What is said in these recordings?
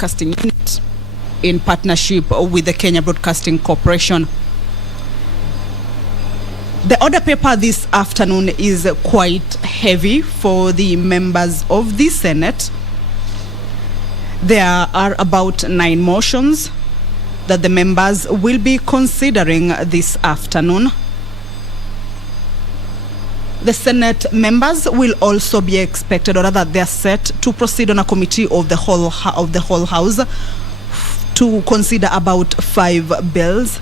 Broadcasting Unit in partnership with the Kenya Broadcasting Corporation. The order paper this afternoon is quite heavy for the members of the Senate. There are about 9 motions that the members will be considering this afternoon. The Senate members will also be expected, or rather they are set to proceed on a committee of the whole House to consider about 5 bills.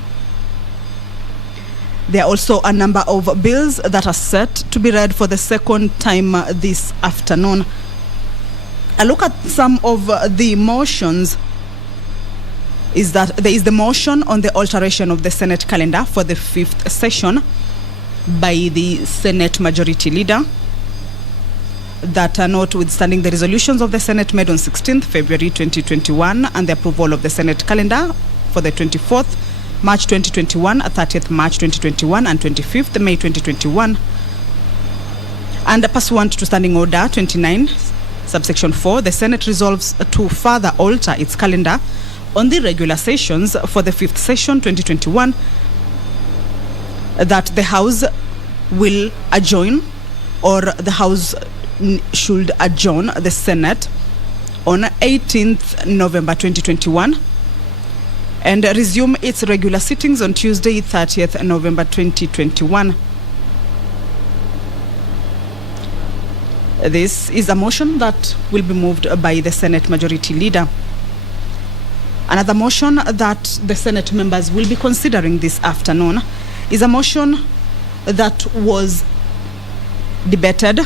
There are also a number of bills that are set to be read for the second time this afternoon. A look at some of the motions is that there is the motion on the alteration of the Senate calendar for the 5th session by the Senate Majority Leader, that notwithstanding the resolutions of the Senate made on 16th February 2021 and the approval of the Senate calendar for the 24th March 2021, 30th March 2021 and 25th May 2021, and pursuant to Standing Order 29 subsection 4, the Senate resolves to further alter its calendar on the regular sessions for the 5th session 2021, that the House will adjourn, or the House should adjourn the Senate on 18th November 2021 and resume its regular sittings on Tuesday 30th November 2021. This is a motion that will be moved by the Senate Majority Leader. Another motion that the Senate members will be considering this afternoon is a motion that was debated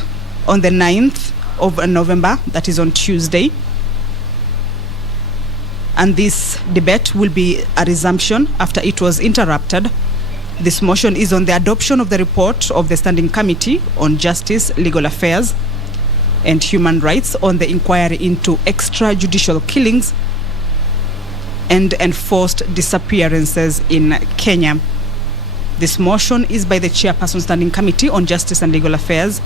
on the 9th of November, that is on Tuesday. And this debate will be a resumption after it was interrupted. This motion is on the adoption of the report of the Standing Committee on Justice, Legal Affairs and Human Rights on the inquiry into extrajudicial killings and enforced disappearances in Kenya. This motion is by the Chairperson Standing Committee on Justice and Legal Affairs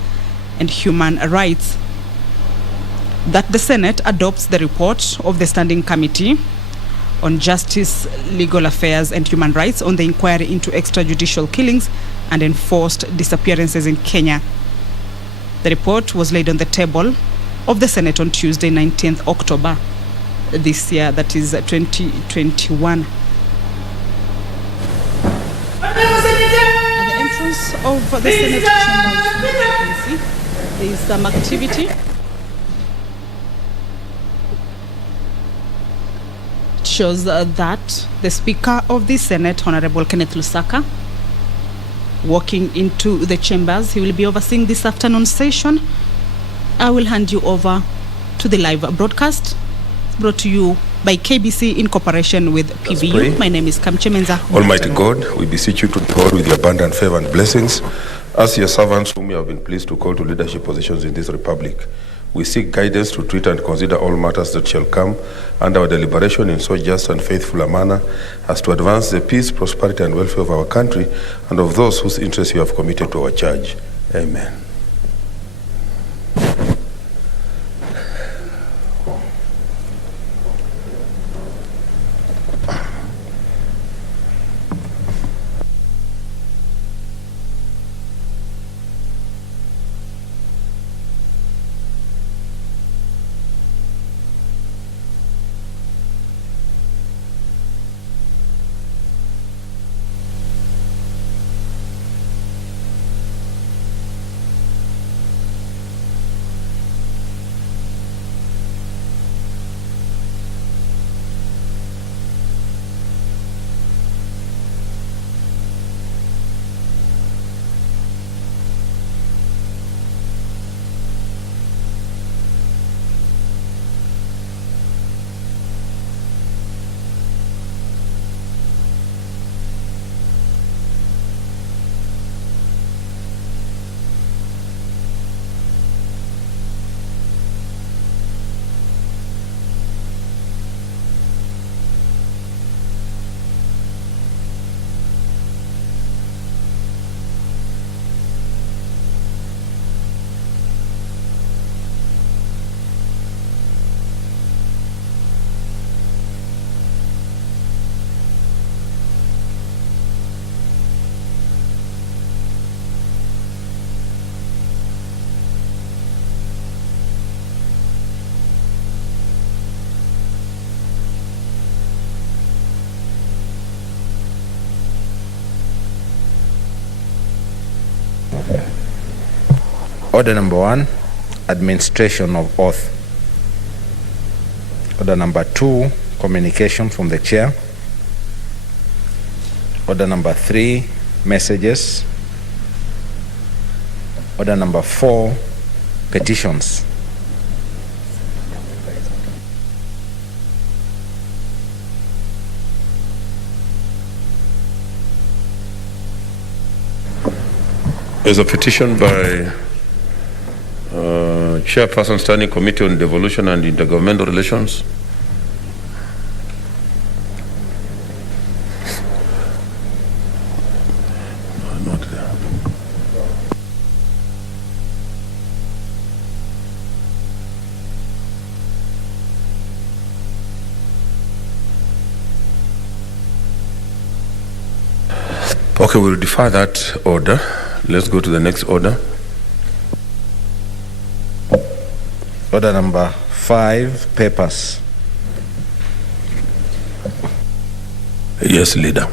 and Human Rights, that the Senate adopts the report of the Standing Committee on Justice, Legal Affairs and Human Rights on the inquiry into extrajudicial killings and enforced disappearances in Kenya. The report was laid on the table of the Senate on Tuesday, 19th October this year, that is 2021. At the entrance of the Senate chambers, you can see there is some activity. It shows that the Speaker of the Senate, Honorable Kenneth Lusaka, walking into the chambers. He will be overseeing this afternoon session. I will hand you over to the live broadcast brought to you by KBC in cooperation with PBU. My name is Kamche Menza. Almighty God, we beseech you to pour with your abundant favor and blessings as your servants whom you have been pleased to call to leadership positions in this republic. We seek guidance to treat and consider all matters that shall come under our deliberation in so just and faithful a manner as to advance the peace, prosperity, and welfare of our country and of those whose interests you have committed to our charge. Amen. Order number 1, administration of oath. Order number 2, communication from the chair. Order number 3, messages. Order number 4, petitions. There's a petition by Chairperson Standing Committee on Devolution and Intergovernmental Relations. Not there. Okay, we'll defer that order. Let's go to the next order. Order number 5, papers. Yes, Leader.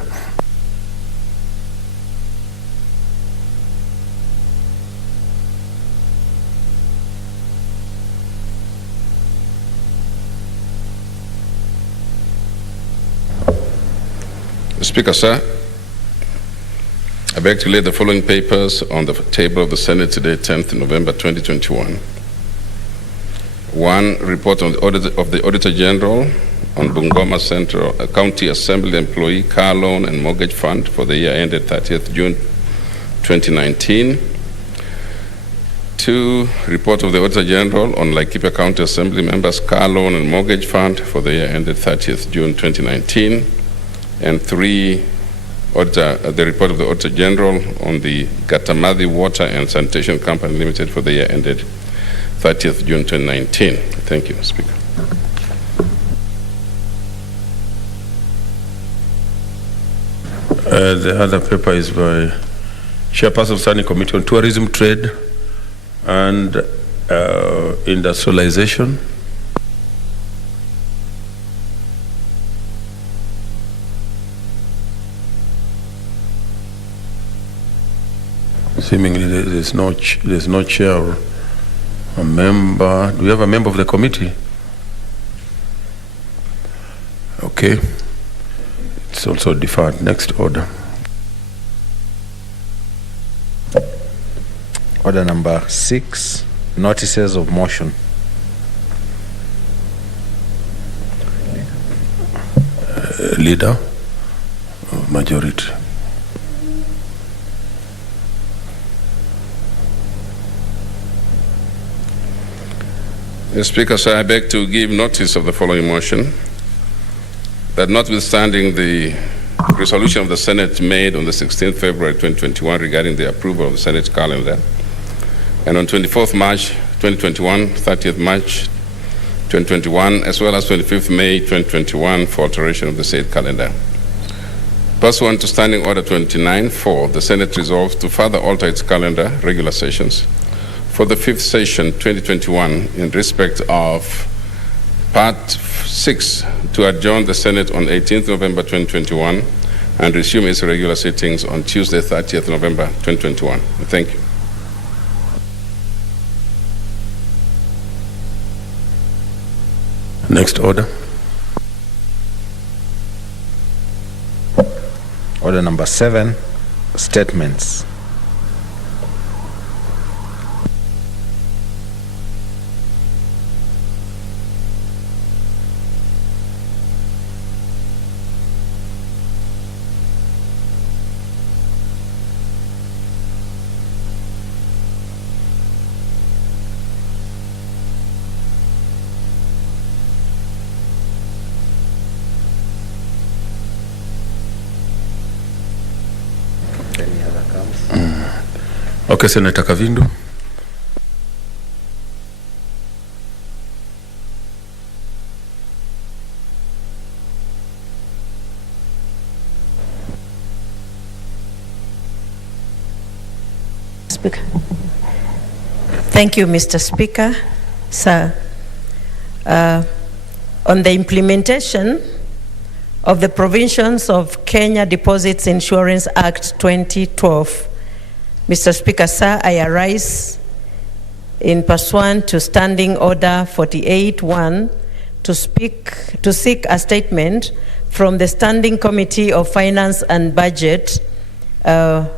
Speaker, sir, I beg to lay the following papers on the table of the Senate today, 10th November 2021. 1, report on the Auditor General on Bungoma Central County Assembly Employee Car Loan and Mortgage Fund for the year ended 30th June 2019. 2, report of the Auditor General on Laikipia County Assembly Members Car Loan and Mortgage Fund for the year ended 30th June 2019. And 3, the report of the Auditor General on the Gatamadi Water and Sanitation Company Limited for the year ended 30th June 2019. Thank you, Speaker. The other paper is by Chairperson of Standing Committee on Tourism, Trade and Industrialization. Seemingly there's no chair or a member. Do we have a member of the committee? Okay. It's also deferred. Next order. Order number 6, notices of motion. Leader, majority. Mr. Speaker, sir, I beg to give notice of the following motion, that notwithstanding the resolution of the Senate made on the 16th February 2021 regarding the approval of the Senate calendar, and on 24th March 2021, 30th March 2021, as well as 25th May 2021 for alteration of the said calendar. Pursuant to Standing Order 29-4, the Senate resolves to further alter its calendar, regular sessions, for the 5th session 2021 in respect of Part 6 to adjourn the Senate on 18th November 2021 and resume its regular sittings on Tuesday 30th November 2021. Thank you. Next order. Order number 7, statements. Okay, Senator Kavindu. Speaker. Thank you, Mr. Speaker. Sir, on the implementation of the provisions of Kenya Deposits Insurance Act 2012, Mr. Speaker, sir, I arise in pursuant to Standing Order 48-1 to seek a statement from the Standing Committee of Finance and Budget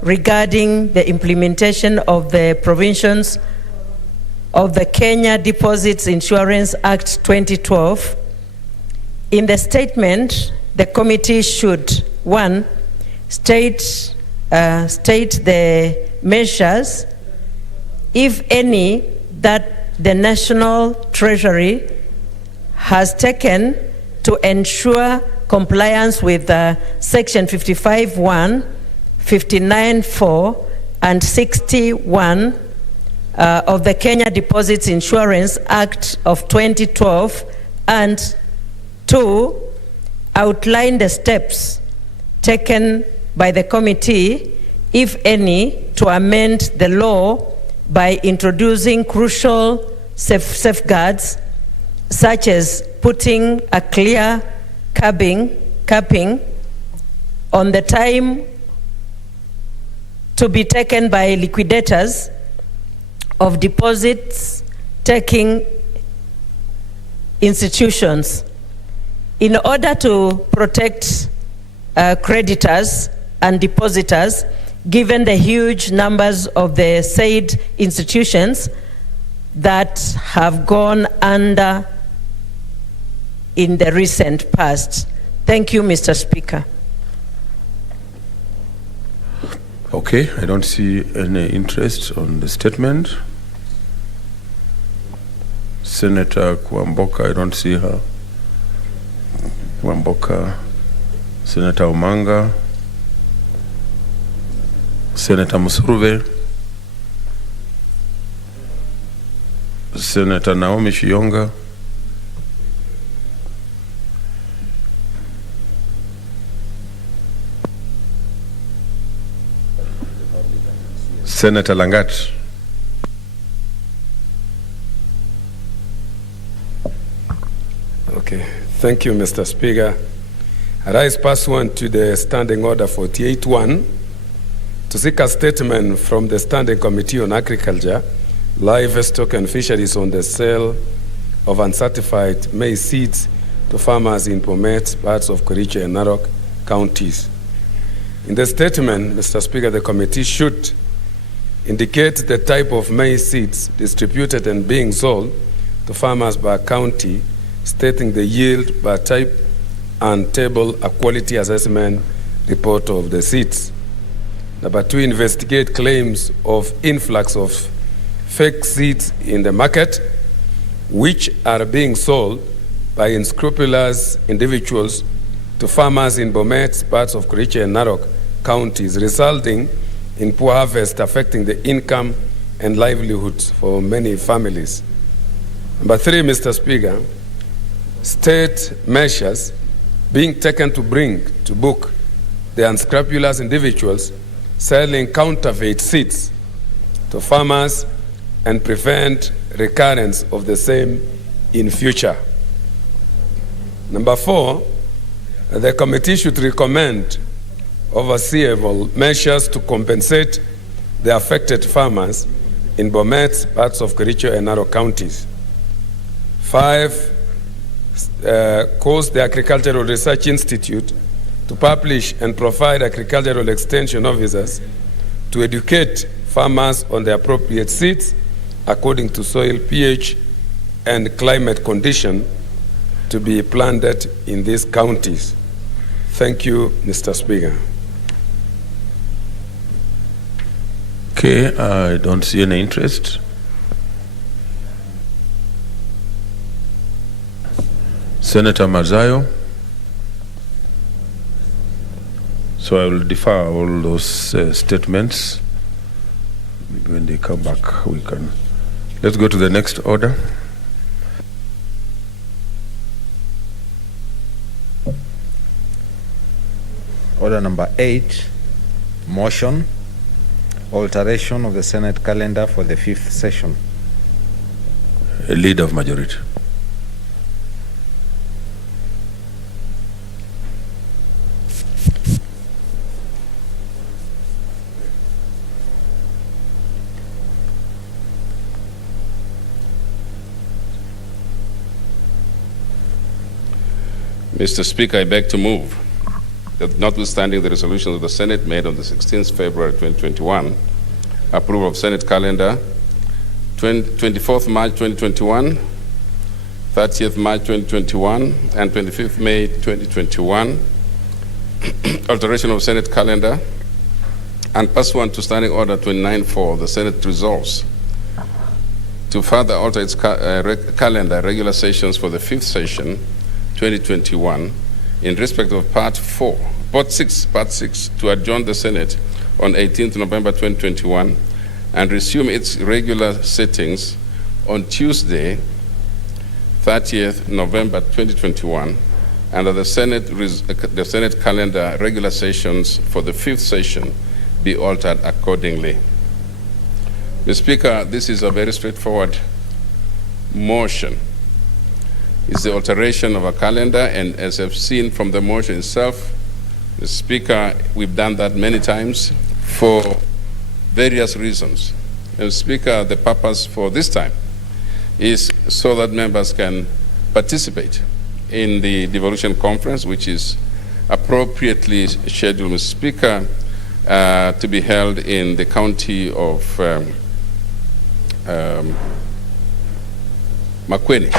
regarding the implementation of the provisions of the Kenya Deposits Insurance Act 2012. In the statement, the committee should, 1, state the measures, if any, that the National Treasury has taken to ensure compliance with Section 55(1), 59(4), and 61 of the Kenya Deposits Insurance Act of 2012, and 2, outline the steps taken by the committee, if any, to amend the law by introducing crucial safeguards, such as putting a clear capping on the time to be taken by liquidators of deposits taking institutions in order to protect creditors and depositors, given the huge numbers of the said institutions that have gone under in the recent past. Thank you, Mr. Speaker. Okay, I don't see any interest on the statement. Senator Kwamboka, I don't see her. Kwamboka. Senator Omanga. Senator Musuruve. Senator Naomi Shiyonga. Senator Langat. Okay, thank you, Mr. Speaker. I rise pursuant to the Standing Order 48-1 to seek a statement from the Standing Committee on Agriculture, Livestock and Fisheries on the sale of uncertified maize seeds to farmers in Bomet, parts of Kericho and Narok counties. In the statement, Mr. Speaker, the committee should indicate the type of maize seeds distributed and being sold to farmers by county, stating the yield by type and table a quality assessment report of the seeds. Number 2, investigate claims of influx of fake seeds in the market, which are being sold by unscrupulous individuals to farmers in Bomet, parts of Kericho and Narok counties, resulting in poor harvest affecting the income and livelihoods for many families. Number 3, Mr. Speaker, state measures being taken to bring to book the unscrupulous individuals selling counterfeit seeds to farmers and prevent recurrence of the same in future. Number 4, the committee should recommend overseeable measures to compensate the affected farmers in Bomet, parts of Kericho and Narok counties. 5, cause the Agricultural Research Institute to publish and provide agricultural extension officers to educate farmers on the appropriate seeds according to soil pH and climate condition to be planted in these counties. Thank you, Mr. Speaker. Okay, I don't see any interest. Senator Mazayo. So I will defer all those statements. Maybe when they come back, we can. Let's go to the next order. Order number 8, motion, alteration of the Senate calendar for the 5th session. A leader of majority. Mr. Speaker, I beg to move that notwithstanding the resolutions of the Senate made on the 16th February 2021, approval of Senate calendar, 24th March 2021, 30th March 2021, and 25th May 2021, alteration of Senate calendar, and pursuant to Standing Order 29-4, the Senate resolves to further alter its calendar regular sessions for the 5th session 2021 in respect of Part 6, to adjourn the Senate on 18th November 2021 and resume its regular sittings on Tuesday, 30th November 2021, and that the Senate calendar regular sessions for the 5th session be altered accordingly. Mr. Speaker, this is a very straightforward motion. It's the alteration of a calendar, and as I've seen from the motion itself, Mr. Speaker, we've done that many times for various reasons. Mr. Speaker, the purpose for this time is so that members can participate in the devolution conference, which is appropriately scheduled, Mr. Speaker, to be held in the county of Makueni.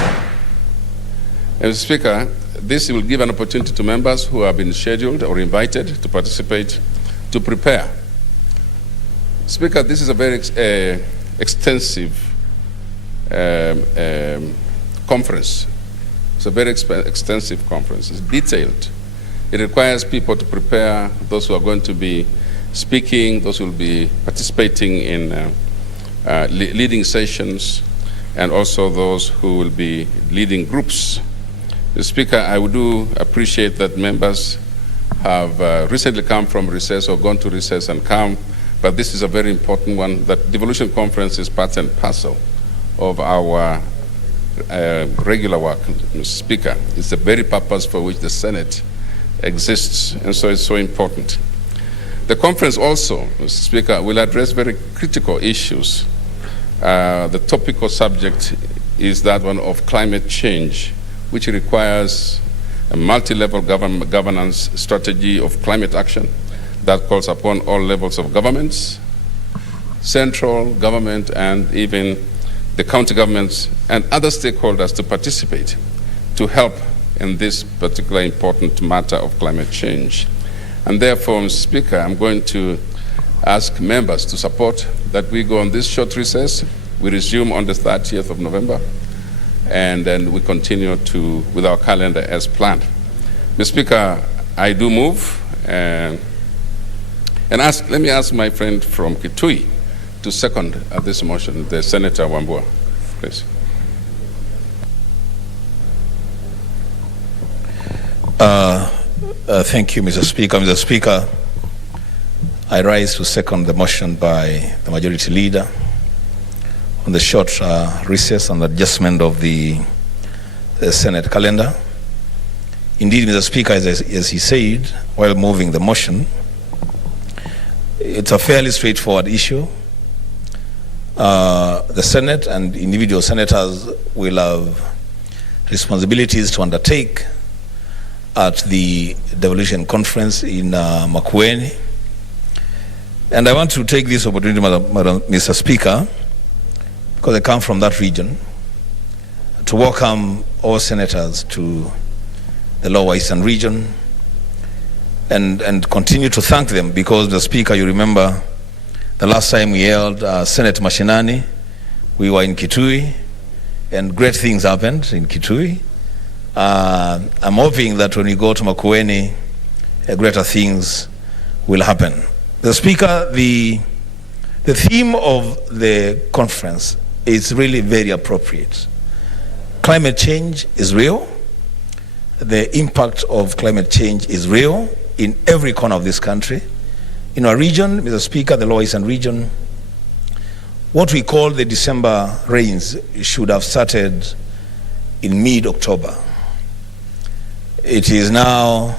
Mr. Speaker, this will give an opportunity to members who have been scheduled or invited to participate to prepare. Speaker, this is a very extensive conference. It's a very extensive conference. It's detailed. It requires people to prepare, those who are going to be speaking, those who will be participating in leading sessions, and also those who will be leading groups. Mr. Speaker, I do appreciate that members have recently come from recess or gone to recess and come, but this is a very important one. That devolution conference is part and parcel of our regular work, Mr. Speaker. It's the very purpose for which the Senate exists, and so it's so important. The conference also, Mr. Speaker, will address very critical issues. The topical subject is that one of climate change, which requires a multi-level governance strategy of climate action that calls upon all levels of governments, central government, and even the county governments and other stakeholders to participate to help in this particular important matter of climate change. And therefore, Mr. Speaker, I'm going to ask members to support that we go on this short recess. We resume on the 30th of November, and then we continue with our calendar as planned. Mr. Speaker, I do move, and let me ask my friend from Kitui to second this motion, the Senator Wambua, please. Thank you, Mr. Speaker. Mr. Speaker, I rise to second the motion by the Majority Leader on the short recess and adjustment of the Senate calendar. Indeed, Mr. Speaker, as he said, while moving the motion, it's a fairly straightforward issue. The Senate and individual senators will have responsibilities to undertake at the devolution conference in Makueni. And I want to take this opportunity, Mr. Speaker, because I come from that region, to welcome all senators to the Lower Eastern region and continue to thank them, because, Mr. Speaker, you remember the last time we held Senate Mashinani, we were in Kitui, and great things happened in Kitui. I'm hoping that when we go to Makueni, greater things will happen. The Speaker, the theme of the conference is really very appropriate. Climate change is real. The impact of climate change is real in every corner of this country. In our region, Mr. Speaker, the Lower Eastern region, what we call the December rains should have started in mid-October. It is now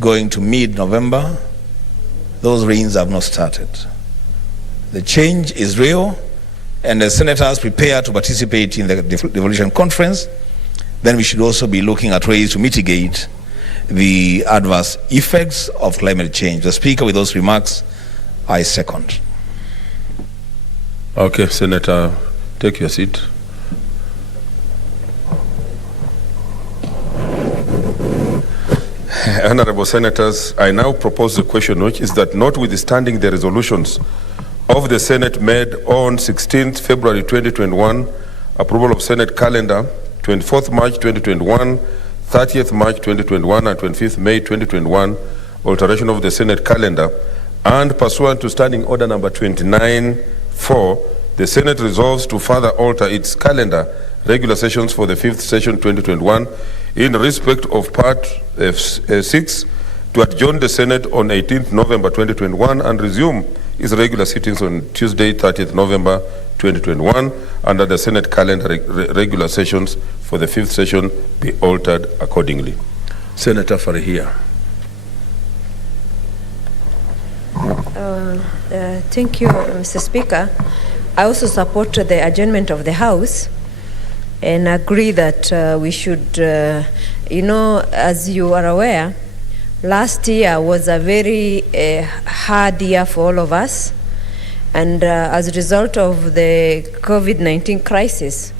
going to mid-November. Those rains have not started. The change is real, and the senators prepare to participate in the devolution conference. then we should also be looking at ways to mitigate the adverse effects of climate change. The Speaker, with those remarks, I second. Okay, Senator, take your seat. Honorable Senators, I now propose the question, which is that notwithstanding the resolutions of the Senate made on 16th February 2021, approval of Senate calendar, 24th March 2021, 30th March 2021, and 25th May 2021, alteration of the Senate calendar, and pursuant to Standing Order number 29-4, the Senate resolves to further alter its calendar, regular sessions for the 5th session 2021, in respect of Part 6, to adjourn the Senate on 18th November 2021 and resume its regular sittings on Tuesday, 30th November 2021, under the Senate calendar. Regular sessions for the 5th session be altered accordingly. Senator Farihia. Thank you, Mr. Speaker. I also support the adjournment of the House and agree that we should, as you are aware, last year was a very hard year for all of us. And as a result of the COVID-19 crisis,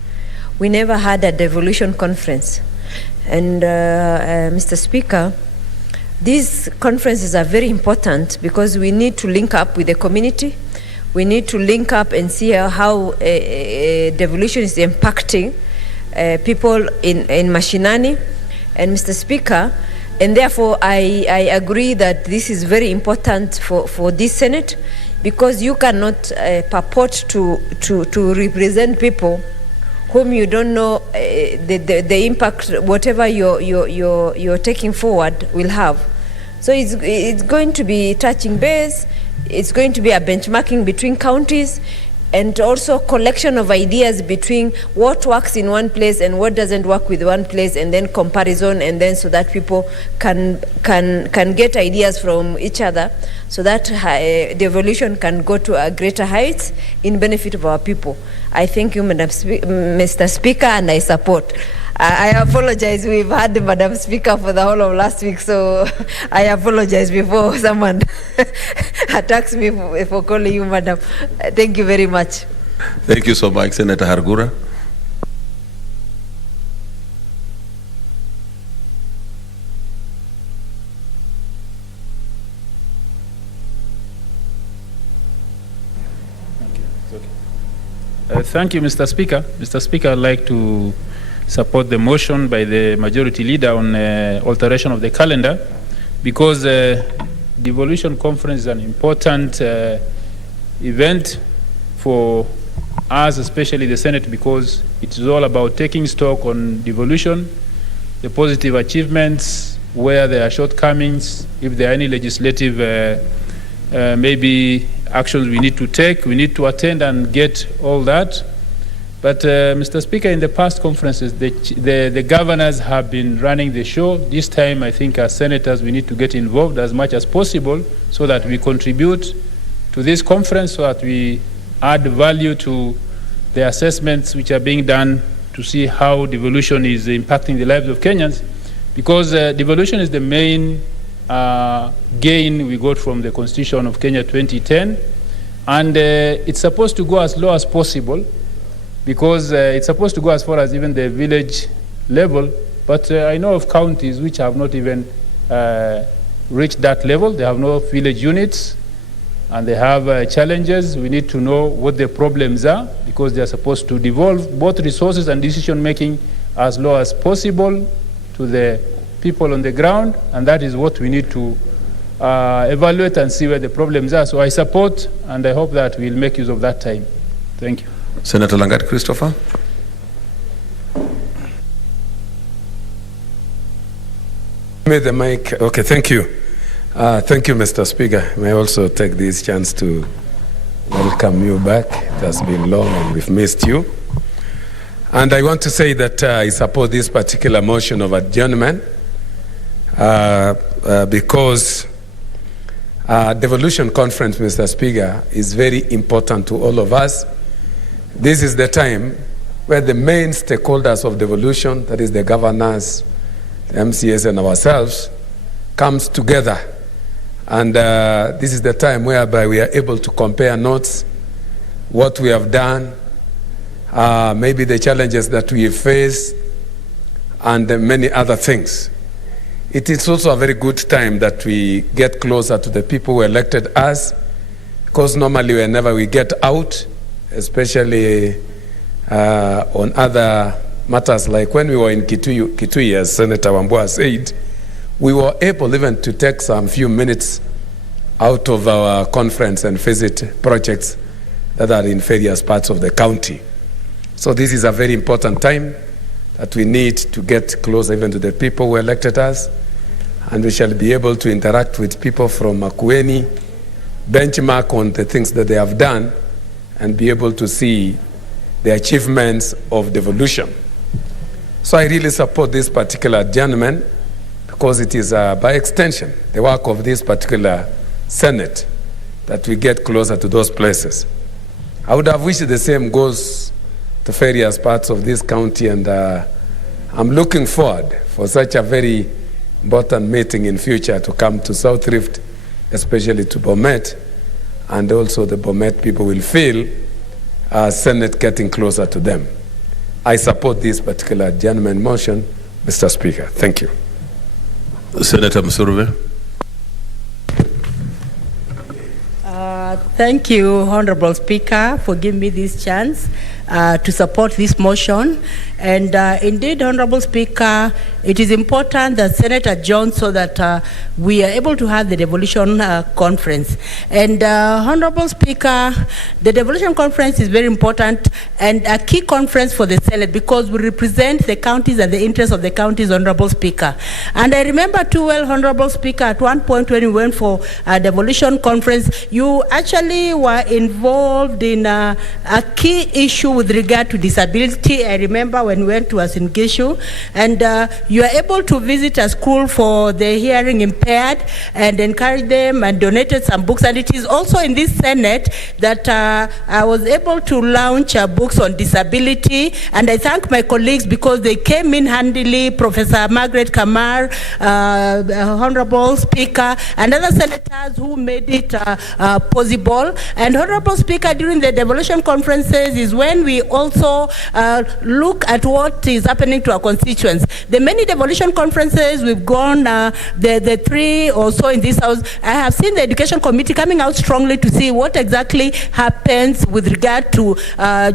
we never had a devolution conference. And Mr. Speaker, these conferences are very important because we need to link up with the community. We need to link up and see how devolution is impacting people in Mashinani. And Mr. Speaker, and therefore I agree that this is very important for this Senate, because you cannot purport to represent people whom you don't know the impact whatever you're taking forward will have. So it's going to be touching base. It's going to be a benchmarking between counties, and also collection of ideas between what works in one place and what doesn't work with one place, and then comparison, and then so that people can get ideas from each other, so that devolution can go to a greater heights in benefit of our people. I thank you, Mr. Speaker, and I support. I apologize. We've had the Madam Speaker for the whole of last week, so I apologize before someone attacks me for calling you Madam. Thank you very much. Thank you so much, Senator Hargura. Thank you, Mr. Speaker. Mr. Speaker, I'd like to support the motion by the majority leader on alteration of the calendar, because devolution conference is an important event for us, especially the Senate, because it is all about taking stock on devolution, the positive achievements, where there are shortcomings, if there are any legislative maybe actions we need to take. We need to attend and get all that. But Mr. Speaker, in the past conferences, the governors have been running the show. This time, I think as senators, we need to get involved as much as possible so that we contribute to this conference, so that we add value to the assessments which are being done to see how devolution is impacting the lives of Kenyans. Because devolution is the main gain we got from the Constitution of Kenya 2010. And it's supposed to go as low as possible, because it's supposed to go as far as even the village level. But I know of counties which have not even reached that level. They have no village units, and they have challenges. We need to know what the problems are, because they are supposed to devolve both resources and decision-making as low as possible to the people on the ground, and that is what we need to evaluate and see where the problems are. So I support, and I hope that we'll make use of that time. Thank you. Senator Langat Christopher. May the mic. Okay, thank you. Thank you, Mr. Speaker. May I also take this chance to welcome you back. It has been long and we've missed you. And I want to say that I support this particular motion of adjournment because devolution conference, Mr. Speaker, is very important to all of us. This is the time where the main stakeholders of devolution, that is the governors, the MCAs and ourselves, comes together. And this is the time whereby we are able to compare notes, what we have done, maybe the challenges that we face, and many other things. It is also a very good time that we get closer to the people who elected us, because normally whenever we get out, especially on other matters, like when we were in Kitui, as Senator Wambua said, we were able even to take some few minutes out of our conference and visit projects that are in various parts of the county. So this is a very important time that we need to get closer even to the people who elected us, and we shall be able to interact with people from Makueni, benchmark on the things that they have done, and be able to see the achievements of devolution. So I really support this particular adjournment, because it is by extension the work of this particular Senate that we get closer to those places. I would have wished the same goes to various parts of this county, and I'm looking forward for such a very important meeting in future to come to South Rift, especially to Bomet, and also the Bomet people will feel Senate getting closer to them. I support this particular adjournment motion, Mr. Speaker. Thank you. Senator Msurve. Thank you, Honorable Speaker, for giving me this chance to support this motion. And indeed, Honorable Speaker, it is important that Senator adjourn so that we are able to have the devolution conference. And Honorable Speaker, the devolution conference is very important and a key conference for the Senate, because we represent the counties and the interests of the counties, Honorable Speaker. And I remember too well, Honorable Speaker, at one point when we went for a devolution conference, you actually were involved in a key issue with regard to disability. I remember when we went to Asingishu, and you are able to visit a school for the hearing impaired and encourage them and donated some books. And it is also in this Senate that I was able to launch books on disability. And I thank my colleagues because they came in handily, Professor Margaret Kamar, Honorable Speaker, and other senators who made it possible. And Honorable Speaker, during the devolution conferences is when we also look at what is happening to our constituents. The many devolution conferences we've gone, the three or so in this house, I have seen the Education Committee coming out strongly to see what exactly happens with regard to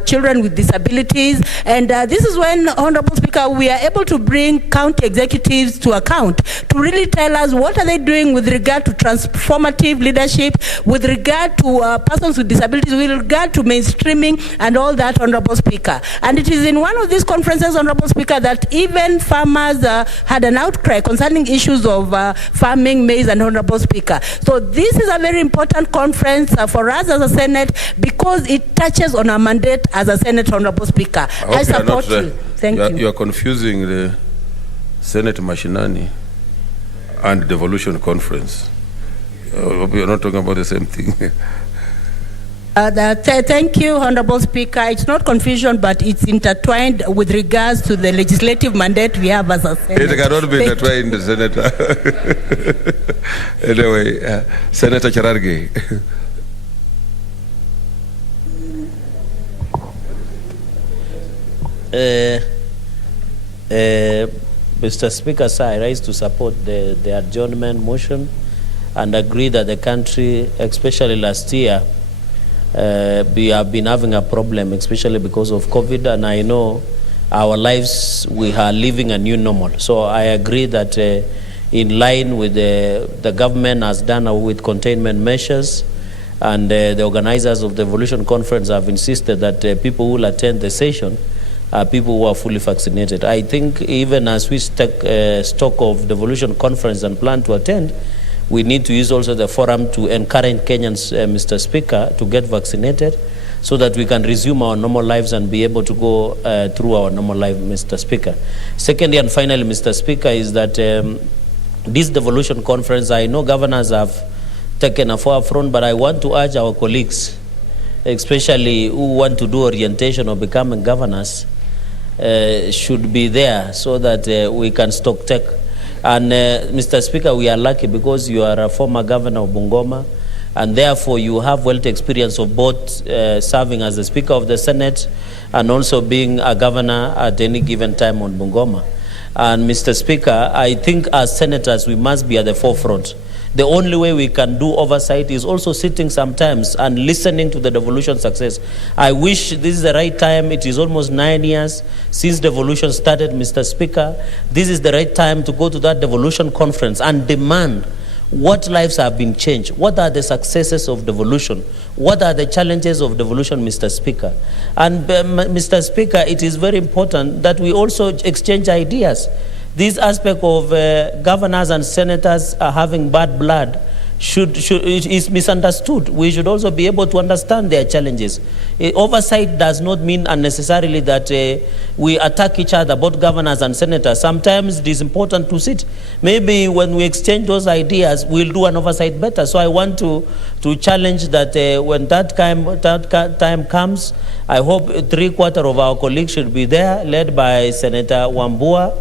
children with disabilities. And this is when, Honorable Speaker, we are able to bring county executives to account to really tell us what are they doing with regard to transformative leadership, with regard to persons with disabilities, with regard to mainstreaming and all that, Honorable Speaker. And it is in one of these conferences, Honorable Speaker, that even farmers had an outcry concerning issues of farming, maize, and Honorable Speaker. So this is a very important conference for us as a Senate because it touches on our mandate as a Senate, Honorable Speaker. I support you. Thank you. You are confusing the Senate Mashinani and Devolution Conference. We are not talking about the same thing. Thank you, Honorable Speaker. It's not confusion, but it's intertwined with regards to the legislative mandate we have as a Senate. It cannot be intertwined, Senator. Anyway, Senator Chararge. Mr. Speaker, sir, I rise to support the adjournment motion and agree that the country, especially last year, we have been having a problem, especially because of COVID, and I know our lives, we are living a new normal. So I agree that in line with the government has done with containment measures, and the organizers of the Devolution Conference have insisted that people who will attend the session are people who are fully vaccinated. I think even as we take stock of the Devolution Conference and plan to attend, we need to use also the forum to encourage Kenyans, Mr. Speaker, to get vaccinated so that we can resume our normal lives and be able to go through our normal life, Mr. Speaker. Secondly and finally, Mr. Speaker, is that this Devolution Conference, I know governors have taken a forefront, but I want to urge our colleagues, especially who want to do orientation or becoming governors, should be there so that we can stock take. And Mr. Speaker, we are lucky because you are a former governor of Bungoma, and therefore you have wealth experience of both serving as the Speaker of the Senate and also being a governor at any given time on Bungoma. And Mr. Speaker, I think as senators we must be at the forefront. The only way we can do oversight is also sitting sometimes and listening to the devolution success. I wish this is the right time. It is almost 9 years since devolution started, Mr. Speaker. This is the right time to go to that devolution conference and demand what lives have been changed. What are the successes of devolution? What are the challenges of devolution, Mr. Speaker? And Mr. Speaker, it is very important that we also exchange ideas. This aspect of governors and senators having bad blood is misunderstood. We should also be able to understand their challenges. Oversight does not mean unnecessarily that we attack each other, both governors and senators. Sometimes it is important to sit. Maybe when we exchange those ideas, we'll do an oversight better. So I want to challenge that when that time comes, I hope 3/4 of our colleagues should be there, led by Senator Wambua,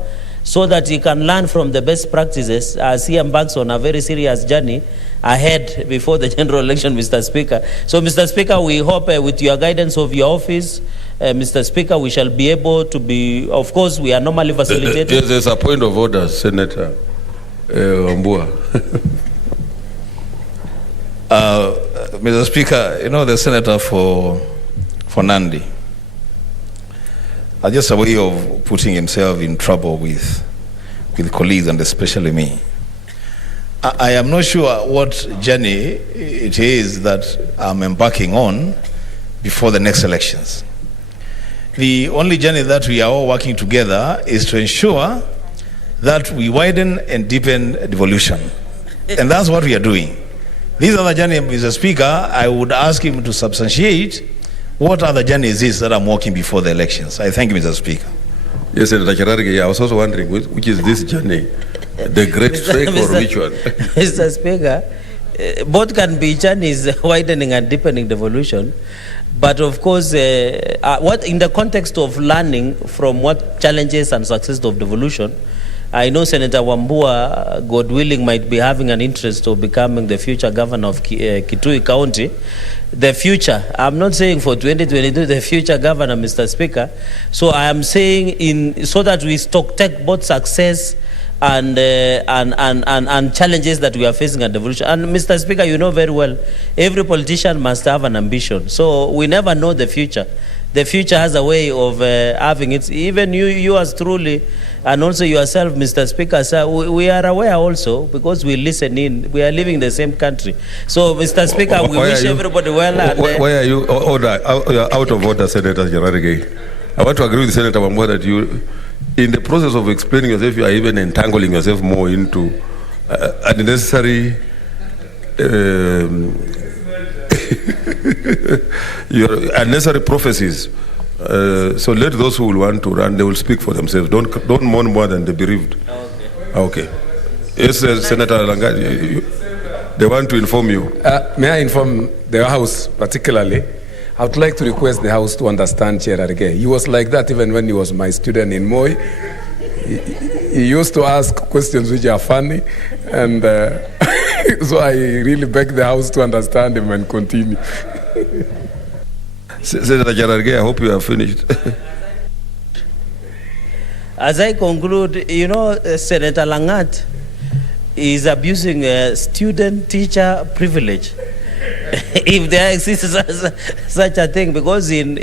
so that he can learn from the best practices as he embarks on a very serious journey ahead before the general election, Mr. Speaker. So, Mr. Speaker, we hope with your guidance of your office, Mr. Speaker, we shall be able to be, of course, we are normally facilitated. Yes, there's a point of order, Senator Wambua. Mr. Speaker, you know the senator for Nandi, just a way of putting himself in trouble with colleagues and especially me. I am not sure what journey it is that I'm embarking on before the next elections. The only journey that we are all working together is to ensure that we widen and deepen devolution. And that's what we are doing. This other journey, Mr. Speaker, I would ask him to substantiate what other journey is this that I'm walking before the elections. I thank you, Mr. Speaker. Yes, Senator Cherargei, I was also wondering which is this journey, the great trek or which one? Mr. Speaker, both can be journeys, widening and deepening devolution. But of course, what in the context of learning from what challenges and success of devolution, I know Senator Wambua, God willing, might be having an interest of becoming the future governor of Kitui County. The future, I'm not saying for 2022, the future governor, Mr. Speaker. So I am saying so that we stock take both success and challenges that we are facing at devolution. And Mr. Speaker, you know very well, every politician must have an ambition. So we never know the future. The future has a way of having it. Even you as truly, and also yourself, Mr. Speaker, sir, we are aware also because we listen in. We are living in the same country. So, Mr. Speaker, we wish everybody well. Why are you out of order, Senator Cherargei? I want to agree with Senator Wambua that you, in the process of explaining yourself, you are even entangling yourself more into unnecessary your unnecessary prophecies. So let those who will want to run, they will speak for themselves. Don't mourn more than the bereaved. Okay. Yes, Senator Langadi, they want to inform you. May I inform the House particularly? I would like to request the House to understand Cherargei. He was like that even when he was my student in Moi. He used to ask questions which are funny, and so I really beg the House to understand him and continue. Senator Cherargei, I hope you have finished. As I conclude, you know, Senator Langat is abusing student-teacher privilege. If there exists such a thing, because in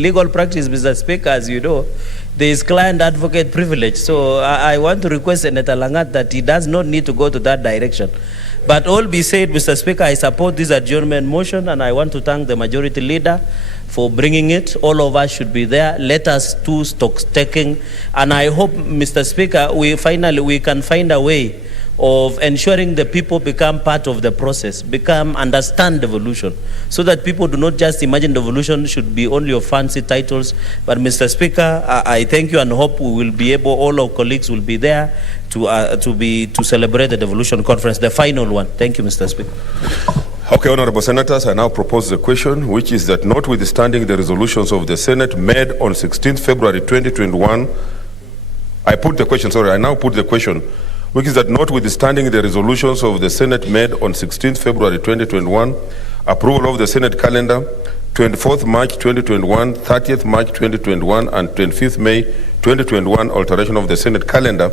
legal practice, Mr. Speaker, as you know, there is client-advocate privilege. So I want to request Senator Langat that he does not need to go to that direction. But all be said, Mr. Speaker, I support this adjournment motion, and I want to thank the majority leader for bringing it. All of us should be there. Let us do stock taking. And I hope, Mr. Speaker, we can find a way of ensuring the people become part of the process, understand devolution, so that people do not just imagine devolution should be only of fancy titles. But Mr. Speaker, I thank you and hope we will be able, all our colleagues will be there to celebrate the devolution conference, the final one. Thank you, Mr. Speaker. Okay, Honorable Senators, I now propose the question, which is that notwithstanding the resolutions of the Senate made on 16th February 2021, I now put the question, which is that notwithstanding the resolutions of the Senate made on 16th February 2021, approval of the Senate calendar, 24th March 2021, 30th March 2021, and 25th May 2021, alteration of the Senate calendar,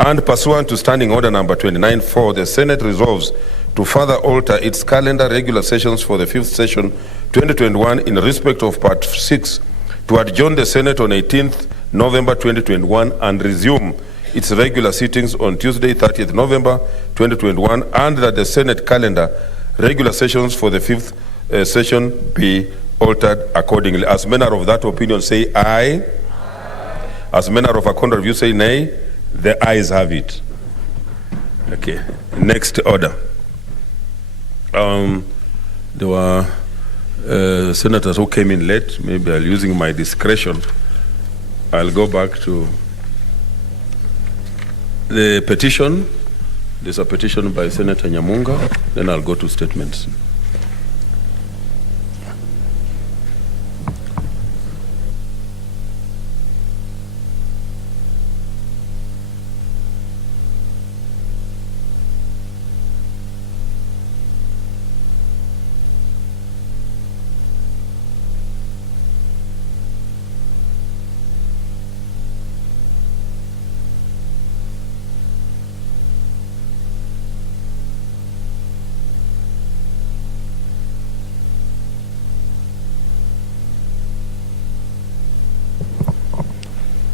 and pursuant to Standing Order number 29-4, the Senate resolves to further alter its calendar regular sessions for the 5th session 2021 in respect of Part 6 to adjourn the Senate on 18th November 2021 and resume its regular sittings on Tuesday 30th November 2021, and that the Senate calendar regular sessions for the 5th session be altered accordingly. As manner of that opinion say aye. As manner of a contrary view say nay. The ayes have it. Okay, next order. There were senators who came in late. Maybe I'll using my discretion. I'll go back to the petition. There's a petition by Senator Nyamunga. Then I'll go to statements.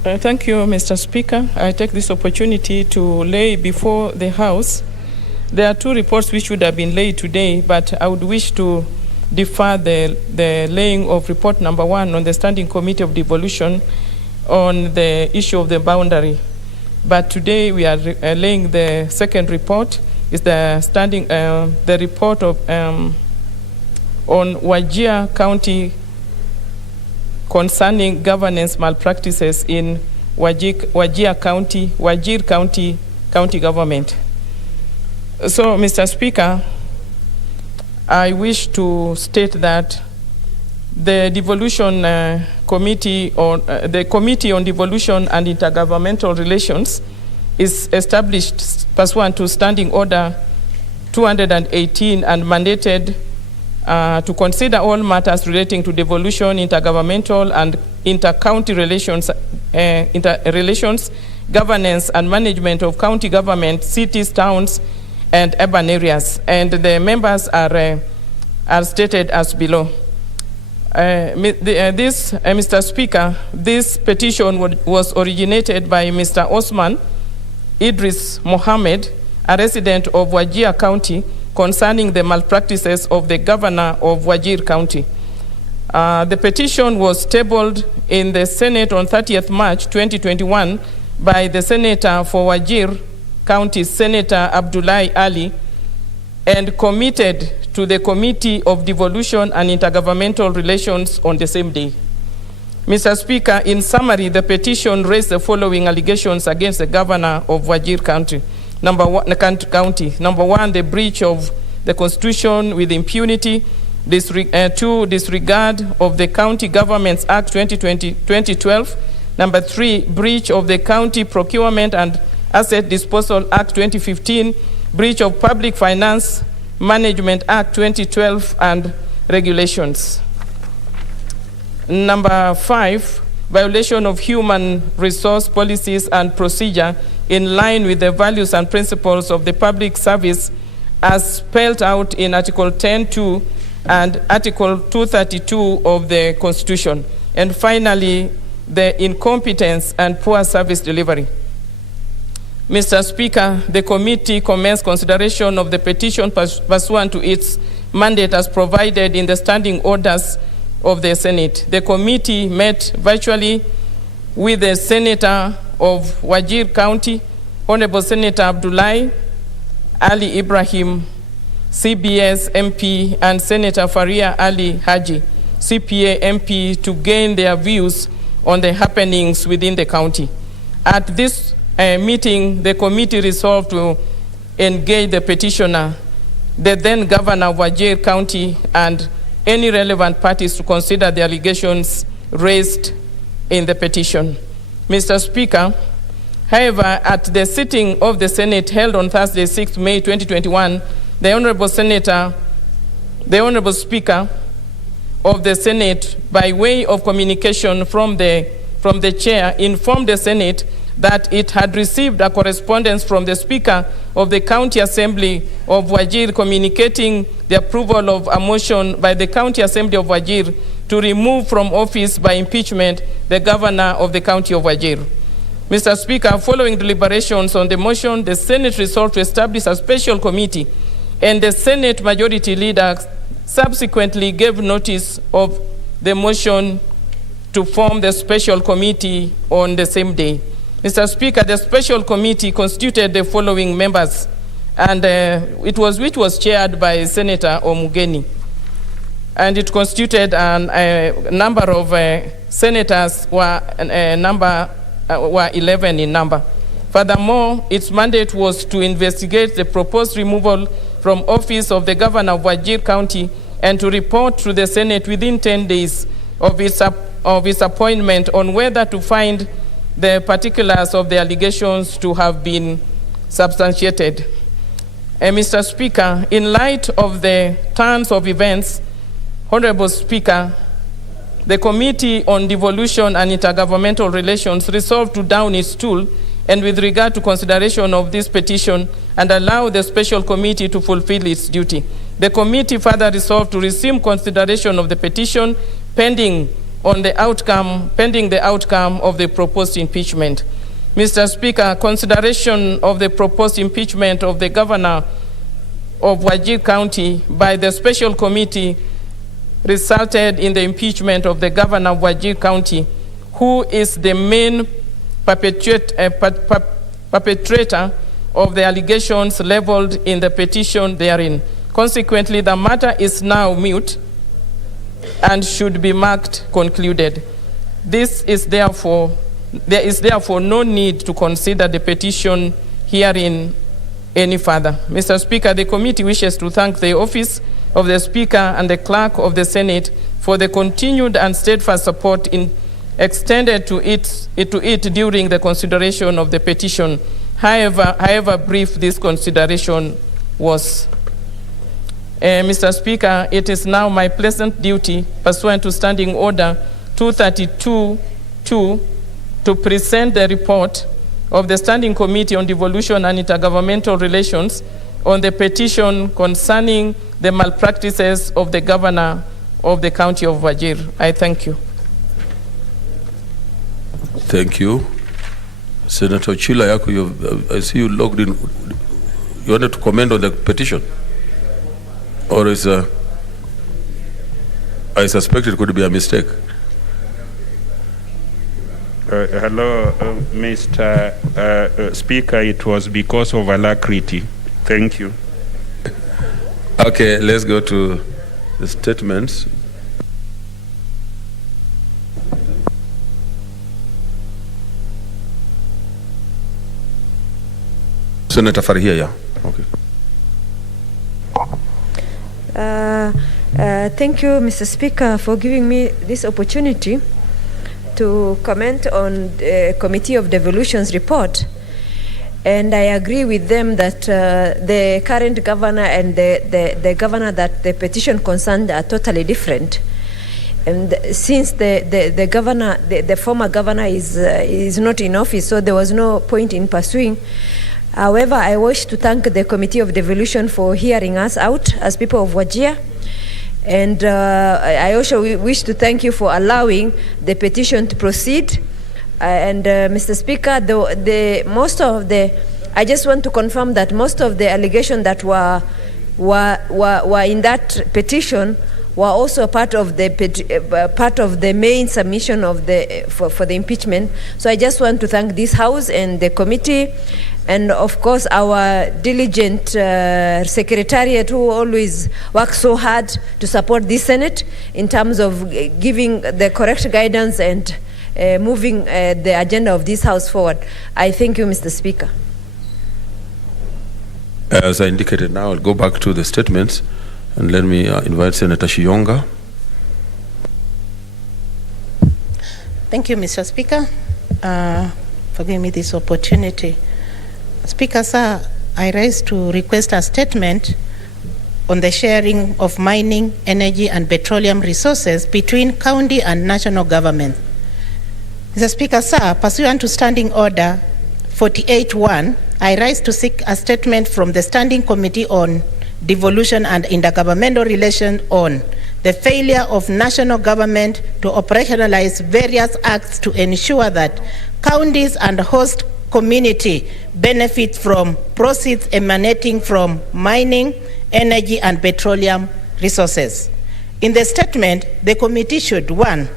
Thank you, Mr. Speaker. I take this opportunity to lay before the House. There are two reports which would have been laid today, but I would wish to defer the laying of report number 1 on the Standing Committee of Devolution on the issue of the boundary. But today we are laying the second report. Is the report of on Wajir County concerning governance malpractices in Wajir County government. So, Mr. Speaker, I wish to state that the devolution committee, or the Committee on Devolution and Intergovernmental Relations, is established pursuant to Standing Order 218 and mandated to consider all matters relating to devolution, intergovernmental and inter-county relations, governance and management of county government, cities, towns, and urban areas. And the members are stated as below. Mr. Speaker, this petition was originated by Mr. Osman Idris Mohammed, a resident of Wajir County, concerning the malpractices of the governor of Wajir County. The petition was tabled in the Senate on 30th March 2021 by the Senator for Wajir County, Senator Abdullahi Ali, and committed to the Committee of Devolution and Intergovernmental Relations on the same day. Mr. Speaker, in summary, the petition raised the following allegations against the governor of Wajir County. Number one, the breach of the Constitution with impunity. 2, disregard of the County Governments Act 2012. Number 3, breach of the County Procurement and Asset Disposal Act 2015, breach of Public Finance Management Act 2012 and regulations. Number 5, violation of human resource policies and procedure in line with the values and principles of the public service as spelled out in Article 10.2 and Article 232 of the Constitution. And finally, the incompetence and poor service delivery. Mr. Speaker, the committee commenced consideration of the petition pursuant to its mandate as provided in the standing orders of the Senate. The committee met virtually with the Senator of Wajir County, Honorable Senator Abdullahi Ali Ibrahim, CBS MP, and Senator Faria Ali Haji, CPA MP, to gain their views on the happenings within the county. At this meeting, the committee resolved to engage the petitioner, the then governor of Wajir County and any relevant parties to consider the allegations raised in the petition. Mr. Speaker, however, at the sitting of the Senate held on Thursday, 6 May 2021, the Honorable Speaker of the Senate, by way of communication from the chair, informed the Senate that it had received a correspondence from the Speaker of the County Assembly of Wajir communicating the approval of a motion by the County Assembly of Wajir to remove from office by impeachment the Governor of the County of Wajir. Mr. Speaker, following deliberations on the motion, the Senate resolved to establish a special committee, and the Senate Majority Leader subsequently gave notice of the motion to form the special committee on the same day. Mr. Speaker, the special committee constituted the following members, and which was chaired by Senator Omugeni. And it constituted a number of senators were 11 in number. Furthermore, its mandate was to investigate the proposed removal from office of the governor of Wajir County and to report to the Senate within 10 days of its appointment on whether to find the particulars of the allegations to have been substantiated. Mr. Speaker, in light of the turns of events, Honorable Speaker, the Committee on Devolution and Intergovernmental Relations resolved to down its tool and with regard to consideration of this petition and allow the special committee to fulfill its duty. The committee further resolved to resume consideration of the petition pending the outcome of the proposed impeachment. Mr. Speaker, consideration of the proposed impeachment of the governor of Wajir County by the special committee resulted in the impeachment of the governor of Wajir County, who is the main perpetrator of the allegations leveled in the petition therein. Consequently, the matter is now moot and should be marked concluded. There is therefore no need to consider the petition herein any further. Mr. Speaker, the committee wishes to thank the office of the Speaker and the Clerk of the Senate for the continued and steadfast support extended to it during the consideration of the petition. However brief this consideration was. Mr. Speaker, it is now my pleasant duty, pursuant to Standing Order 232-2, to present the report of the Standing Committee on Devolution and Intergovernmental Relations on the petition concerning the malpractices of the Governor of the County of Wajir. I thank you. Thank you. Senator Chila Yako, I see you logged in. You wanted to comment on the petition? Or is I suspect it could be a mistake. Hello, Mr. Speaker. It was because of alacrity. Thank you. Okay, let's go to the statements. Senator Farhia, yeah. Okay. Thank you, Mr. Speaker, for giving me this opportunity to comment on the Committee of Devolution's report. And I agree with them that the current governor and the governor that the petition concerned are totally different. And since the governor, the former governor is not in office, so there was no point in pursuing. However, I wish to thank the Committee of Devolution for hearing us out as people of Wajir. And I also wish to thank you for allowing the petition to proceed. Mr. Speaker, I just want to confirm that most of the allegations that were in that petition were also part of the main submission of for the impeachment. So I just want to thank this House and the committee, and of course our diligent secretariat who always works so hard to support this Senate in terms of giving the correct guidance and moving the agenda of this House forward. I thank you, Mr. Speaker. As I indicated now, I'll go back to the statements and let me invite Senator Shiyonga. Thank you, Mr. Speaker, for giving me this opportunity. Speaker, sir, I rise to request a statement on the sharing of mining, energy, and petroleum resources between county and national government. Mr. Speaker, sir, pursuant to Standing Order 48.1, I rise to seek a statement from the Standing Committee on Devolution and Intergovernmental Relations on the failure of national government to operationalize various acts to ensure that counties and host community benefit from proceeds emanating from mining, energy, and petroleum resources. In the statement, the committee should, 1,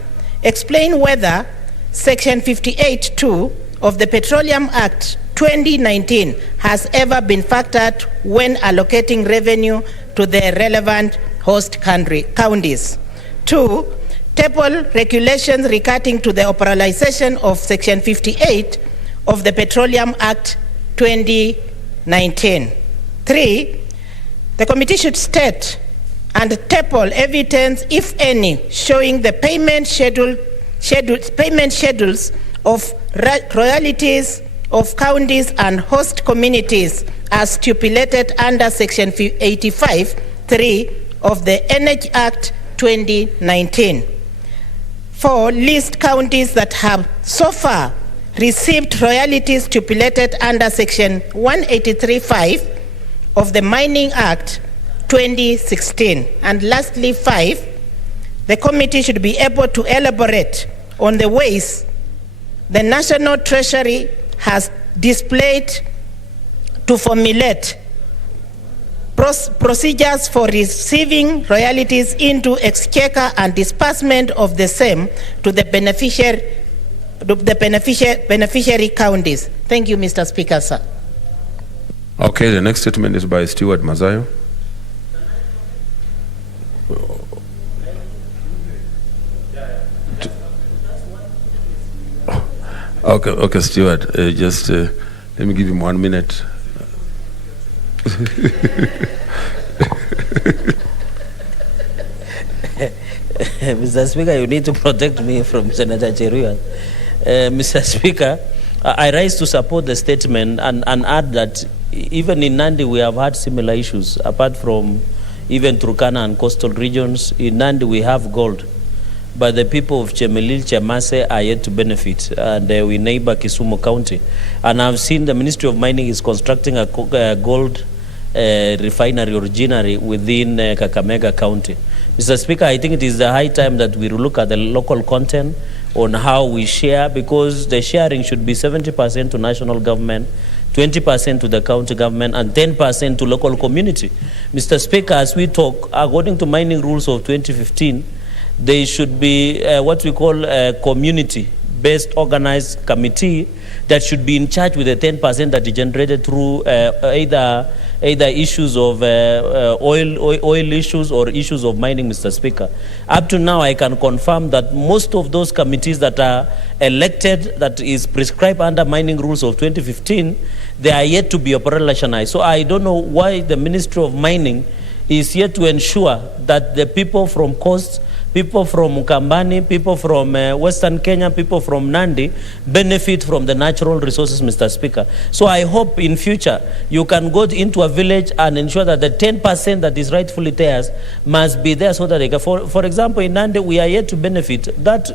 explain whether Section 58(2) of the Petroleum Act 2019 has ever been factored when allocating revenue to the relevant host counties. 2, table regulations regarding to the operationalization of Section 58 of the Petroleum Act 2019. 3, the committee should state and table evidence, if any, showing the payment schedules of royalties of counties and host communities as stipulated under Section 85(3) of the Energy Act 2019. 4, list counties that have so far received royalties stipulated under Section 183(5) of the Mining Act 2016. And lastly, 5, the committee should be able to elaborate on the ways the National Treasury has displayed to formulate procedures for receiving royalties into exchequer and disbursement of the same to the beneficiary counties. Thank you, Mr. Speaker, sir. Okay, the next statement is by Stewart Mazayo. Okay, Stewart, just let me give him 1 minute. Mr. Speaker, you need to protect me from Senator Cheruiyot. Mr. Speaker, I rise to support the statement and add that even in Nandi we have had similar issues. Apart from even Turkana and coastal regions, in Nandi we have gold. But the people of Chemelil, Chemase are yet to benefit, and we neighbor Kisumu County. And I've seen the Ministry of Mining is constructing a gold refinery originally within Kakamega County. Mr. Speaker, I think it is the high time that we look at the local content on how we share, because the sharing should be 70% to national government, 20% to the county government, and 10% to local community. Mr. Speaker, as we talk, according to mining rules of 2015, there should be what we call a community-based organized committee that should be in charge with the 10% that is generated through either issues of oil issues or issues of mining, Mr. Speaker. Up to now, I can confirm that most of those committees that are elected, that is prescribed under mining rules of 2015, they are yet to be operationalized. So I don't know why the Ministry of Mining is yet to ensure that the people from coast, people from Mukambani, people from Western Kenya, people from Nandi benefit from the natural resources, Mr. Speaker. So I hope in future you can go into a village and ensure that the 10% that is rightfully theirs must be there so that they can, for example, in Nandi, we are yet to benefit. That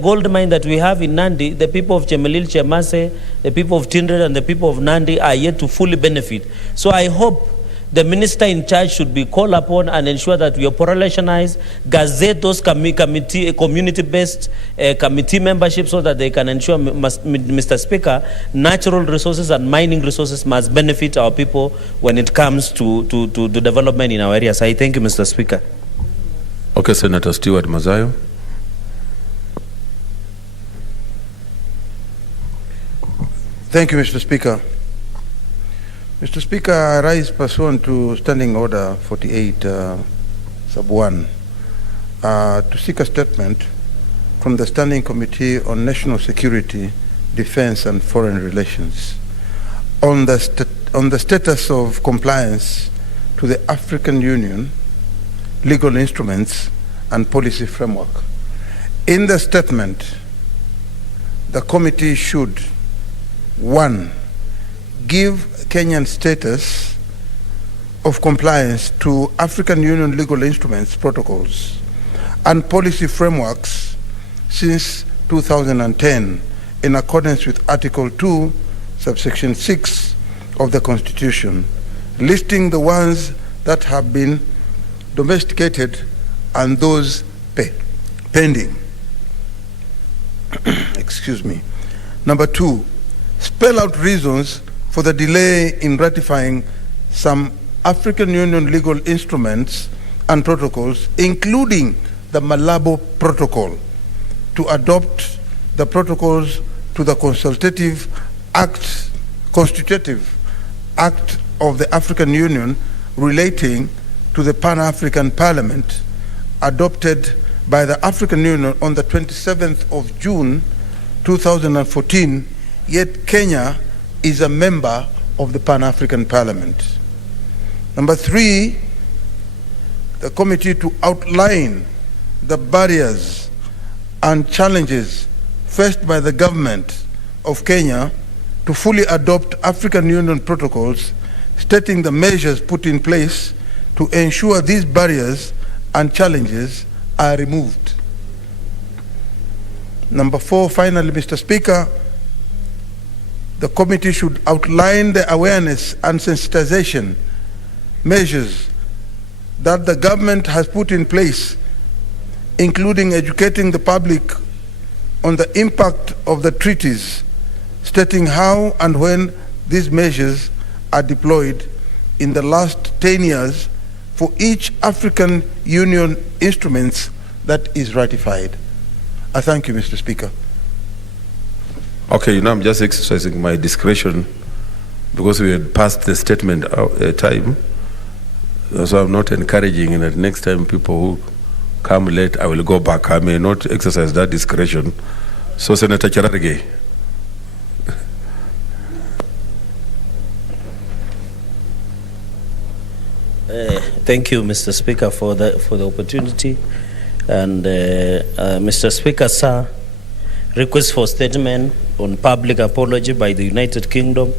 gold mine that we have in Nandi, the people of Chemelil, Chemase, the people of Tindred, and the people of Nandi are yet to fully benefit. So I hope the minister in charge should be called upon and ensure that we operationalize, gazette those community-based committee membership so that they can ensure, Mr. Speaker, natural resources and mining resources must benefit our people when it comes to development in our areas. I thank you, Mr. Speaker. Okay, Senator Stewart Mazayo. Thank you, Mr. Speaker. Mr. Speaker, I rise pursuant to Standing Order 48, sub 1, to seek a statement from the Standing Committee on National Security, Defense and Foreign Relations. on the status of compliance to the African Union legal instruments and policy framework. In the statement, the committee should, 1, give Kenyan status of compliance to African Union legal instruments, protocols, and policy frameworks since 2010 in accordance with Article 2, subsection 6 of the Constitution, listing the ones that have been domesticated and those pending. Excuse me. Number 2, spell out reasons for the delay in ratifying some African Union legal instruments and protocols, including the Malabo Protocol, to adopt the protocols to the Constitutive Act of the African Union relating to the Pan-African Parliament, adopted by the African Union on the 27th of June 2014, yet Kenya is a member of the Pan-African Parliament. Number 3, the committee to outline the barriers and challenges faced by the government of Kenya to fully adopt African Union protocols, stating the measures put in place to ensure these barriers and challenges are removed. Number 4, finally, Mr. Speaker, the committee should outline the awareness and sensitization measures that the government has put in place, including educating the public on the impact of the treaties, stating how and when these measures are deployed in the last 10 years for each African Union instruments that is ratified. I thank you, Mr. Speaker. Okay, now I'm just exercising my discretion because we had passed the statement time. So I'm not encouraging that next time people who come late, I will go back. I may not exercise that discretion. So Senator Cherargei. Thank you, Mr. Speaker, for the opportunity. And Mr. Speaker, sir, request for statement on public apology by the United Kingdom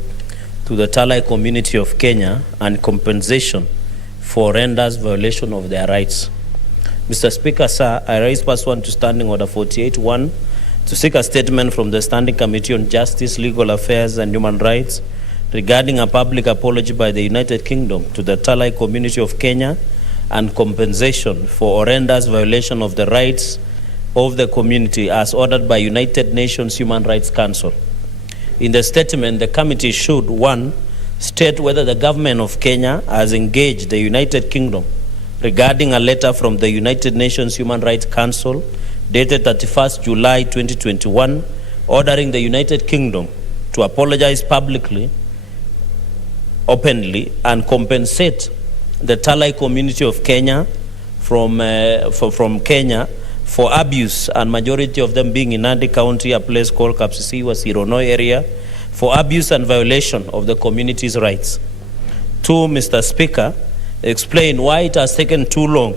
to the Talai community of Kenya and compensation for renders violation of their rights. Mr. Speaker, sir, I raise pursuant to Standing Order 48.1 to seek a statement from the Standing Committee on Justice, Legal Affairs and Human Rights regarding a public apology by the United Kingdom to the Talai community of Kenya and compensation for horrendous violation of the rights of the community as ordered by United Nations Human Rights Council. In the statement, the committee should, 1, state whether the government of Kenya has engaged the United Kingdom regarding a letter from the United Nations Human Rights Council dated 31st July 2021, ordering the United Kingdom to apologize publicly, openly, and compensate the Talai community of Kenya from Kenya for abuse, and majority of them being in Nandi County, a place called Kapsisiwa, Sironoi area, for abuse and violation of the community's rights. 2, Mr. Speaker, explain why it has taken too long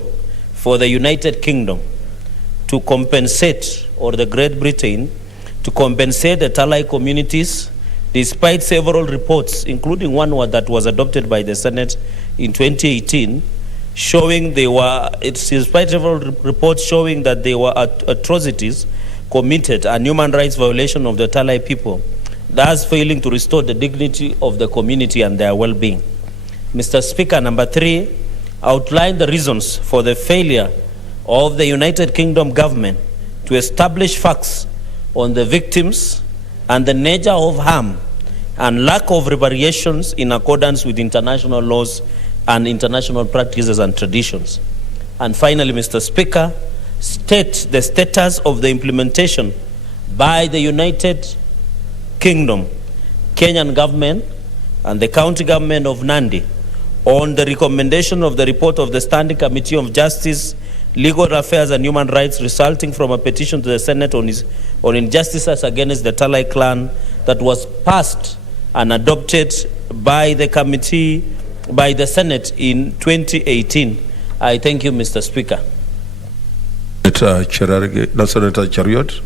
for the United Kingdom to compensate, or the Great Britain, to compensate the Talai communities, despite several reports, including one that was adopted by the Senate in 2018, showing despite several reports showing that there were atrocities committed and human rights violation of the Talai people, thus failing to restore the dignity of the community and their well-being. Mr. Speaker, number 3, outline the reasons for the failure of the United Kingdom government to establish facts on the victims and the nature of harm and lack of reparations in accordance with international laws and international practices and traditions. And finally, Mr. Speaker, state the status of the implementation by the United Kingdom, Kenyan government, and the county government of Nandi on the recommendation of the report of the Standing Committee of Justice, Legal Affairs and Human Rights resulting from a petition to the Senate on injustices against the Talai clan that was passed and adopted by the committee, by the Senate in 2018. I thank you, Mr. Speaker. Senator Chariot.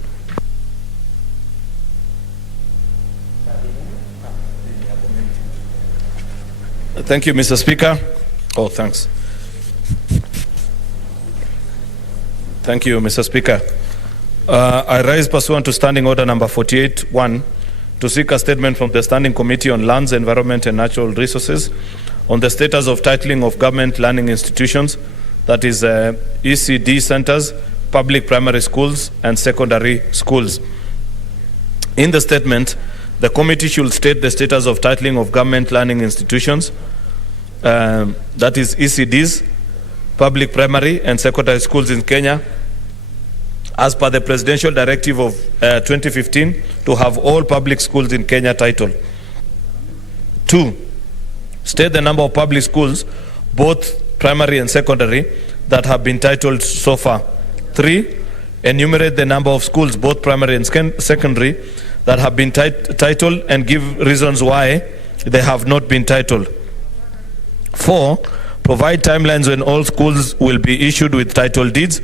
Thank you, Mr. Speaker. Oh, thanks. Thank you, Mr. Speaker. I rise pursuant to Standing Order number 48-1 to seek a statement from the Standing Committee on Lands, Environment and Natural Resources on the status of titling of government learning institutions, that is ECD centers, public primary schools and secondary schools. In the statement, the committee should state the status of titling of government learning institutions, that is ECDs, public primary and secondary schools in Kenya, as per the Presidential Directive of 2015, to have all public schools in Kenya titled. 2, state the number of public schools, both primary and secondary, that have been titled so far. 3, enumerate the number of schools, both primary and secondary, that have been titled and give reasons why they have not been titled. 4, provide timelines when all schools will be issued with title deeds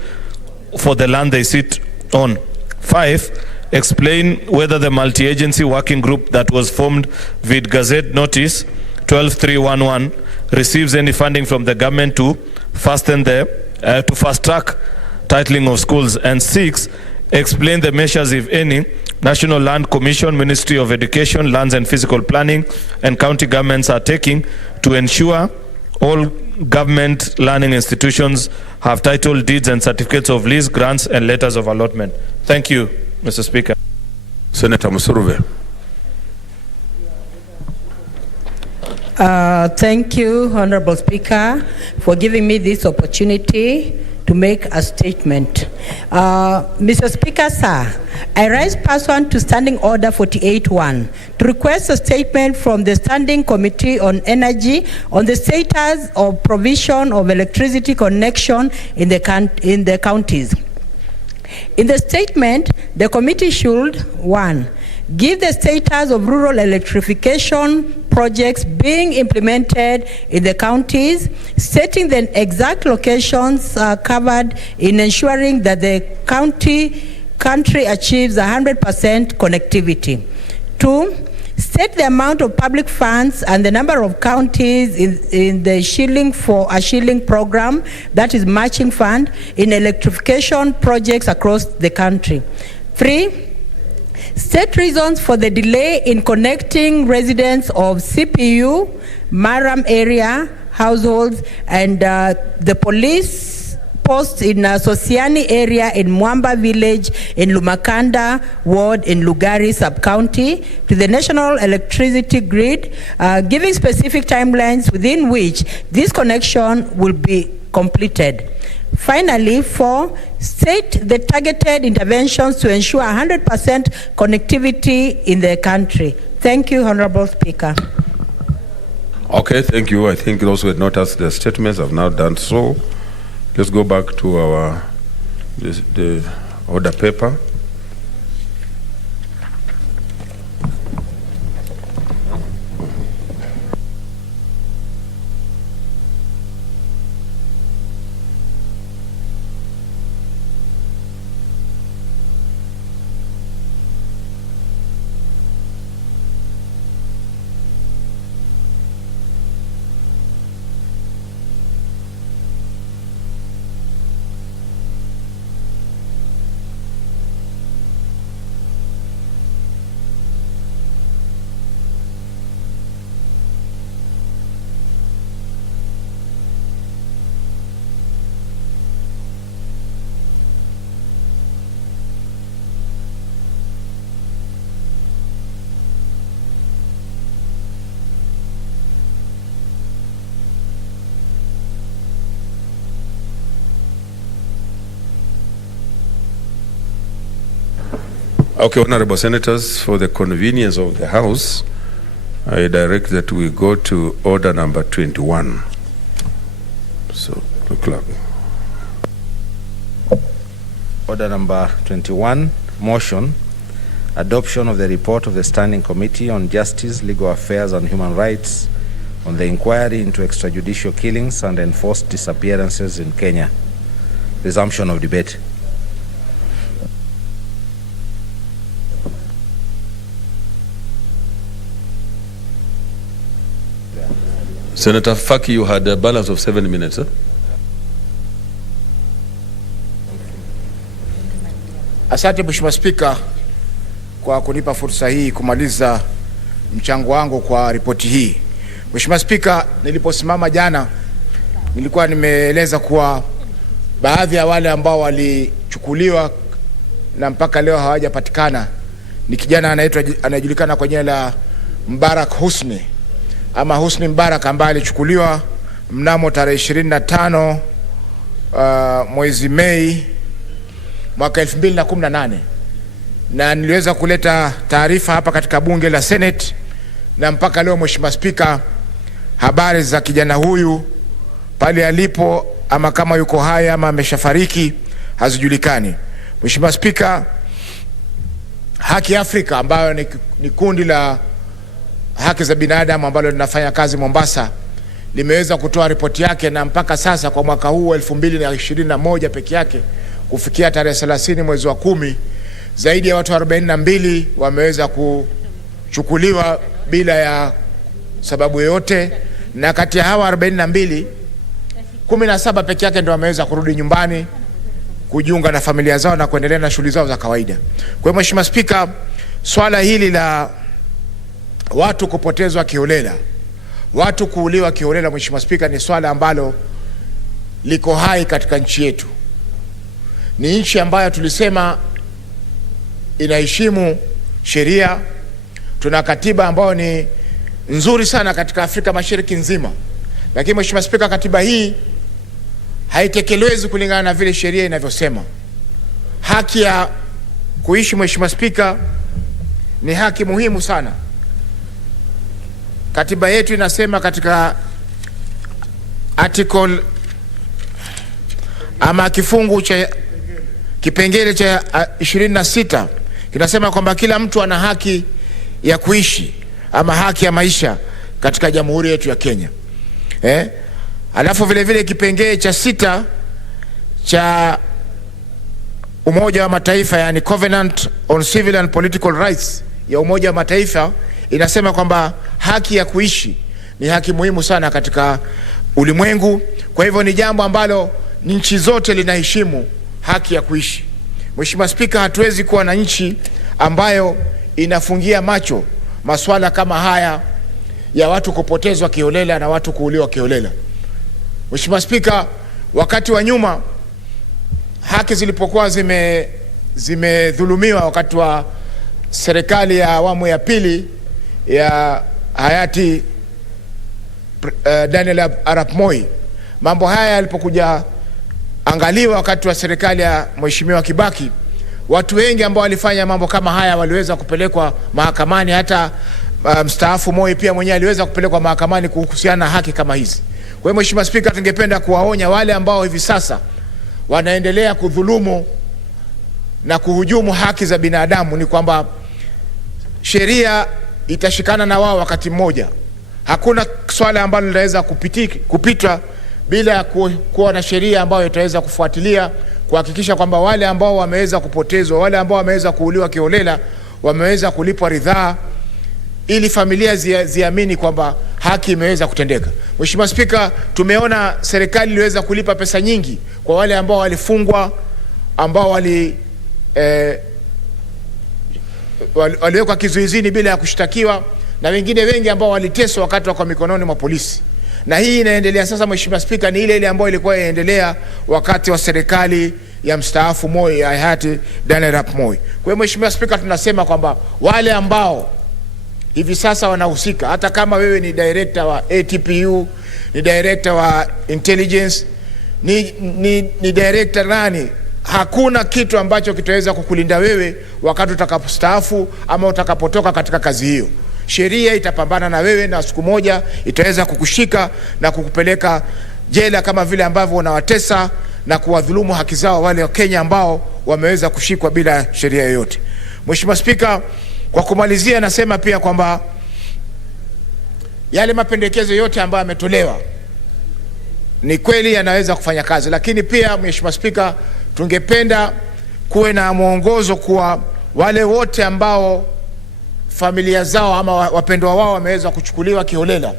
for the land they sit on. 5, explain whether the multi-agency working group that was formed with Gazette Notice 12311 receives any funding from the government to fast-track titling of schools. And 6, explain the measures, if any, National Land Commission, Ministry of Education, Lands and Physical Planning, and county governments are taking to ensure all government learning institutions have title deeds and certificates of lease, grants, and letters of allotment. Thank you, Mr. Speaker. Senator Musuruve. Thank you, Honorable Speaker, for giving me this opportunity to make a statement. Mr. Speaker, sir, I rise pursuant to Standing Order 48-1 to request a statement from the Standing Committee on Energy on the status of provision of electricity connection in the counties. In the statement, the committee should, 1, give the status of rural electrification projects being implemented in the counties, stating the exact locations covered in ensuring that the country achieves 100% connectivity. 2, state the amount of public funds and the number of counties in the Shilling for a Shilling program, that is matching fund, in electrification projects across the country. 3, state reasons for the delay in connecting residents of CPU, Maram area households, and the police posts in Sosiani area in Mwamba village in Lumakanda ward in Lugari sub-county to the national electricity grid, giving specific timelines within which this connection will be completed. Finally, 4, state the targeted interventions to ensure 100% connectivity in the country. Thank you, Honorable Speaker. Okay, thank you. I think those who had not asked their statements have now done so. Let's go back to the order paper. Okay, Honorable Senators, for the convenience of the House, I direct that we go to order number 21. So, the clerk. Order number 21, motion, adoption of the report of the Standing Committee on Justice, Legal Affairs and Human Rights on the inquiry into extrajudicial killings and enforced disappearances in Kenya. Resumption of debate. Senator Faki, you had a balance of 7 minutes. Asante Mheshimiwa Spika kwa kunipa fursa hii kumaliza mchango wangu kwa ripoti hii. Mheshimiwa Spika, niliposimama jana nilikuwa nimeeleza kuwa baadhi ya wale ambao walichukuliwa na mpaka leo hawajapatikana ni kijana anayejulikana kwa jina la Mbarak Husni ama Husni Mbarak, ambaye alichukuliwa mnamo tarehe 25 mwezi Mei mwaka 2018, na niliweza kuleta taarifa hapa katika bunge la Senate, na mpaka leo Mheshimiwa Spika, habari za kijana huyu pale alipo ama kama yuko hai ama ameshafariki hazijulikani. Mheshimiwa Spika, Haki Afrika ambayo ni kundi la haki za binadamu ambalo linafanya kazi Mombasa limeweza kutoa ripoti yake, na mpaka sasa kwa mwaka huu 2021 peke yake kufikia tarehe 30 mwezi wa 10 zaidi ya watu 42 wameweza kuchukuliwa bila ya sababu yoyote, na kati ya hawa 42 17 peke yake ndio wameweza kurudi nyumbani kujiunga na familia zao na kuendelea na shughuli zao za kawaida. Kwa hiyo Mheshimiwa Spika, swala hili la watu kupotezwa kiholela, watu kuuliwa kiholela, Mheshimiwa Spika, ni swala ambalo liko hai katika nchi yetu. Ni nchi ambayo tulisema inaheshimu sheria. Tuna katiba ambayo ni nzuri sana katika Afrika Mashariki nzima. Lakini Mheshimiwa Spika, katiba hii haitekelezwi kulingana na vile sheria inavyosema. Haki ya kuishi, Mheshimiwa Spika, ni haki muhimu sana. Katiba yetu inasema katika article ama kifungu cha kipengele cha 26 kinasema kwamba kila mtu ana haki ya kuishi ama haki ya maisha katika jamhuri yetu ya Kenya. Alafu vile vile kipengele cha 6 cha Umoja wa Mataifa, yani Covenant on Civil and Political Rights ya Umoja wa Mataifa, inasema kwamba haki ya kuishi ni haki muhimu sana katika ulimwengu. Kwa hivyo ni jambo ambalo nchi zote linaheshimu haki ya kuishi. Mheshimiwa Spika, hatuwezi kuwa na nchi ambayo inafungia macho masuala kama haya ya watu kupotezwa kiholela na watu kuuliwa kiholela. Mheshimiwa Spika, wakati wa nyuma haki zilipokuwa zimedhulumiwa wakati wa serikali ya awamu ya pili ya hayati Daniel Arap Moi, mambo haya yalipokuja angaliwa wakati wa serikali ya Mheshimiwa Kibaki, watu wengi ambao walifanya mambo kama haya waliweza kupelekwa mahakamani. Hata mstaafu Moi pia mwenyewe aliweza kupelekwa mahakamani kuhusiana na haki kama hizi. Kwa hiyo Mheshimiwa Spika, tungependa kuwaonya wale ambao hivi sasa wanaendelea kudhulumu na kuhujumu haki za binadamu ni kwamba sheria itashikana na wao wakati mmoja. Hakuna swala ambalo linaweza kupitwa bila kuwa na sheria ambayo itaweza kufuatilia kuhakikisha kwamba wale ambao wameweza kupotezwa, wale ambao wameweza kuuliwa kiholela wameweza kulipwa ridhaa, ili familia ziamini kwamba haki imeweza kutendeka. Mheshimiwa Spika, tumeona serikali iliweza kulipa pesa nyingi kwa wale ambao walifungwa, ambao waliwekwa kizuizini bila ya kushtakiwa, na wengine wengi ambao waliteswa wakati wako mikononi mwa polisi. Na hii inaendelea sasa Mheshimiwa Spika, ni ile ambayo ilikuwa inaendelea wakati wa serikali ya mstaafu Moi, ya hayati Daniel Arap Moi. Kwa hiyo Mheshimiwa Spika, tunasema kwamba wale ambao hivi sasa wanahusika, hata kama wewe ni director wa ATPU, ni director wa intelligence, ni director nani, hakuna kitu ambacho kitaweza kukulinda wewe wakati utakapostaafu ama utakapotoka katika kazi hiyo. Sheria itapambana na wewe na siku moja itaweza kukushika na kukupeleka jela, kama vile ambavyo unawatesa na kuwadhulumu haki zao wale wa Kenya ambao wameweza kushikwa bila sheria yoyote. Mheshimiwa Spika, kwa kumalizia nasema pia kwamba yale mapendekezo yote ambayo yametolewa ni kweli yanaweza kufanya kazi, lakini pia Mheshimiwa Spika, tungependa kuwe na mwongozo kwa wale wote ambao familia zao ama wapendwa wao wameweza kuchukuliwa kiholela,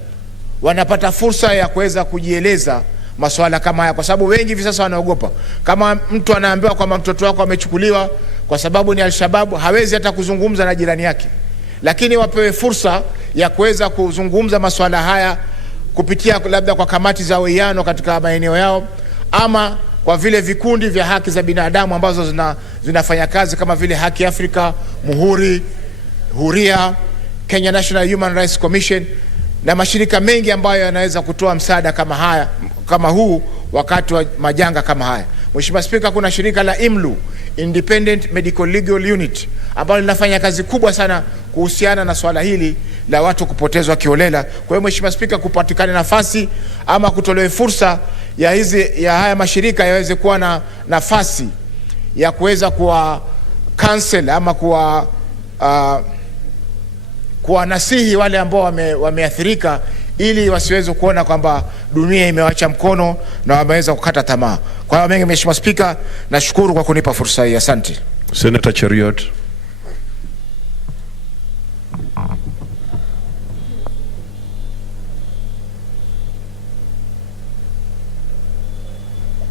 wanapata fursa ya kuweza kujieleza masuala kama haya, kwa sababu wengi hivi sasa wanaogopa. Kama mtu anaambiwa kwamba mtoto wako amechukuliwa kwa sababu ni Al-Shabaab, hawezi hata kuzungumza na jirani yake, lakini wapewe fursa ya kuweza kuzungumza masuala haya kupitia labda kwa kamati za uwiano katika maeneo yao, ama kwa vile vikundi vya haki za binadamu ambazo zinafanya kazi kama vile Haki Afrika, Muhuri, Huria, Kenya National Human Rights Commission na mashirika mengi ambayo yanaweza kutoa msaada kama huu wakati wa majanga kama haya. Mheshimiwa Spika, kuna shirika la IMLU, Independent Medical Legal Unit, ambalo linafanya kazi kubwa sana kuhusiana na swala hili la watu kupotezwa kiholela. Kwa hiyo Mheshimiwa Spika, kupatikana nafasi ama kutolewa fursa ya haya mashirika yaweze kuwa na nafasi ya kuweza kuwa cancel ama kuwanasihi wale ambao wameathirika, ili wasiweze kuona kwamba dunia imewacha mkono na wameweza kukata tamaa. Kwa hiyo mengi, Mheshimiwa Spika, nashukuru kwa kunipa fursa hii. Asante. Senator Cheriot.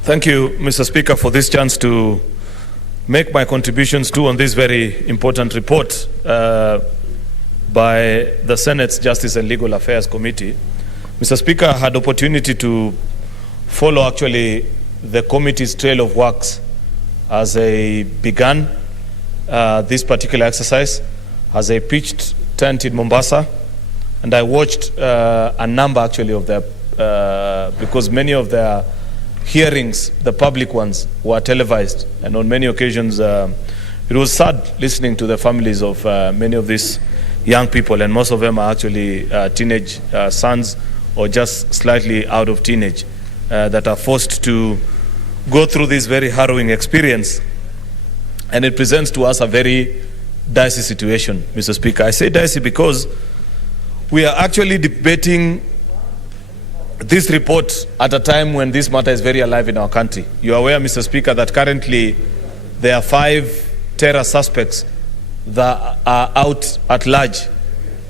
Thank you, Mr. Speaker, for this chance to make my contributions too on this very important report by the Senate's Justice and Legal Affairs Committee. Mr. Speaker, I had opportunity to follow actually the committee's trail of works as they began this particular exercise, as they pitched tent in Mombasa, and I watched a number actually of their, because many of their hearings, the public ones, were televised, and on many occasions it was sad listening to the families of many of these young people, and most of them are actually teenage sons or just slightly out of teenage that are forced to go through this very harrowing experience. And it presents to us a very dicey situation, Mr. Speaker. I say dicey because we are actually debating this report at a time when this matter is very alive in our country. You are aware, Mr. Speaker, that currently there are 5 terror suspects that are out at large,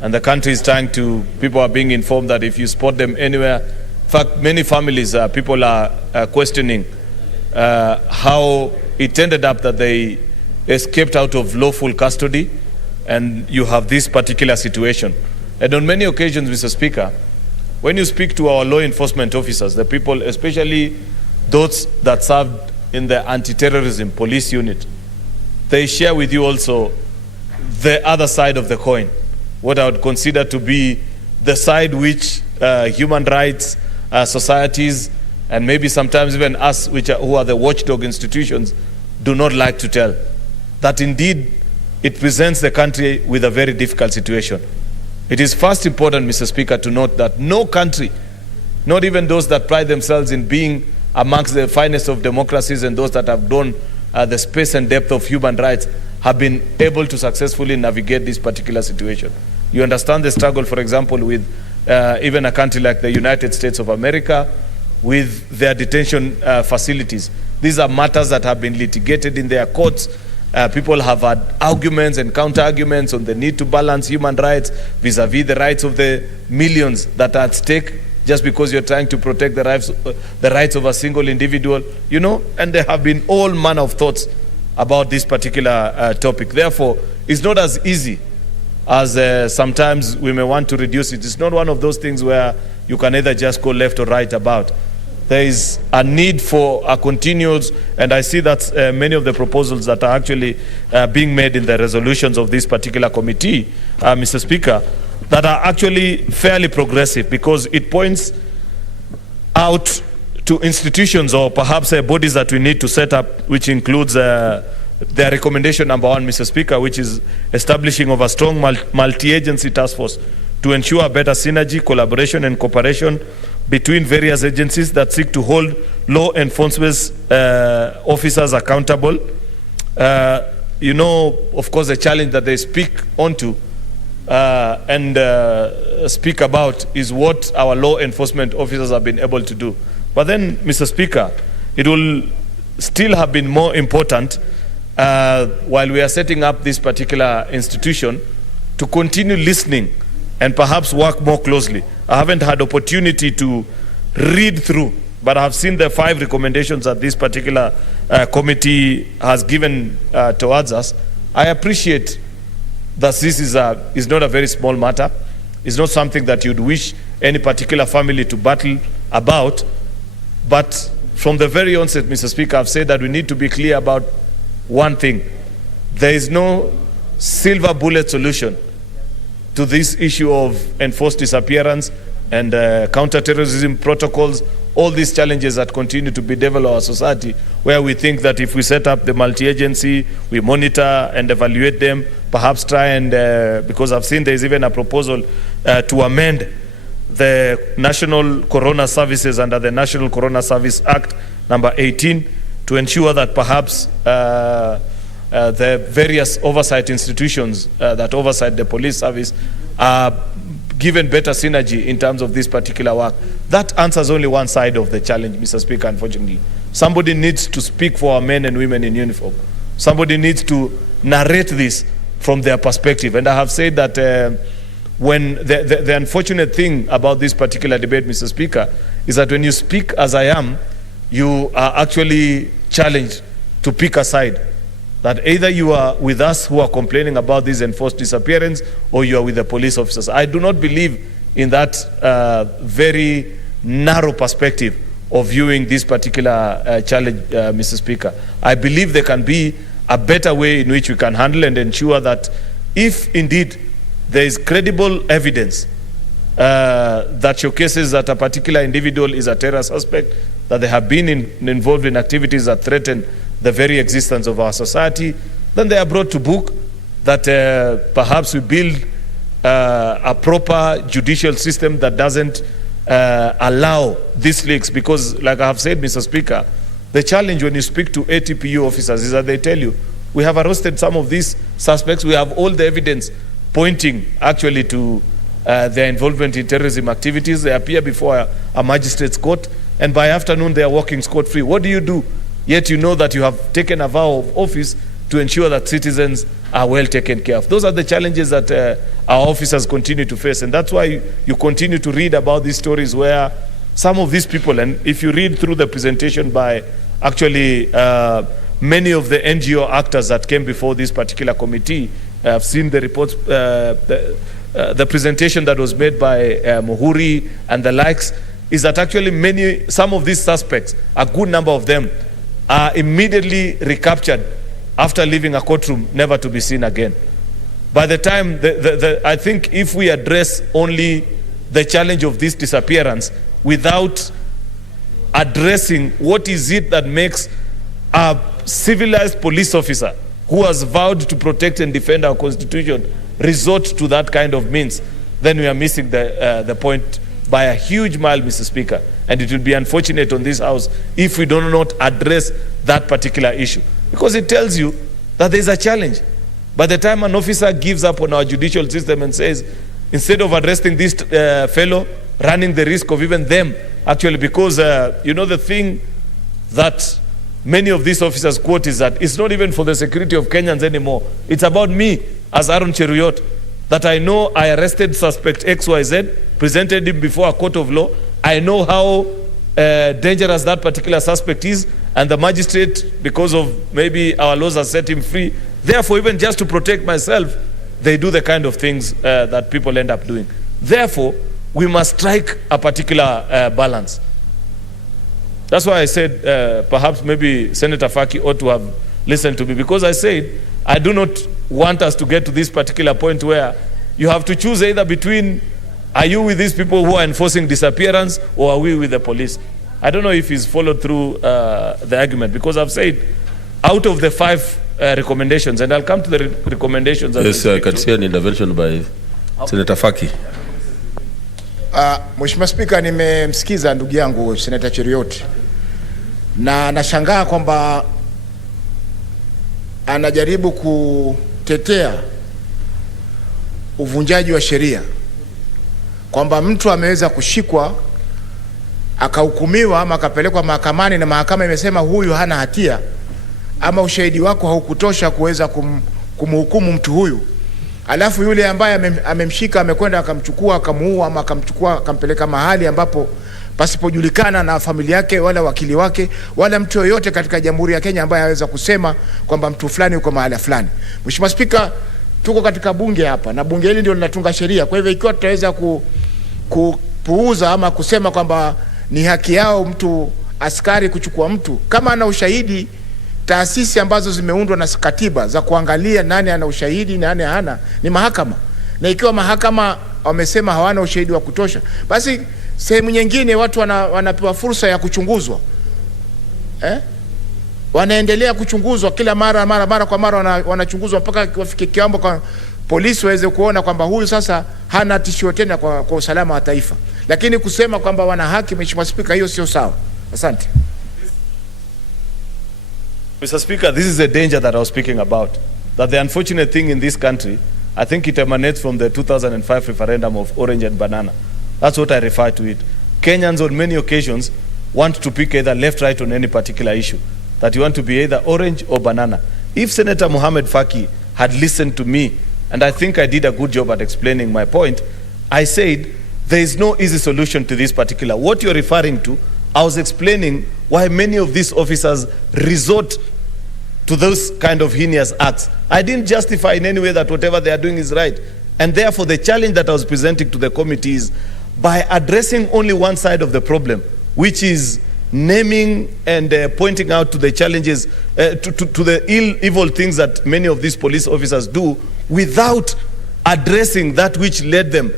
and the country is trying to, people are being informed that if you spot them anywhere, in fact, many families, people are questioning how it ended up that they escaped out of lawful custody, and you have this particular situation. And on many occasions, Mr. Speaker, when you speak to our law enforcement officers, the people, especially those that served in the anti-terrorism police unit, they share with you also the other side of the coin, what I would consider to be the side which human rights societies and maybe sometimes even us, who are the watchdog institutions, do not like to tell. That indeed it presents the country with a very difficult situation. It is first important, Mr. Speaker, to note that no country, not even those that pride themselves in being amongst the finest of democracies and those that have known the space and depth of human rights, have been able to successfully navigate this particular situation. You understand the struggle, for example, with even a country like the United States of America, with their detention facilities. These are matters that have been litigated in their courts. People have had arguments and counter-arguments on the need to balance human rights vis-a-vis the rights of the millions that are at stake, just because you're trying to protect the rights of a single individual, you know, and there have been all manner of thoughts about this particular topic. Therefore, it's not as easy as sometimes we may want to reduce it. It's not one of those things where you can either just go left or right about. There is a need for a continuous, and I see that many of the proposals that are actually being made in the resolutions of this particular committee, Mr. Speaker, that are actually fairly progressive, because it points out to institutions or perhaps bodies that we need to set up, which includes their recommendation number 1, Mr. Speaker, which is establishing of a strong multi-agency task force to ensure better synergy, collaboration and cooperation between various agencies that seek to hold law enforcement officers accountable. you know, of course, the challenge that they speak onto and speak about is what our law enforcement officers have been able to do. But then, Mr. Speaker, it will still have been more important while we are setting up this particular institution to continue listening and perhaps work more closely. I haven't had opportunity to read through, but I have seen the 5 recommendations that this particular committee has given towards us. I appreciate that this is not a very small matter. It's not something that you'd wish any particular family to battle about. But from the very onset, Mr. Speaker, I've said that we need to be clear about one thing. There is no silver bullet solution to this issue of enforced disappearance and counterterrorism protocols, all these challenges that continue to bedevil our society, where we think that if we set up the multi-agency, we monitor and evaluate them, perhaps try and, because I've seen there's even a proposal to amend the National Corona Services under the National Corona Service Act number 18 to ensure that perhaps the various oversight institutions that oversight the police service are given better synergy in terms of this particular work. That answers only one side of the challenge, Mr. Speaker, unfortunately. Somebody needs to speak for our men and women in uniform. Somebody needs to narrate this from their perspective. And I have said that when the unfortunate thing about this particular debate, Mr. Speaker, is that when you speak as I am, you are actually challenged to pick a side. That either you are with us who are complaining about this enforced disappearance or you are with the police officers. I do not believe in that very narrow perspective of viewing this particular challenge, Mr. Speaker. I believe there can be a better way in which we can handle and ensure that if indeed there is credible evidence that showcases that a particular individual is a terror suspect, that they have been involved in activities that threaten the very existence of our society, then they are brought to book, that perhaps we build a proper judicial system that doesn't allow these leaks. Because like I have said, Mr. Speaker, the challenge when you speak to ATPU officers is that they tell you, we have arrested some of these suspects, we have all the evidence pointing actually to their involvement in terrorism activities. They appear before a magistrate's court, and by afternoon they are walking scot-free. What do you do? Yet you know that you have taken a vow of office to ensure that citizens are well taken care of. Those are the challenges that our officers continue to face, and that's why you continue to read about these stories where some of these people, and if you read through the presentation by actually many of the NGO actors that came before this particular committee, I've seen the reports, the presentation that was made by Muhuri and the likes, is that actually some of these suspects, a good number of them, are immediately recaptured after leaving a courtroom, never to be seen again. By the time, I think if we address only the challenge of this disappearance without addressing what is it that makes a civilized police officer who has vowed to protect and defend our constitution resort to that kind of means, then we are missing the point by a huge mile, Mr. Speaker. And it will be unfortunate on this House if we do not address that particular issue. Because it tells you that there is a challenge. By the time an officer gives up on our judicial system and says, instead of arresting this fellow, running the risk of even them, actually, because, you know, the thing that many of these officers quote is that it's not even for the security of Kenyans anymore. It's about me as Aaron Cheruiyot, that I know I arrested suspect XYZ, presented him before a court of law. I know how dangerous that particular suspect is, and the magistrate, because of maybe our laws, has set him free. Therefore, even just to protect myself, they do the kind of things that people end up doing. Therefore, we must strike a particular balance. That's why I said perhaps maybe Senator Faki ought to have listened to me, because I said I do not want us to get to this particular point where you have to choose either between, are you with these people who are enforcing disappearance, or are we with the police? I don't know if he's followed through the argument, because I've said out of the 5 recommendations, and I'll come to the recommendations. Yes, I can see an intervention by Senator Faki. Mheshimiwa Spika, nimemsikiza ndugu yangu Senator Cheruiyot, na nashangaa kwamba anajaribu kutetea uvunjaji wa sheria, kwamba mtu ameweza kushikwa akahukumiwa ama akapelekwa mahakamani na mahakama imesema huyu hana hatia, ama ushahidi wako haukutosha kuweza kumhukumu mtu huyu, alafu yule ambaye amemshika amekwenda akamchukua akamuua ama akamchukua akampeleka mahali ambapo pasipojulikana na familia yake wala wakili wake wala mtu yoyote katika Jamhuri ya Kenya ambaye aweza kusema kwamba mtu fulani yuko mahali fulani. Mheshimiwa Spika, tuko katika bunge hapa na bunge hili ndio linatunga sheria. Kwa hivyo ikiwa tutaweza kupuuza ama kusema kwamba ni haki yao mtu askari kuchukua mtu, kama ana ushahidi, taasisi ambazo zimeundwa na katiba za kuangalia nani ana ushahidi nani hana ni mahakama, na ikiwa mahakama wamesema hawana ushahidi wa kutosha, basi sehemu nyingine watu wanapewa fursa ya kuchunguzwa, wanaendelea kuchunguzwa kila mara kwa mara, wanachunguzwa mpaka wafike kiwango kwa polisi waweze kuona kwamba huyu sasa hana tishio tena kwa usalama wa taifa. Lakini kusema kwamba wana haki, Mheshimiwa Spika, hiyo sio sawa. Asante. Mr. Speaker, this is a danger that I was speaking about. That the unfortunate thing in this country, I think it emanates from the 2005 referendum of orange and banana. That's what I refer to it. Kenyans on many occasions want to pick either left, right on any particular issue. That you want to be either orange or banana. If Senator Mohamed Faki had listened to me, and I think I did a good job at explaining my point, I said there is no easy solution to this particular. What you're referring to, I was explaining why many of these officers resort to those kind of heinous acts. I didn't justify in any way that whatever they are doing is right. And therefore the challenge that I was presenting to the committee is by addressing only one side of the problem, which is naming and pointing out to the challenges, to the evil things that many of these police officers do, without addressing that which led them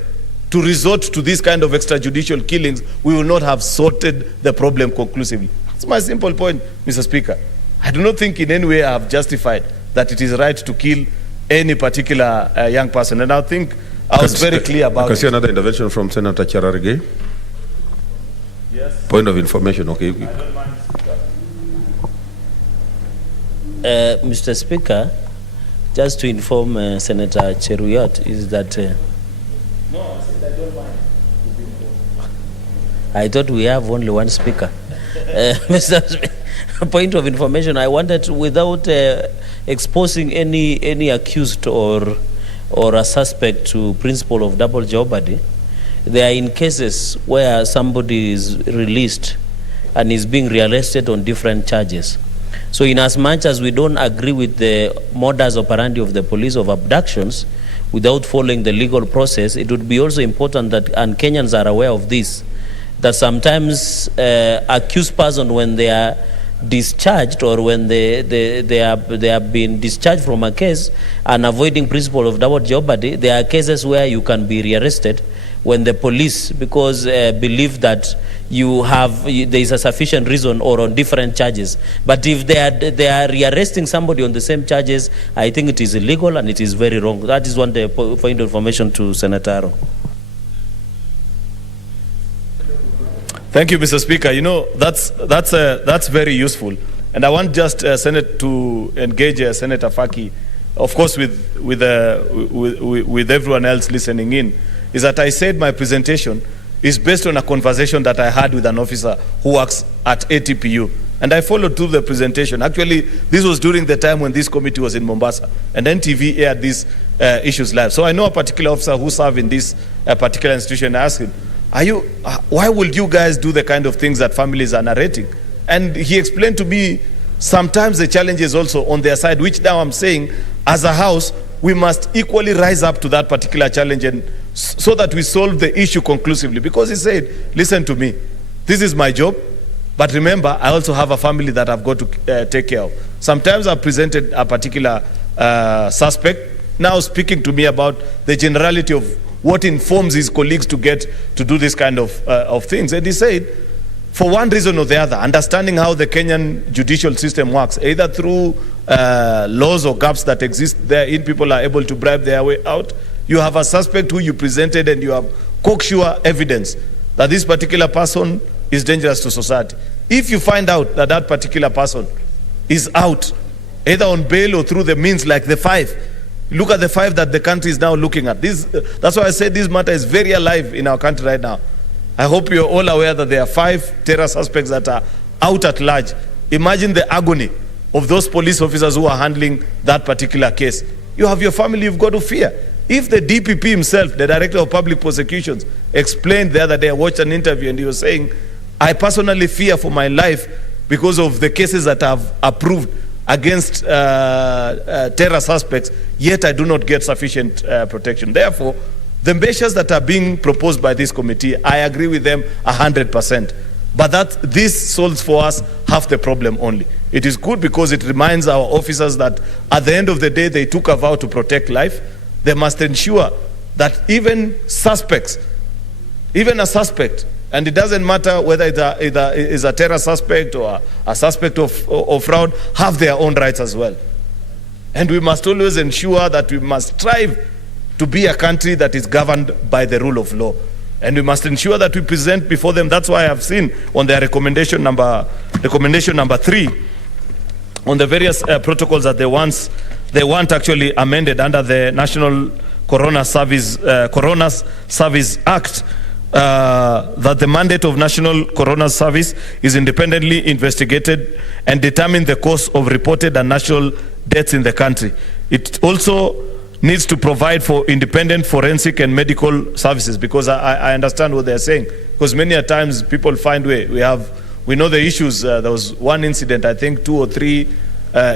to resort to this kind of extrajudicial killings, we will not have sorted the problem conclusively. That's my simple point, Mr. Speaker. I do not think in any way I have justified that it is right to kill any particular young person, and I think I was very clear about it. I can see another intervention from Senator Cherargei. Yes. Point of information, okay. Mr. Speaker, just to inform Senator Cheruyot is that no, I said I don't mind. I thought we have only one speaker. Mr. Point of information, I wanted, without exposing any accused or a suspect to principle of double jeopardy, there are in cases where somebody is released and is being rearrested on different charges. So in as much as we don't agree with the modus operandi of the police of abductions without following the legal process, it would be also important that, and Kenyans are aware of this, that sometimes accused person, when they are discharged or when they have been discharged from a case and avoiding principle of double jeopardy, there are cases where you can be rearrested when the police, because believe that there is a sufficient reason or on different charges. But if they are rearresting somebody on the same charges, I think it is illegal and it is very wrong. That is one point of information to Senator Aro. Thank you, Mr. Speaker. You know, that's very useful. And I want just Senate to engage Senator Faki, of course, with everyone else listening in, is that I said my presentation is based on a conversation that I had with an officer who works at ATPU. And I followed through the presentation. Actually, this was during the time when this committee was in Mombasa, and NTV aired these issues live. So I know a particular officer who served in this particular institution. I asked him, why would you guys do the kind of things that families are narrating? And he explained to me, sometimes the challenge is also on their side, which now I'm saying, as a house, we must equally rise up to that particular challenge, and so that we solve the issue conclusively. Because he said, listen to me, this is my job, but remember, I also have a family that I've got to take care of. Sometimes I've presented a particular suspect, now speaking to me about the generality of what informs his colleagues to get to do this kind of things. And he said, for one reason or the other, understanding how the Kenyan judicial system works, either through laws or gaps that exist therein, people are able to bribe their way out. You have a suspect who you presented and you have cocksure evidence that this particular person is dangerous to society. If you find out that that particular person is out either on bail or through the means like the 5. Look at the 5 that the country is now looking at. That's why I say this matter is very alive in our country right now. I hope you're all aware that there are 5 terror suspects that are out at large. Imagine the agony of those police officers who are handling that particular case. You have your family you've got to fear. If the DPP himself, the Director of Public Prosecutions, explained the other day, I watched an interview and he was saying, I personally fear for my life because of the cases that I've approved against terror suspects, yet I do not get sufficient protection. Therefore, the measures that are being proposed by this committee, I agree with them 100%. But this solves for us half the problem only. It is good because it reminds our officers that at the end of the day, they took a vow to protect life. They must ensure that even suspects, even a suspect, and it doesn't matter whether it is a terror suspect or a suspect of fraud, have their own rights as well. And we must always ensure that we must strive to be a country that is governed by the rule of law. And we must ensure that we present before them. That's why I have seen on their recommendation number 3, on the various protocols that they want actually amended under the National Corona Service Act, that the mandate of National Corona Service is independently investigated and determine the cause of reported and natural deaths in the country. It also needs to provide for independent forensic and medical services, because I understand what they're saying, because many a times people find we know the issues. There was one incident, I think 2 or 3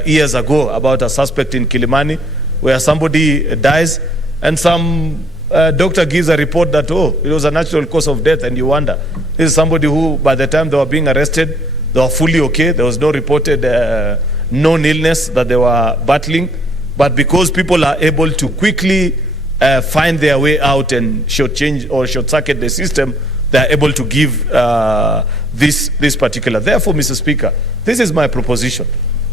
years ago, about a suspect in Kilimani where somebody dies and some doctor gives a report that, it was a natural cause of death, and you wonder, this is somebody who by the time they were being arrested, they were fully okay. There was no reported known illness that they were battling. But because people are able to quickly find their way out and short-change or short-circuit the system, they are able to give this particular. Therefore, Mr. Speaker, this is my proposition.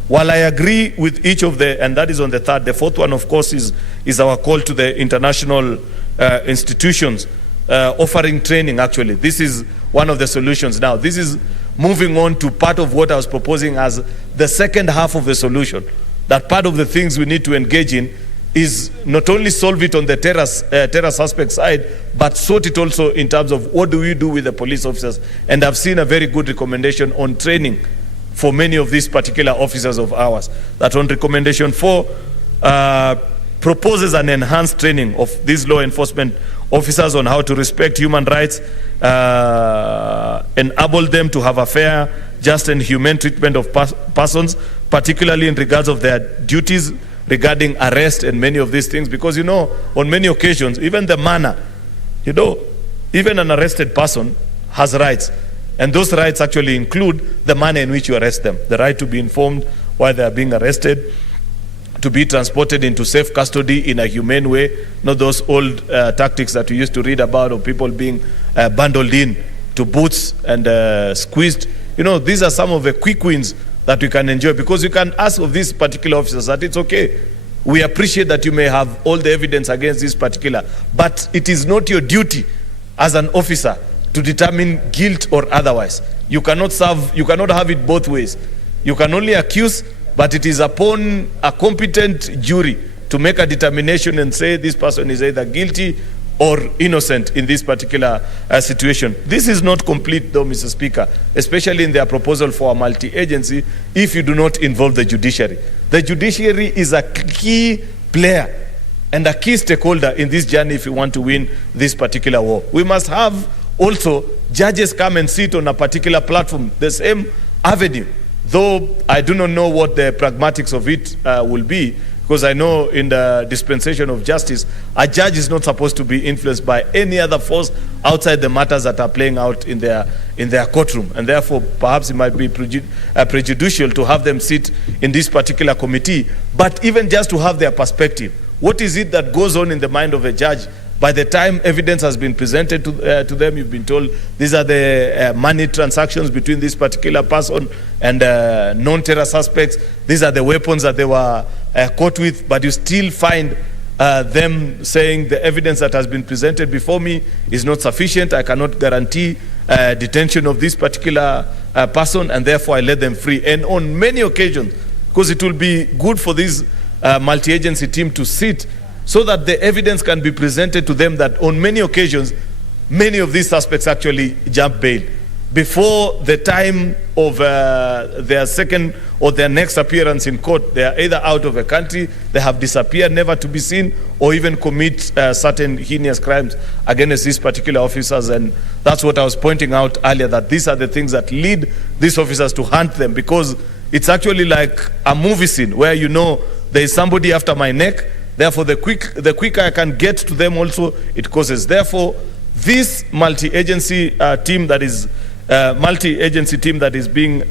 While I agree with each of and that is on the 3rd, the 4th one, of course, is our call to the international institutions offering training, actually. This is one of the solutions now. This is moving on to part of what I was proposing as the second half of the solution. That part of the things we need to engage in is not only solve it on the terror suspect side, but sort it also in terms of what do we do with the police officers. And I've seen a very good recommendation on training for many of these particular officers of ours. That on recommendation 4 proposes an enhanced training of these law enforcement officers on how to respect human rights, enable them to have a fair, just and humane treatment of persons, particularly in regards of their duties regarding arrest and many of these things. Because, on many occasions, even the manner, even an arrested person has rights. And those rights actually include the manner in which you arrest them. The right to be informed while they are being arrested, to be transported into safe custody in a humane way, not those old tactics that we used to read about of people being bundled in to booths and squeezed. These are some of the quick wins that we can enjoy, because you can ask of these particular officers that it's okay. We appreciate that you may have all the evidence against this particular, but it is not your duty as an officer to determine guilt or otherwise. You cannot have it both ways. You can only accuse, but it is upon a competent jury to make a determination and say this person is either guilty or innocent in this particular situation. This is not complete, though, Mr. Speaker, especially in their proposal for a multi-agency, if you do not involve the judiciary. The judiciary is a key player and a key stakeholder in this journey if you want to win this particular war. We must have also judges come and sit on a particular platform, the same avenue, though I do not know what the pragmatics of it will be, because I know in the dispensation of justice, a judge is not supposed to be influenced by any other force outside the matters that are playing out in their courtroom. And therefore, perhaps it might be prejudicial to have them sit in this particular committee, but even just to have their perspective. What is it that goes on in the mind of a judge? By the time evidence has been presented to them, you've been told these are the money transactions between this particular person and non-terror suspects. These are the weapons that they were caught with, but you still find them saying the evidence that has been presented before me is not sufficient. I cannot guarantee detention of this particular person, and therefore I let them free. And on many occasions, because it will be good for this multi-agency team to sit so that the evidence can be presented to them that on many occasions, many of these suspects actually jump bail. Before the time of their second or their next appearance in court, they are either out of the country, they have disappeared, never to be seen, or even commit certain heinous crimes against these particular officers. And that's what I was pointing out earlier, that these are the things that lead these officers to hunt them, because it's actually like a movie scene where you know there is somebody after my neck, therefore the quicker I can get to them also, it causes. Therefore, this multi-agency team that is being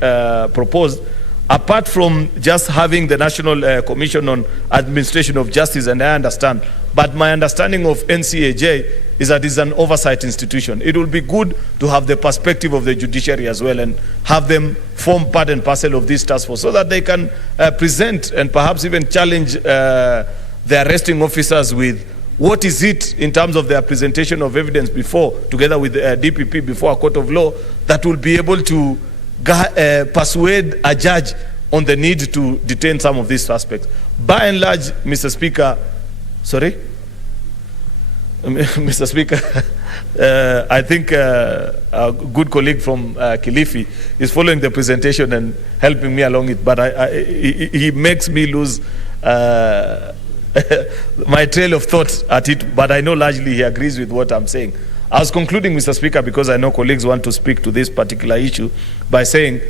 proposed, apart from just having the National Commission on Administration of Justice, and I understand, but my understanding of NCAJ is that it's an oversight institution. It will be good to have the perspective of the judiciary as well and have them form part and parcel of this task force so that they can present and perhaps even challenge the arresting officers with what is it in terms of their presentation of evidence before, together with the DPP before a court of law, that will be able to persuade a judge on the need to detain some of these suspects. By and large, Mr. Speaker, Mr. Speaker, I think a good colleague from Kilifi is following the presentation and helping me along it, but he makes me lose my trail of thought at it, but I know largely he agrees with what I'm saying. I was concluding, Mr. Speaker, because I know colleagues want to speak to this particular issue, by saying,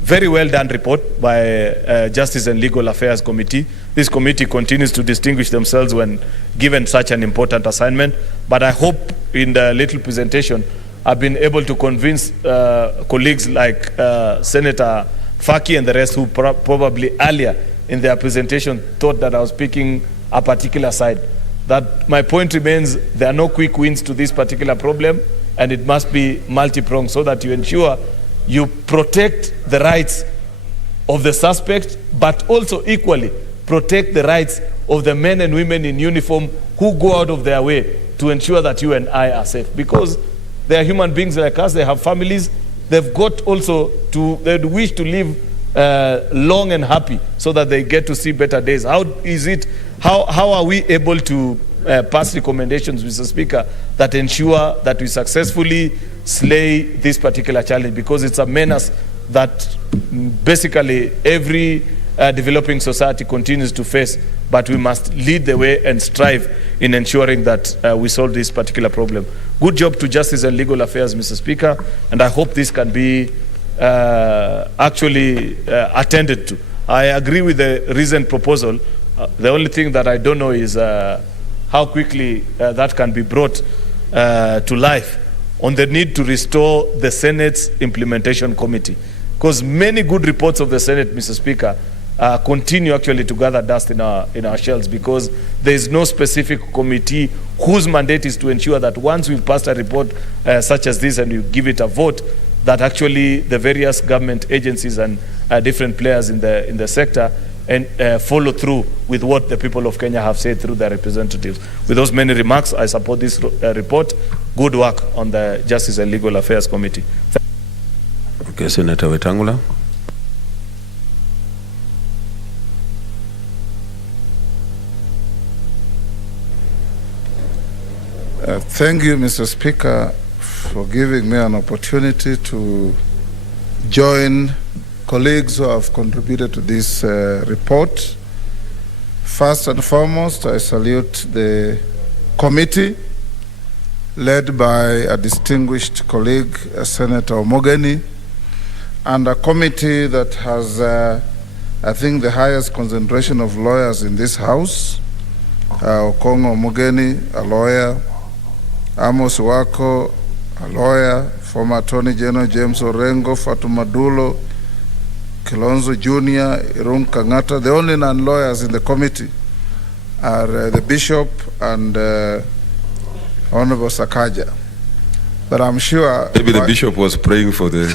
very well done report by Justice and Legal Affairs Committee. This committee continues to distinguish themselves when given such an important assignment, but I hope in the little presentation I've been able to convince colleagues like Senator Faki and the rest who probably earlier in their presentation thought that I was picking a particular side. That my point remains, there are no quick wins to this particular problem, and it must be multi-pronged so that you ensure you protect the rights of the suspect, but also equally protect the rights of the men and women in uniform who go out of their way to ensure that you and I are safe. Because they are human beings like us, they have families, they've got also to, they wish to live long and happy so that they get to see better days. How are we able to pass recommendations, Mr. Speaker, that ensure that we successfully slay this particular challenge? Because it's a menace that basically every developing society continues to face, but we must lead the way and strive in ensuring that we solve this particular problem. Good job to Justice and Legal Affairs, Mr. Speaker, and I hope this can be actually attended to. I agree with the recent proposal. The only thing that I don't know is how quickly that can be brought to life on the need to restore the Senate's implementation committee. Because many good reports of the Senate, Mr. Speaker, continue actually to gather dust in our shells, because there is no specific committee whose mandate is to ensure that once we've passed a report such as this and you give it a vote, that actually the various government agencies and different players in the sector and follow through with what the people of Kenya have said through their representatives. With those many remarks, I support this report. Good work on the Justice and Legal Affairs Committee. Okay, Senator Wetangula. Thank you, Mr. Speaker, for giving me an opportunity to join colleagues who have contributed to this report. First and foremost, I salute the committee led by a distinguished colleague, Senator Omogeni, and a committee that has, I think, the highest concentration of lawyers in this House. Okongo Omogeni, a lawyer, Amos Wako, a lawyer, former Attorney General James Orengo, Fatuma Dulo, Kilonzo Jr., Irun Kangata. The only non-lawyers in the committee are the Bishop and Honorable Sakaja. But I'm sure... Maybe the Bishop was praying for the,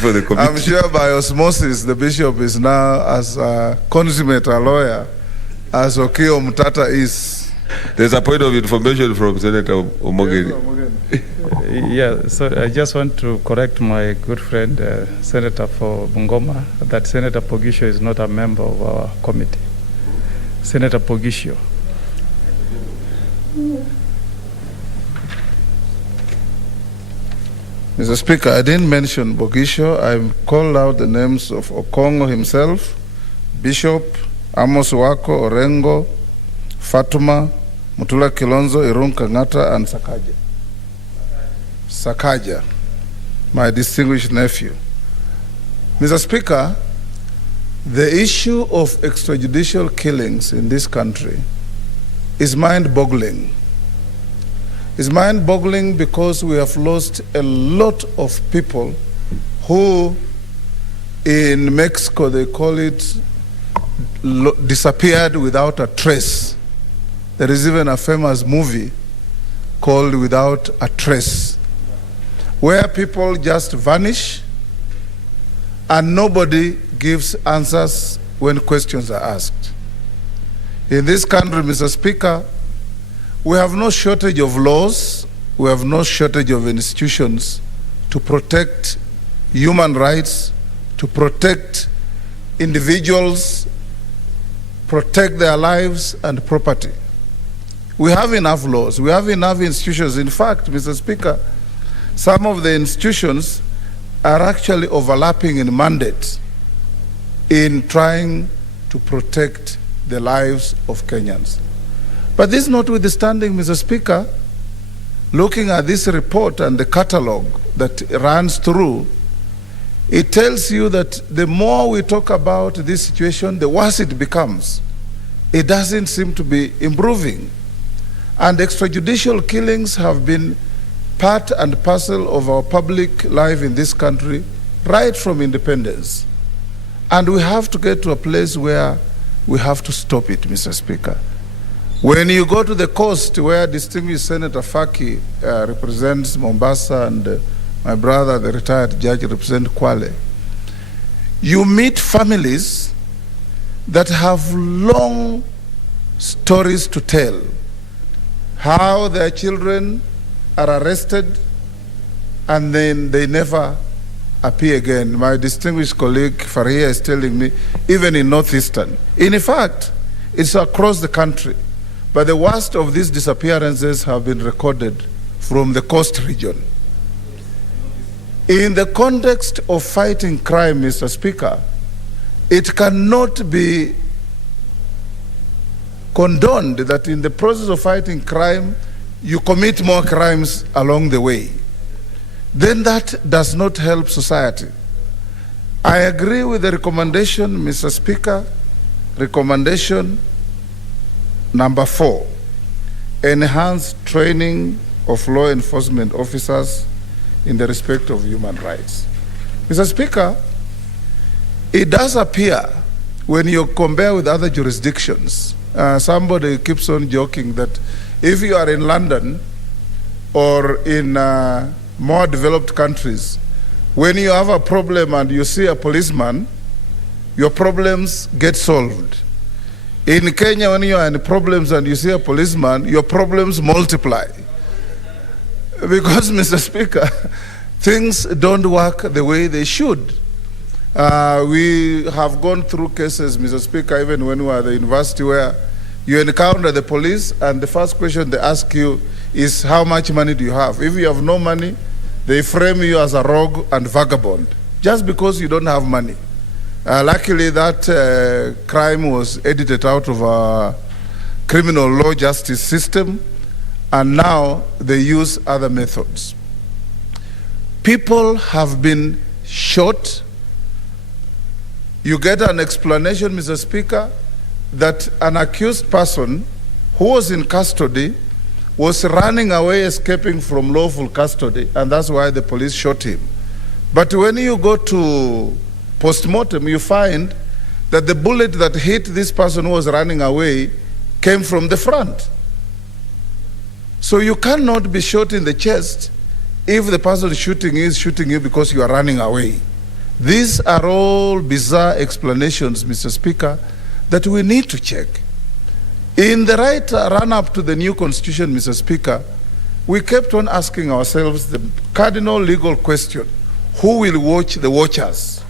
for the committee. I'm sure by osmosis the Bishop is now as a consummate lawyer as Okio Mutata is. There's a point of information from Senator Omogeni. Yeah, so I just want to correct my good friend, Senator for Bungoma, that Senator Pogisho is not a member of our committee. Senator Pogisho. Mr. Speaker, I didn't mention Bogisho. I called out the names of Okongo himself, Bishop, Amos Wako, Orengo, Fatuma, Mutula Kilonzo, Irun Kangata, and Sakaja. Sakaja, my distinguished nephew. Mr. Speaker, the issue of extrajudicial killings in this country is mind-boggling. It's mind-boggling because we have lost a lot of people who, in Mexico, they call it disappeared without a trace. There is even a famous movie called Without a Trace, where people just vanish and nobody gives answers when questions are asked. In this country, Mr. Speaker, we have no shortage of laws, we have no shortage of institutions to protect human rights, to protect individuals, protect their lives and property. We have enough laws, we have enough institutions. In fact, Mr. Speaker, some of the institutions are actually overlapping in mandate in trying to protect the lives of Kenyans. But this notwithstanding, Mr. Speaker, looking at this report and the catalog that runs through, it tells you that the more we talk about this situation, the worse it becomes. It doesn't seem to be improving. And extrajudicial killings have been part and parcel of our public life in this country right from independence. And we have to get to a place where we have to stop it, Mr. Speaker. When you go to the coast where distinguished Senator Faki represents Mombasa and my brother, the retired judge, represents Kwale, you meet families that have long stories to tell. How their children are arrested and then they never appear again. My distinguished colleague Faria is telling me, even in Northeastern. In fact, it's across the country. But the worst of these disappearances have been recorded from the coast region. In the context of fighting crime, Mr. Speaker, it cannot be condoned that in the process of fighting crime, you commit more crimes along the way. Then that does not help society. I agree with the recommendation, Mr. Speaker, recommendation number 4, enhance training of law enforcement officers in the respect of human rights. Mr. Speaker, it does appear when you compare with other jurisdictions, somebody keeps on joking that if you are in London or in more developed countries, when you have a problem and you see a policeman, your problems get solved. In Kenya, when you are in problems and you see a policeman, your problems multiply. Because, Mr. Speaker, things don't work the way they should. We have gone through cases, Mr. Speaker, even when we were at the university, where you encounter the police and the first question they ask you is, how much money do you have? If you have no money, they frame you as a rogue and vagabond, just because you don't have money. Luckily, that crime was edited out of our criminal law justice system, and now they use other methods. People have been shot. You get an explanation, Mr. Speaker, that an accused person who was in custody was running away, escaping from lawful custody, and that's why the police shot him. But when you go to post-mortem, you find that the bullet that hit this person who was running away came from the front. So you cannot be shot in the chest if the person shooting is shooting you because you are running away. These are all bizarre explanations, Mr. Speaker, that we need to check. In the right run-up to the new constitution, Mr. Speaker, we kept on asking ourselves the cardinal legal question: who will watch the watchers?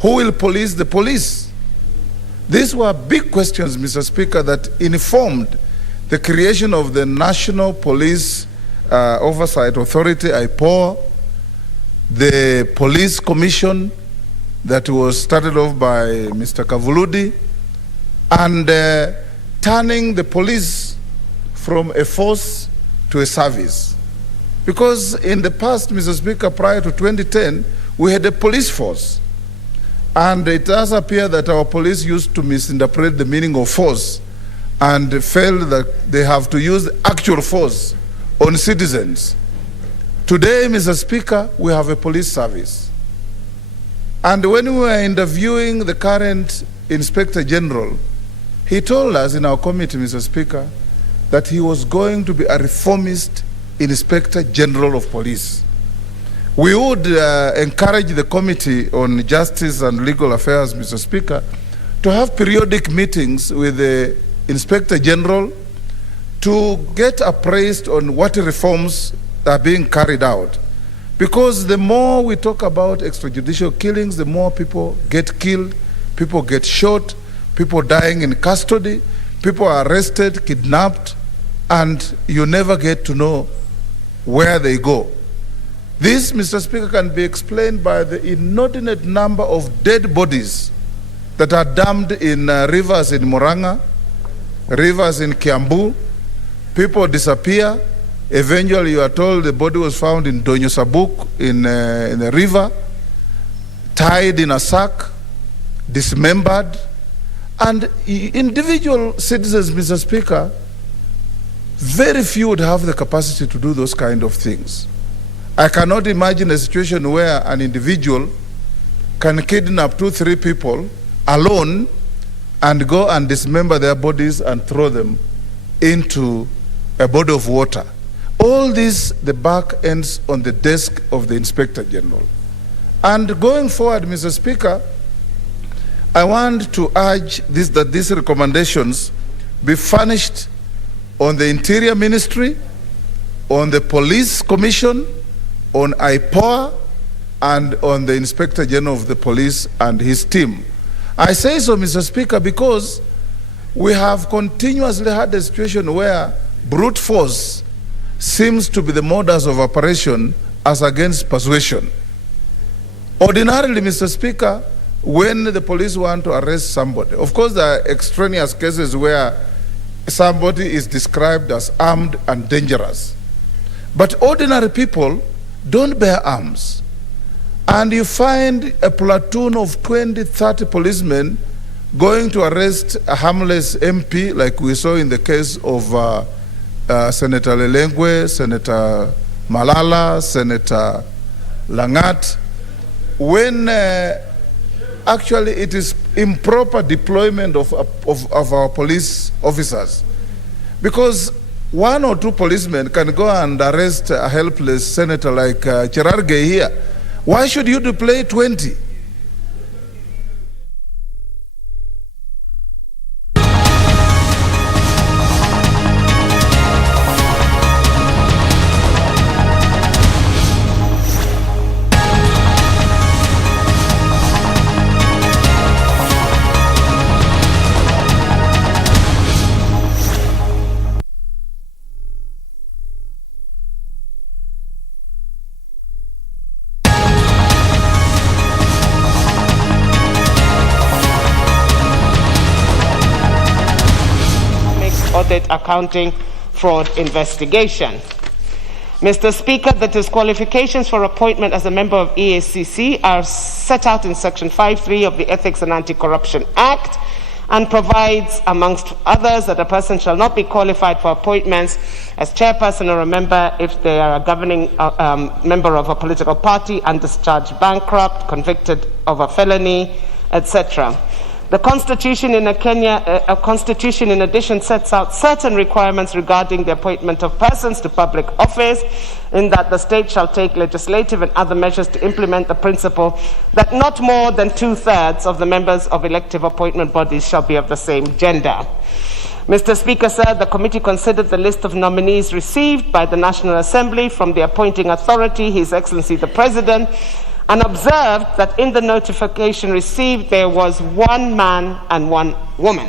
Who will police the police? These were big questions, Mr. Speaker, that informed the creation of the National Police Oversight Authority, IPOA, the Police Commission that was started off by Mr. Kavuludi, and turning the police from a force to a service. Because in the past, Mr. Speaker, prior to 2010, we had a police force. And it does appear that our police used to misinterpret the meaning of force and felt that they have to use actual force on citizens. Today, Mr. Speaker, we have a police service. And when we were interviewing the current Inspector General, he told us in our committee, Mr. Speaker, that he was going to be a reformist Inspector General of Police. We would encourage the Committee on Justice and Legal Affairs, Mr. Speaker, to have periodic meetings with the Inspector General to get appraised on what reforms are being carried out. Because the more we talk about extrajudicial killings, the more people get killed, people get shot, people dying in custody, people are arrested, kidnapped, and you never get to know where they go. This, Mr. Speaker, can be explained by the inordinate number of dead bodies that are dumped in rivers in Murang'a, rivers in Kiambu. People disappear. Eventually, you are told the body was found in Donyo Sabuk in a river, tied in a sack, dismembered. And individual citizens, Mr. Speaker, very few would have the capacity to do those kind of things. I cannot imagine a situation where an individual can kidnap 2-3 people alone and go and dismember their bodies and throw them into a body of water. All this, the buck ends on the desk of the Inspector General. And going forward, Mr. Speaker, I want to urge that these recommendations be furnished on the Interior Ministry, on the Police Commission, on IPOA, and on the Inspector General of the Police and his team. I say so, Mr. Speaker, because we have continuously had a situation where brute force seems to be the modus of operation as against persuasion. Ordinarily, Mr. Speaker, when the police want to arrest somebody, of course there are extraneous cases where somebody is described as armed and dangerous. But ordinary people don't bear arms. And you find a platoon of 20, 30 policemen going to arrest a harmless MP, like we saw in the case of Senator Lelengwe, Senator Malala, Senator Langat, when actually it is improper deployment of our police officers. Because 1 or 2 policemen can go and arrest a helpless senator like Cherargei here. Why should you deploy 20? Accounting fraud investigation. Mr. Speaker, the disqualifications for appointment as a member of EACC are set out in Section 5.3 of the Ethics and Anti-Corruption Act and provides, amongst others, that a person shall not be qualified for appointments as chairperson or a member if they are a governing member of a political party, undischarged bankrupt, convicted of a felony, etc. The Constitution in Constitution, in addition, sets out certain requirements regarding the appointment of persons to public office, in that the state shall take legislative and other measures to implement the principle that not more than 2/3 of the members of elective appointment bodies shall be of the same gender. Mr. Speaker, sir, the committee considered the list of nominees received by the National Assembly from the appointing authority, His Excellency the President, and observed that in the notification received there was 1 man and 1 woman.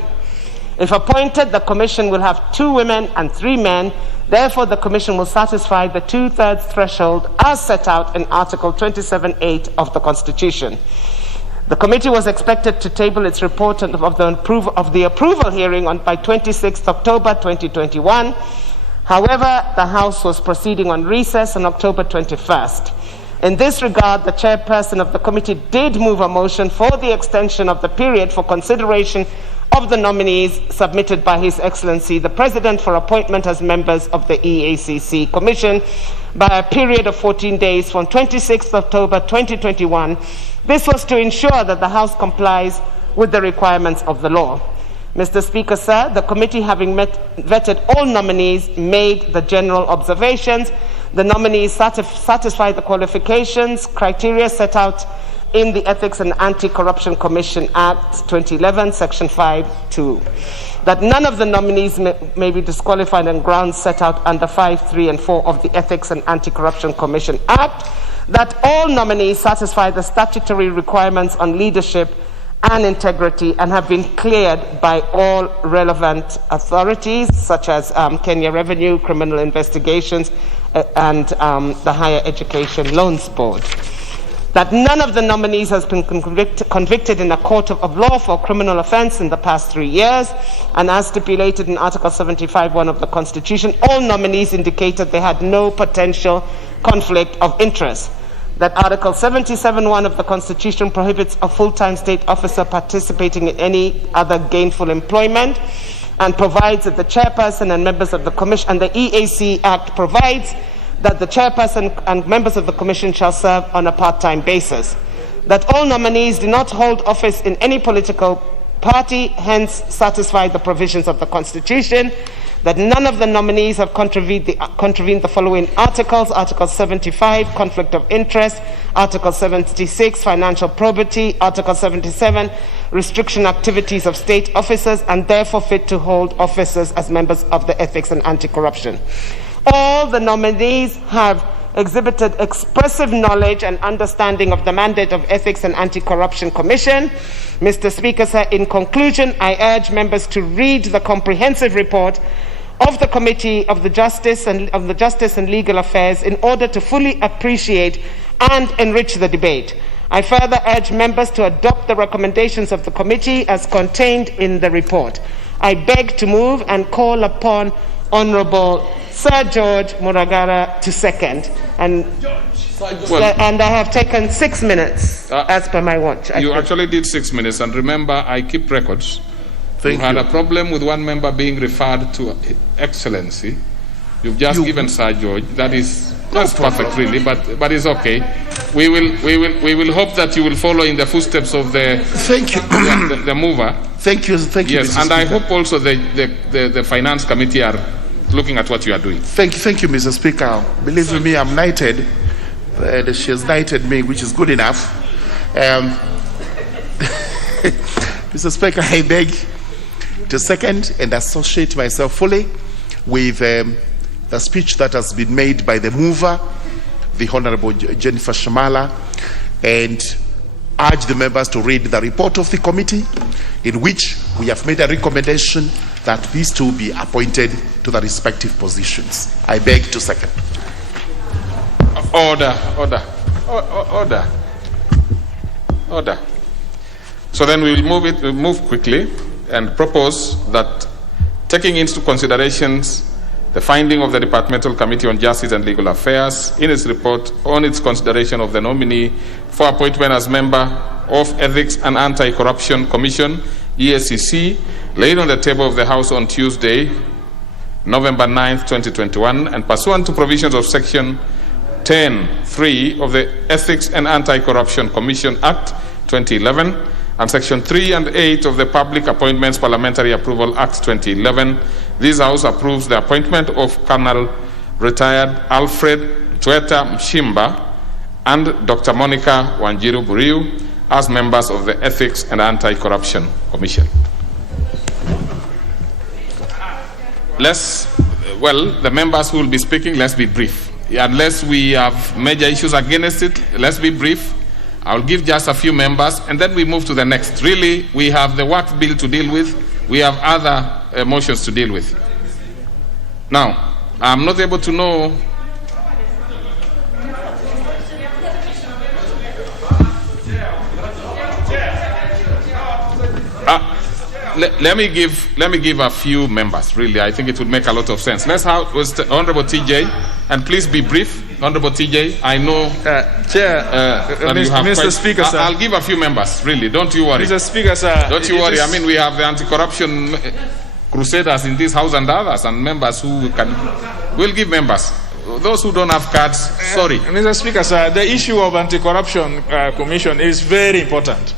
If appointed, the Commission will have 2 women and 3 men. Therefore, the Commission will satisfy the 2/3 threshold as set out in Article 27(8) of the Constitution. The committee was expected to table its report of the approval hearing by 26 October 2021. However, the House was proceeding on recess on October 21st. In this regard, the chairperson of the committee did move a motion for the extension of the period for consideration of the nominees submitted by His Excellency the President for appointment as members of the EACC Commission by a period of 14 days from 26 October 2021. This was to ensure that the House complies with the requirements of the law. Mr. Speaker, sir, the committee, having vetted all nominees, made the general observations. The nominees satisfy the qualifications, criteria set out in the Ethics and Anti-Corruption Commission Act 2011, Section 5(2). That none of the nominees may be disqualified on grounds set out under 5, 3, and 4 of the Ethics and Anti-Corruption Commission Act. That all nominees satisfy the statutory requirements on leadership and integrity and have been cleared by all relevant authorities such as Kenya Revenue, Criminal Investigations, and the Higher Education Loans Board. That none of the nominees has been convicted in a court of law for a criminal offense in the past 3 years, and as stipulated in Article 75(1) of the Constitution, all nominees indicated they had no potential conflict of interest. That Article 77(1) of the Constitution prohibits a full-time state officer participating in any other gainful employment, and provides that the chairperson and members of the commission, and the EAC Act provides that the chairperson and members of the commission shall serve on a part-time basis. That all nominees do not hold office in any political party, hence satisfy the provisions of the Constitution. That none of the nominees have contravened the following articles: Article 75, conflict of interest; Article 76, financial probity; Article 77, restriction activities of state officers, and therefore fit to hold offices as members of the Ethics and Anti-Corruption. All the nominees have exhibited expressive knowledge and understanding of the mandate of Ethics and Anti-Corruption Commission. Mr. Speaker, sir, in conclusion, I urge members to read the comprehensive report of the Committee of the Justice and Legal Affairs in order to fully appreciate and enrich the debate. I further urge members to adopt the recommendations of the committee as contained in the report. I beg to move and call upon Honourable Sir George Muragara to second. And I have taken 6 minutes as per my watch. You actually did 6 minutes, and remember, I keep records. You had a problem with one member being referred to Excellency. You've just given Sir George. That's perfect, really, but it's okay. We will hope that you will follow in the footsteps of the the mover. Thank you. Yes, and I hope also the Finance Committee are looking at what you are doing. Thank you, Mr. Speaker. Believe me, I'm knighted. She has knighted me, which is good enough. Mr. Speaker, I beg to second and associate myself fully with the speech that has been made by the mover, the Honorable Jennifer Shamala, and urge the members to read the report of the committee in which we have made a recommendation that these two be appointed to the respective positions. I beg to second. Order. So then we will move quickly and propose that, taking into considerations the finding of the Departmental Committee on Justice and Legal Affairs in its report on its consideration of the nominee for appointment as member of Ethics and Anti-Corruption Commission, EACC, laid on the table of the House on Tuesday, November 9th, 2021, and pursuant to provisions of Section 10(3) of the Ethics and Anti-Corruption Commission Act 2011 and Section 3 and 8 of the Public Appointments Parliamentary Approval Act 2011, this House approves the appointment of Colonel Retired Alfred Tweta Mshimba and Dr. Monica Wanjiru Buriu as members of the Ethics and Anti-Corruption Commission. the members who will be speaking, let's be brief. Unless we have major issues against it, let's be brief. I'll give just a few members, and then we move to the next. Really, we have the work bill to deal with. We have other motions to deal with. Now, I'm not able to know. Let me give a few members. Really, I think it would make a lot of sense. Let's have Honorable TJ, and please be brief. Honorable TJ, I know, Chair, Mr. Speaker, sir. I'll give a few members. Really, don't you worry. Mr. Speaker, sir. Don't you worry. I mean, we have the anti-corruption crusaders in this house and others, and members who will give members. Those who don't have cards, sorry. Mr. Speaker, sir, the issue of anti-corruption commission is very important.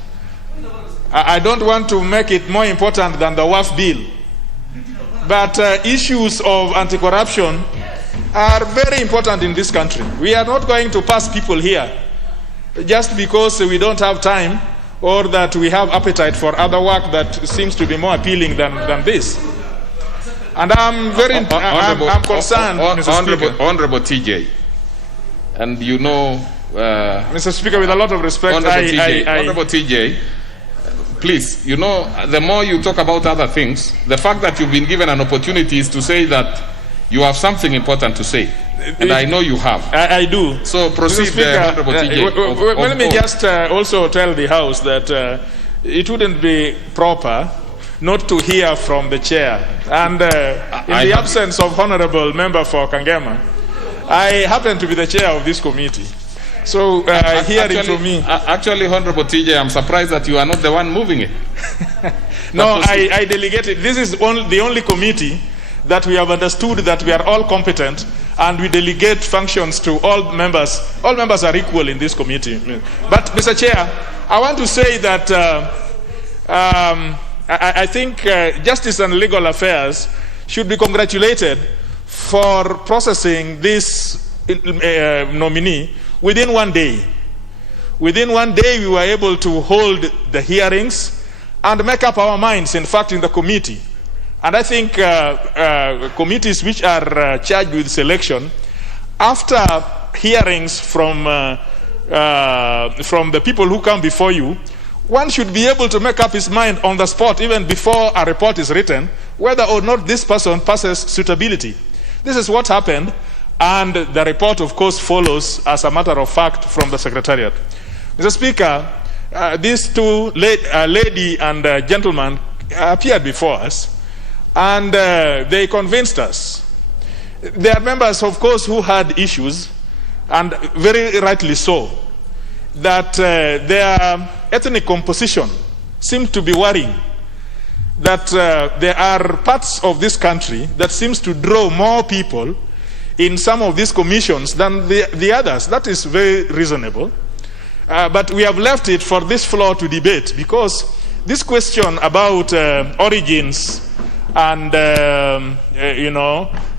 I don't want to make it more important than the WAF bill. But issues of anti-corruption are very important in this country. We are not going to pass people here just because we don't have time or that we have appetite for other work that seems to be more appealing than this. And I'm very I'm concerned, Mr. Speaker. Honorable TJ, and you know... Mr. Speaker, with a lot of respect, Honorable TJ, please, you know, the more you talk about other things, the fact that you've been given an opportunity is to say that you have something important to say. And I know you have. I do. So proceed, Honorable TJ. Let me just also tell the House that it wouldn't be proper not to hear from the chair. And in the absence of Honorable Member for Kangema, I happen to be the chair of this committee. So hearing from me... Actually, Honorable TJ, I'm surprised that you are not the one moving it. No, I delegated. This is the only committee that we have understood that we are all competent and we delegate functions to all members. All members are equal in this committee. But, Mr. Chair, I want to say that I think Justice and Legal Affairs should be congratulated for processing this nominee within 1 day. Within 1 day, we were able to hold the hearings and make up our minds, in fact, in the committee. And I think committees which are charged with selection, after hearings from the people who come before you, one should be able to make up his mind on the spot, even before a report is written, whether or not this person passes suitability. This is what happened, and the report, of course, follows as a matter of fact from the Secretariat. Mr. Speaker, these two lady and gentleman appeared before us, and they convinced us. There are members, of course, who had issues, and very rightly so, that their ethnic composition seemed to be worrying, that there are parts of this country that seems to draw more people in some of these commissions than the others. That is very reasonable. But we have left it for this floor to debate, because this question about origins and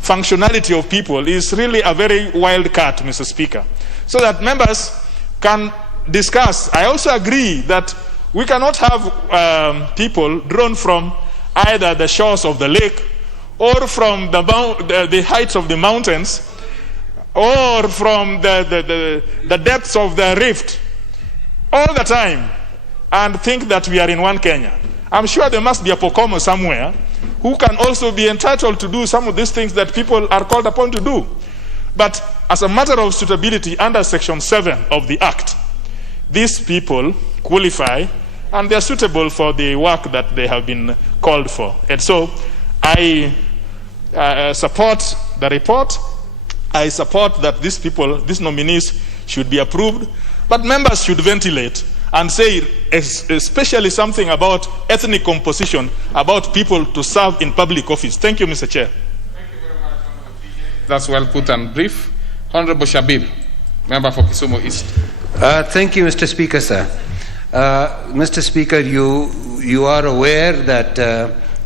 functionality of people is really a very wild card, Mr. Speaker, so that members can discuss. I also agree that we cannot have people drawn from either the shores of the lake or from the heights of the mountains or from the depths of the rift all the time and think that we are in one Kenya. I'm sure there must be a Pokomo somewhere who can also be entitled to do some of these things that people are called upon to do. But as a matter of suitability under Section 7 of the Act, these people qualify and they are suitable for the work that they have been called for. And so I support the report. I support that these people, these nominees, should be approved. But members should ventilate and say especially something about ethnic composition, about people to serve in public office. Thank you, Mr. Chair. Thank you very much, Honorable TJ. That's well put and brief. Honorable Shabir, member for Kisumu East. Thank you, Mr. Speaker, sir. Mr. Speaker, you are aware that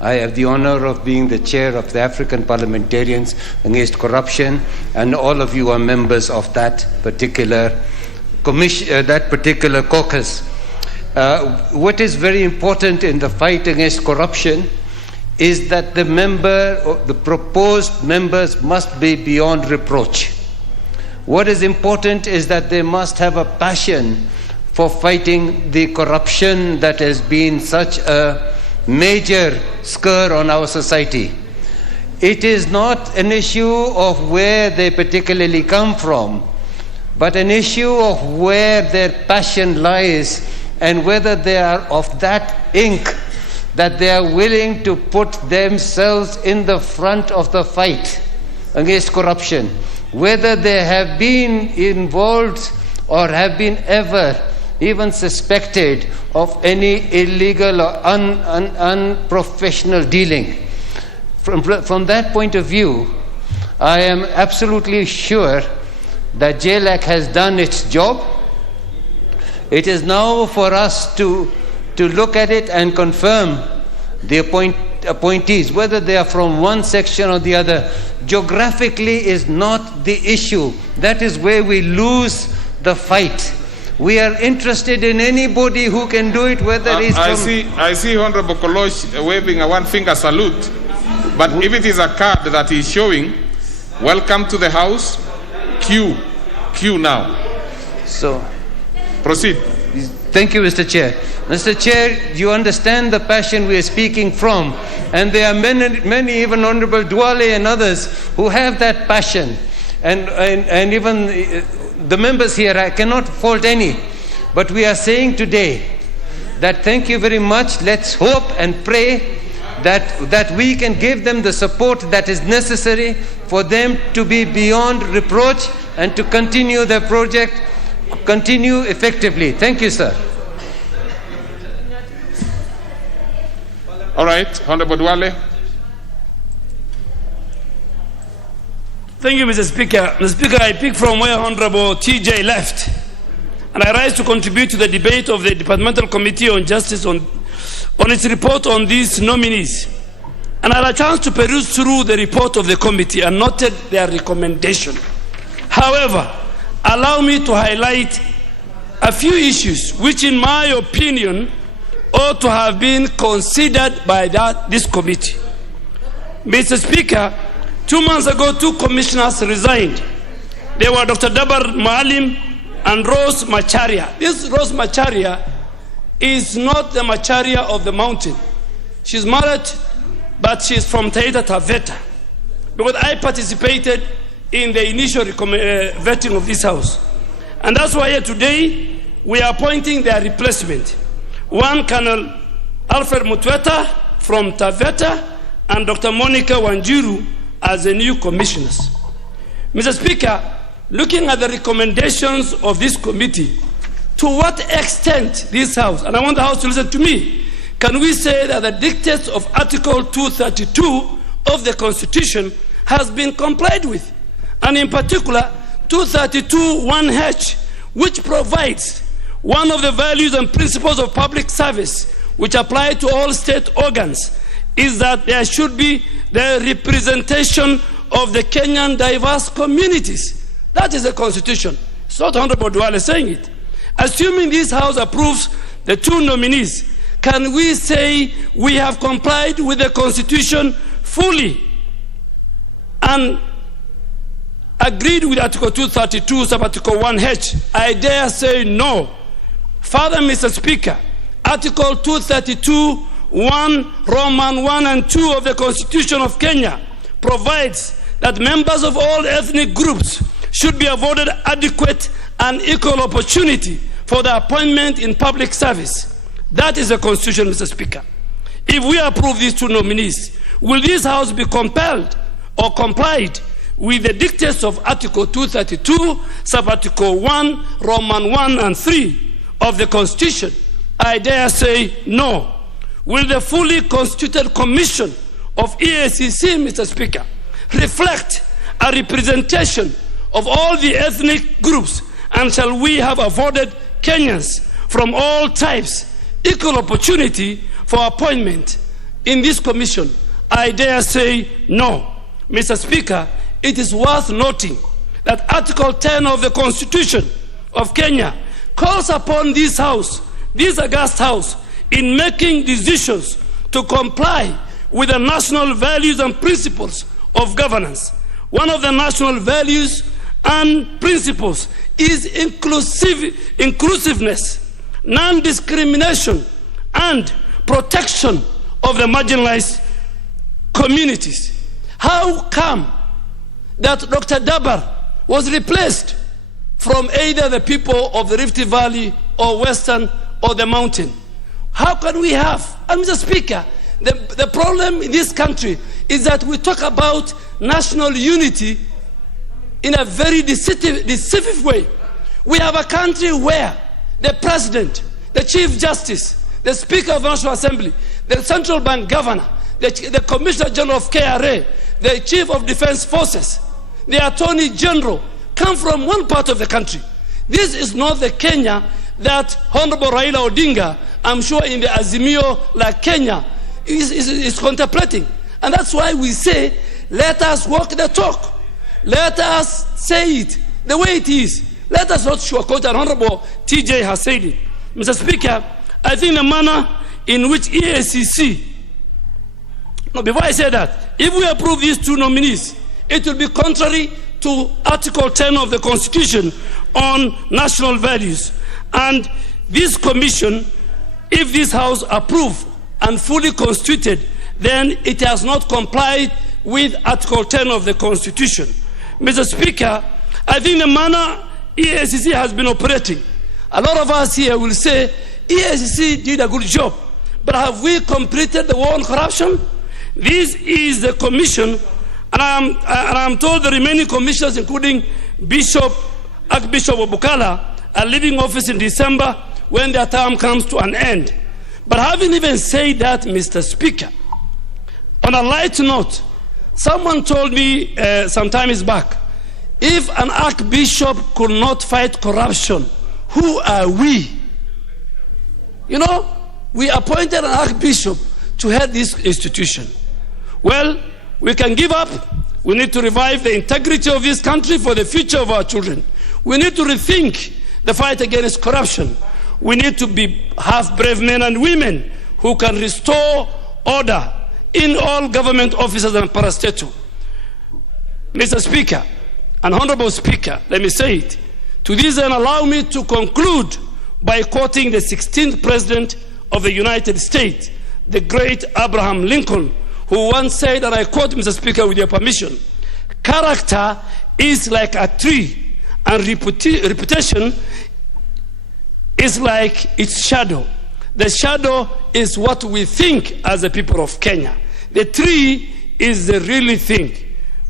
I have the honor of being the chair of the African Parliamentarians Against Corruption, and all of you are members of that particular commission, that particular caucus. What is very important in the fight against corruption is that the member, or the proposed members, must be beyond reproach. What is important is that they must have a passion for fighting the corruption that has been such a major scare on our society. It is not an issue of where they particularly come from, but an issue of where their passion lies and whether they are of that ink that they are willing to put themselves in the front of the fight against corruption, whether they have been involved or have been ever even suspected of any illegal or unprofessional dealing. From that point of view, I am absolutely sure that JLAC has done its job. It is now for us to look at it and confirm the appointees, whether they are from one section or the other. Geographically is not the issue. That is where we lose the fight. We are interested in anybody who can do it, whether it's I see Honorable Kolosh waving a one-finger salute. But if it is a card that is showing, welcome to the House, Q now. So, proceed. Thank you, Mr. Chair. Mr. Chair, you understand the passion we are speaking from, and there are many even Honorable Duale and others who have that passion, and even the members here, I cannot fault any. But we are saying today that thank you very much. Let's hope and pray that we can give them the support that is necessary for them to be beyond reproach and to continue their project, continue effectively. Thank you, sir. All right, Honorable Duale. Thank you, Mr. Speaker. Mr. Speaker, I pick from where Honorable TJ left, and I rise to contribute to the debate of the Departmental Committee on Justice on its report on these nominees. And I had a chance to peruse through the report of the committee and noted their recommendation. However, allow me to highlight a few issues which, in my opinion, ought to have been considered by this committee. Mr. Speaker, 2 months ago, 2 commissioners resigned. They were Dr. Dabar Maalim and Rose Macharia. This Rose Macharia is not the Macharia of the mountain. She's married, but she's from Taita Taveta. Because I participated in the initial vetting of this house. And that's why here today, we are appointing their replacement. One, Colonel Alfred Mutweta from Taveta, and Dr. Monica Wanjiru as the new commissioners. Mr. Speaker, looking at the recommendations of this committee, to what extent this House, and I want the House to listen to me, can we say that the dictates of Article 232 of the Constitution has been complied with? And in particular, 232(1)(h), which provides one of the values and principles of public service which apply to all state organs is that there should be the representation of the Kenyan diverse communities. That is the Constitution. It's not Honorable Duale saying it. Assuming this House approves the 2 nominees, can we say we have complied with the Constitution fully and agreed with Article 232, Sub-Article 1(h)? I dare say no. Further, Mr. Speaker, Article 232(1), Roman 1 and 2 of the Constitution of Kenya provides that members of all ethnic groups should be afforded adequate and equal opportunity for the appointment in public service. That is the Constitution, Mr. Speaker. If we approve these 2 nominees, will this House be compelled or complied with the dictates of Article 232, Sub-Article 1, Roman 1 and 3 of the Constitution? I dare say no. Will the fully constituted commission of EACC, Mr. Speaker, reflect a representation of all the ethnic groups, and shall we have afforded Kenyans from all types equal opportunity for appointment in this commission? I dare say no. Mr. Speaker, it is worth noting that Article 10 of the Constitution of Kenya calls upon this House, this august House, in making decisions to comply with the national values and principles of governance. One of the national values and principles is inclusiveness, non-discrimination, and protection of the marginalized communities. How come that Dr. Dabar was replaced from either the people of the Rift Valley or Western or the mountain? How can we have? And Mr. Speaker, the problem in this country is that we talk about national unity in a very deceptive way. We have a country where the president, the chief justice, the speaker of the National Assembly, the central bank governor, the commissioner general of KRA, the chief of defense forces, the attorney general come from one part of the country. This is not the Kenya that Honorable Raila Odinga, I'm sure in the Azimio like Kenya, is contemplating. And that's why we say, let us walk the talk. Let us say it the way it is. Let us not sugarcoat, and Honorable TJ has said it. Mr. Speaker, I think the manner in which EACC, before I say that, if we approve these two nominees, it will be contrary to Article 10 of the Constitution on national values. And this commission, if this House approve and fully constituted, then it has not complied with Article 10 of the Constitution. Mr. Speaker, I think the manner EACC has been operating, a lot of us here will say EACC did a good job, but have we completed the war on corruption? This is the commission, and I'm told the remaining commissioners, including Archbishop Obukala, are leaving office in December when their term comes to an end. But having even said that, Mr. Speaker, on a light note, someone told me some time back, if an archbishop could not fight corruption, who are we? You know, we appointed an archbishop to head this institution. Well, we can give up. We need to revive the integrity of this country for the future of our children. We need to rethink the fight against corruption. We need to have brave men and women who can restore order in all government offices and parastatal. Mr. Speaker, and Honorable Speaker, let me say it. To this end, allow me to conclude by quoting the 16th President of the United States, the great Abraham Lincoln, who once said, and I quote, Mr. Speaker, with your permission, character is like a tree, and reputation is like its shadow. The shadow is what we think as the people of Kenya. The tree is the really thing.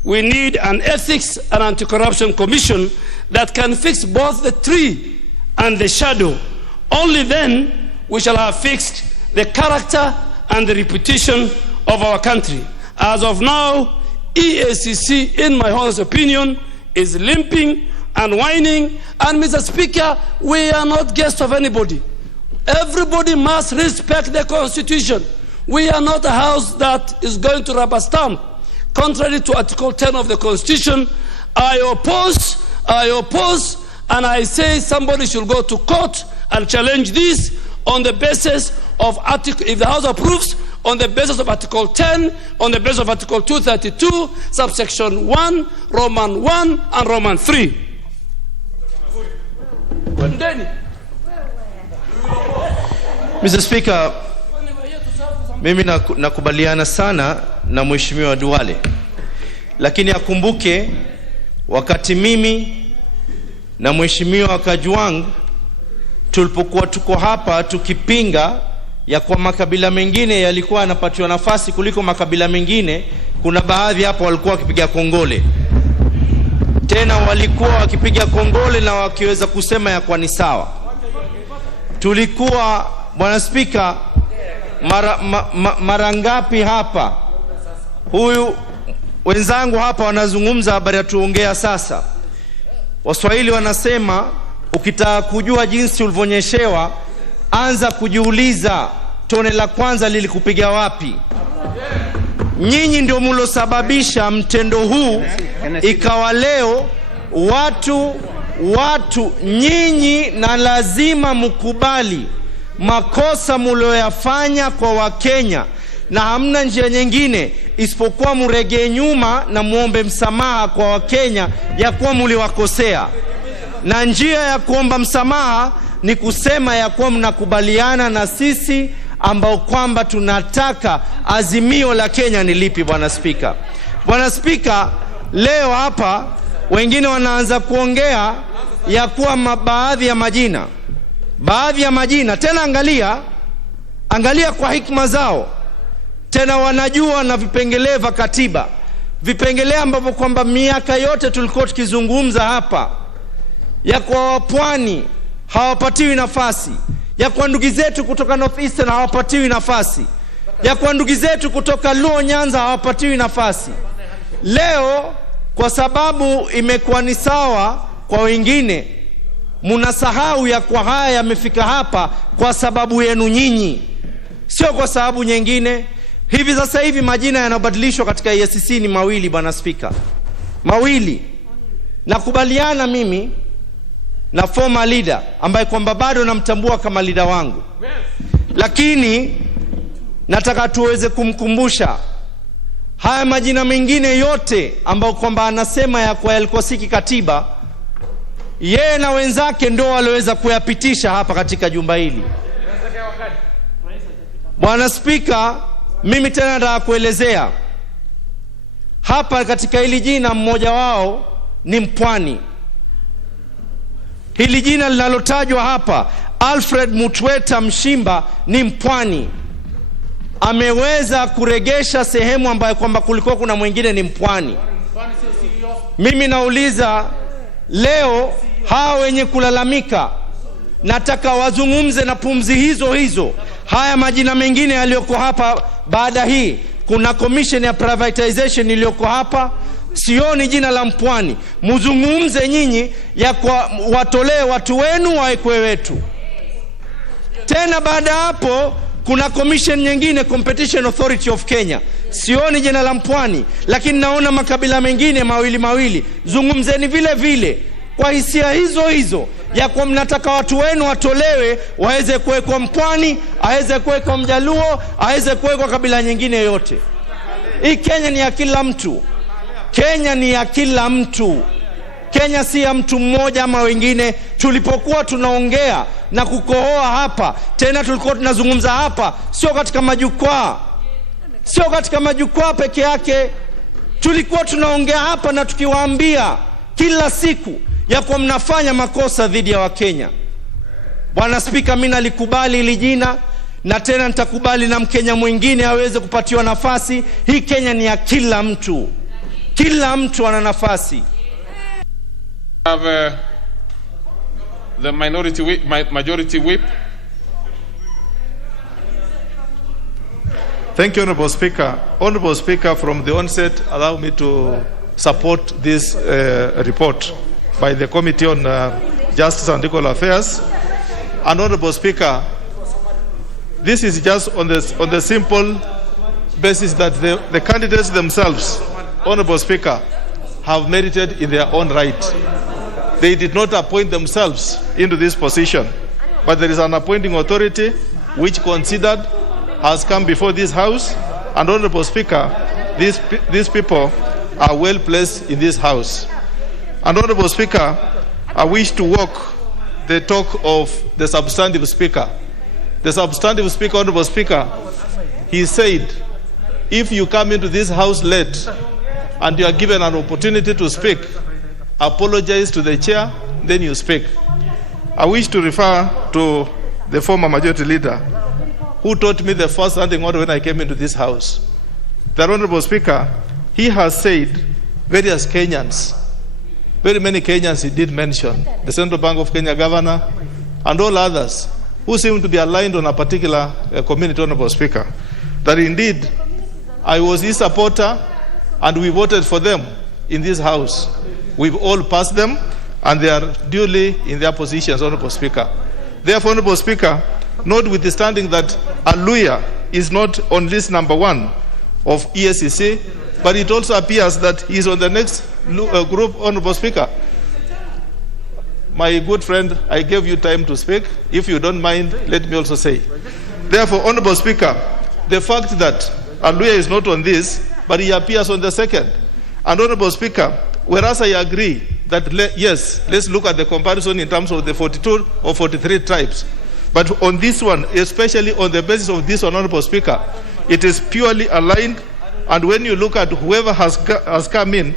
We need an ethics and anti-corruption commission that can fix both the tree and the shadow. Only then we shall have fixed the character and the reputation of our country. As of now, EACC, in my honest opinion, is limping and whining. And Mr. Speaker, we are not guests of anybody. Everybody must respect the Constitution. We are not a house that is going to rubber stamp. Contrary to Article 10 of the Constitution, I oppose, and I say somebody should go to court and challenge this on the basis of Article, if the House approves, on the basis of Article 10, on the basis of Article 232, subsection 1, Roman 1, and Roman 3. Mr. Speaker, mimi nakubaliana sana na Mheshimiwa Duale. Lakini akumbuke wakati mimi na Mheshimiwa Kajwang tulipokuwa tuko hapa tukipinga ya kwa makabila mengine yalikuwa yanapatiwa nafasi kuliko makabila mengine, kuna baadhi hapo walikuwa wakipiga kongole. Tena walikuwa wakipiga kongole na wakiweza kusema ya kwa ni sawa. Tulikuwa, Bwana Spika, mara ngapi hapa huyu wenzangu hapa wanazungumza habari ya tuongea sasa. Waswahili wanasema ukitaka kujua jinsi ulivyonyeshewa, anza kujiuliza tone la kwanza lilikupiga wapi. Nyinyi ndio mlosababisha mtendo huu ikawa leo watu nyinyi, na lazima mkubali makosa mlioyafanya kwa Wakenya. na hamna njia nyingine isipokuwa murejee nyuma na muombe msamaha kwa Wakenya ya kuwa mliwakosea. Na njia ya kuomba msamaha ni kusema ya kuwa mnakubaliana na sisi ambao kwamba tunataka azimio la Kenya ni lipi. Bwana Spika, Bwana Spika, leo hapa wengine wanaanza kuongea ya kuwa baadhi ya majina tena, angalia kwa hikma zao, tena wanajua na vipengele vya katiba, vipengele ambavyo kwamba miaka yote tulikuwa tukizungumza hapa ya kwa wapwani hawapatiwi nafasi, ya kwa ndugu zetu kutoka North Eastern hawapatiwi nafasi, ya kwa ndugu zetu kutoka Luo Nyanza hawapatiwi nafasi. Leo kwa sababu imekuwa ni sawa kwa wengine, munasahau ya kwa haya yamefika hapa kwa sababu yenu nyinyi, sio kwa sababu nyingine. Hivi sasa hivi majina yanabadilishwa katika EACC ni mawili, Bwana Spika, mawili. Nakubaliana mimi na former leader ambaye kwamba bado namtambua kama leader wangu, lakini nataka tuweze kumkumbusha haya majina mengine yote ambao kwamba anasema ya kwa yalikosiki katiba, yeye na wenzake ndio waliweza kuyapitisha hapa katika jumba hili. Bwana Spika, mimi tena nataka kuelezea hapa katika hili jina, mmoja wao ni Mpwani. Hili jina linalotajwa hapa, Alfred Mutweta Mshimba, ni Mpwani. Ameweza kuregesha sehemu ambayo kwamba kulikuwa kuna mwingine ni Mpwani. Mimi nauliza leo, hawa wenye kulalamika, nataka wazungumze na pumzi hizo. Haya majina mengine yaliyoko hapa baada hii, kuna commission ya privatization iliyoko hapa, sioni jina la Mpwani. Muzungumze nyinyi ya kwa watolee watu wenu waekwe wetu. Tena baada hapo kuna commission nyingine, Competition Authority of Kenya, sioni jina la Mpwani, lakini naona makabila mengine mawili. Zungumzeni vile vile kwa hisia hizo ya kwa mnataka watu wenu watolewe, waweze kuwekwa Mpwani, aweze kuwekwa Mjaluo, aweze kuwekwa kabila nyingine yote. Hii Kenya ni ya kila mtu. Kenya ni ya kila mtu. Kenya si ya mtu mmoja ama wengine. Tulipokuwa tunaongea na kukohoa hapa, tena tulikuwa tunazungumza hapa, sio katika majukwaa peke yake. Tulikuwa tunaongea hapa na tukiwaambia kila siku ya kwa mnafanya makosa dhidi ya Wakenya. Bwana Spika, mimi nalikubali hili jina, na tena nitakubali na Mkenya mwingine aweze kupatiwa nafasi. Hii Kenya ni ya kila mtu. Kila mtu ana nafasi. Have the majority whip. Thank you, Honorable Speaker. Honorable Speaker, from the onset, allow me to support this report by the Committee on Justice and Legal Affairs. And Honorable Speaker, this is just on the simple basis that the candidates themselves, Honorable Speaker, have merited in their own right. They did not appoint themselves into this position, but there is an appointing authority which considered has come before this House. And Honorable Speaker, these people are well placed in this House. And Honorable Speaker, I wish to walk the talk of the substantive Speaker. The substantive Speaker, Honorable Speaker, he said, if you come into this House late and you are given an opportunity to speak, apologize to the chair, then you speak. I wish to refer to the former majority leader who taught me the first standing order when I came into this House. The Honorable Speaker, he has said various Kenyans, very many Kenyans he did mention, the Central Bank of Kenya governor and all others who seem to be aligned on a particular community, Honorable Speaker, that indeed I was his supporter and we voted for them in this House. We've all passed them and they are duly in their positions, Honorable Speaker. Therefore, Honorable Speaker, notwithstanding that Aluya is not on list number 1 of EACC, but it also appears that he is on the next group, Honorable Speaker. My good friend, I gave you time to speak. If you don't mind, let me also say. Therefore, Honorable Speaker, the fact that Aluya is not on this, but he appears on the second. And Honorable Speaker, whereas I agree that, yes, let's look at the comparison in terms of the 42 or 43 tribes. But on this one, especially on the basis of this, Honorable Speaker, it is purely aligned. And when you look at whoever has come in,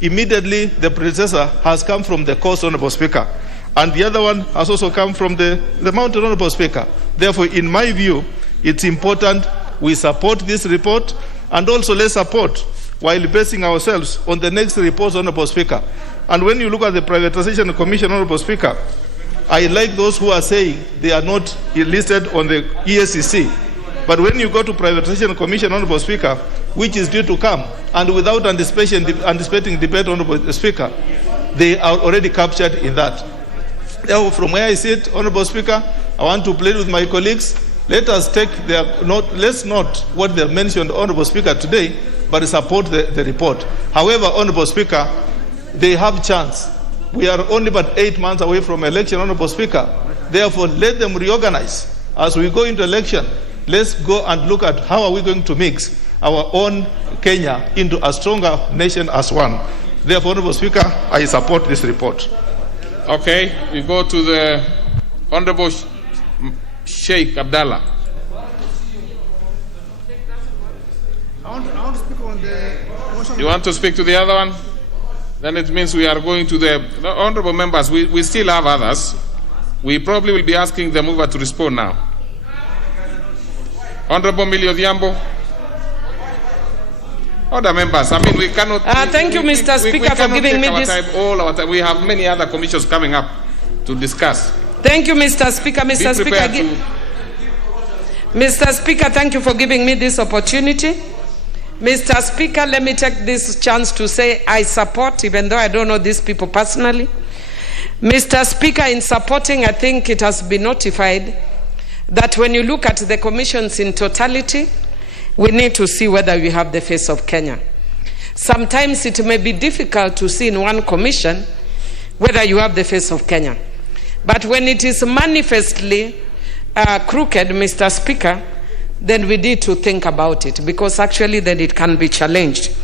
immediately the predecessor has come from the coast, Honorable Speaker. And the other one has also come from the mountain, Honorable Speaker. Therefore, in my view, it's important we support this report, and also let's support while basing ourselves on the next report, Honorable Speaker. And when you look at the Privatization Commission, Honorable Speaker, I like those who are saying they are not listed on the EACC. But when you go to Privatization Commission, Honorable Speaker, which is due to come, and without anticipating debate, Honorable Speaker, they are already captured in that. Therefore, from where I sit, Honorable Speaker, I want to plead with my colleagues, let us take let's not what they have mentioned, Honorable Speaker, today, but support the report. However, Honorable Speaker, they have chance. We are only but 8 months away from election, Honorable Speaker. Therefore, let them reorganize. As we go into election, let's go and look at how are we going to mix our own Kenya into a stronger nation as one. Therefore, Honorable Speaker, I support this report. Okay, we go to the Honorable Sheikh Abdallah. You want to speak to the other one? Then it means we are going to the honorable members. We still have others. We probably will be asking the mover to respond now. Honorable Millie Odhiambo. Other members, I mean, we cannot. Thank you, Mr. Speaker, for giving me this. All our time. We have many other commissions coming up to discuss. Thank you, Mr. Speaker. Mr. Speaker, thank you for giving me this opportunity. Mr. Speaker, let me take this chance to say I support, even though I don't know these people personally. Mr. Speaker, in supporting, I think it has been notified that when you look at the commissions in totality, we need to see whether we have the face of Kenya. Sometimes it may be difficult to see in one commission whether you have the face of Kenya. But when it is manifestly crooked, Mr. Speaker, then we need to think about it, because actually then it can be challenged.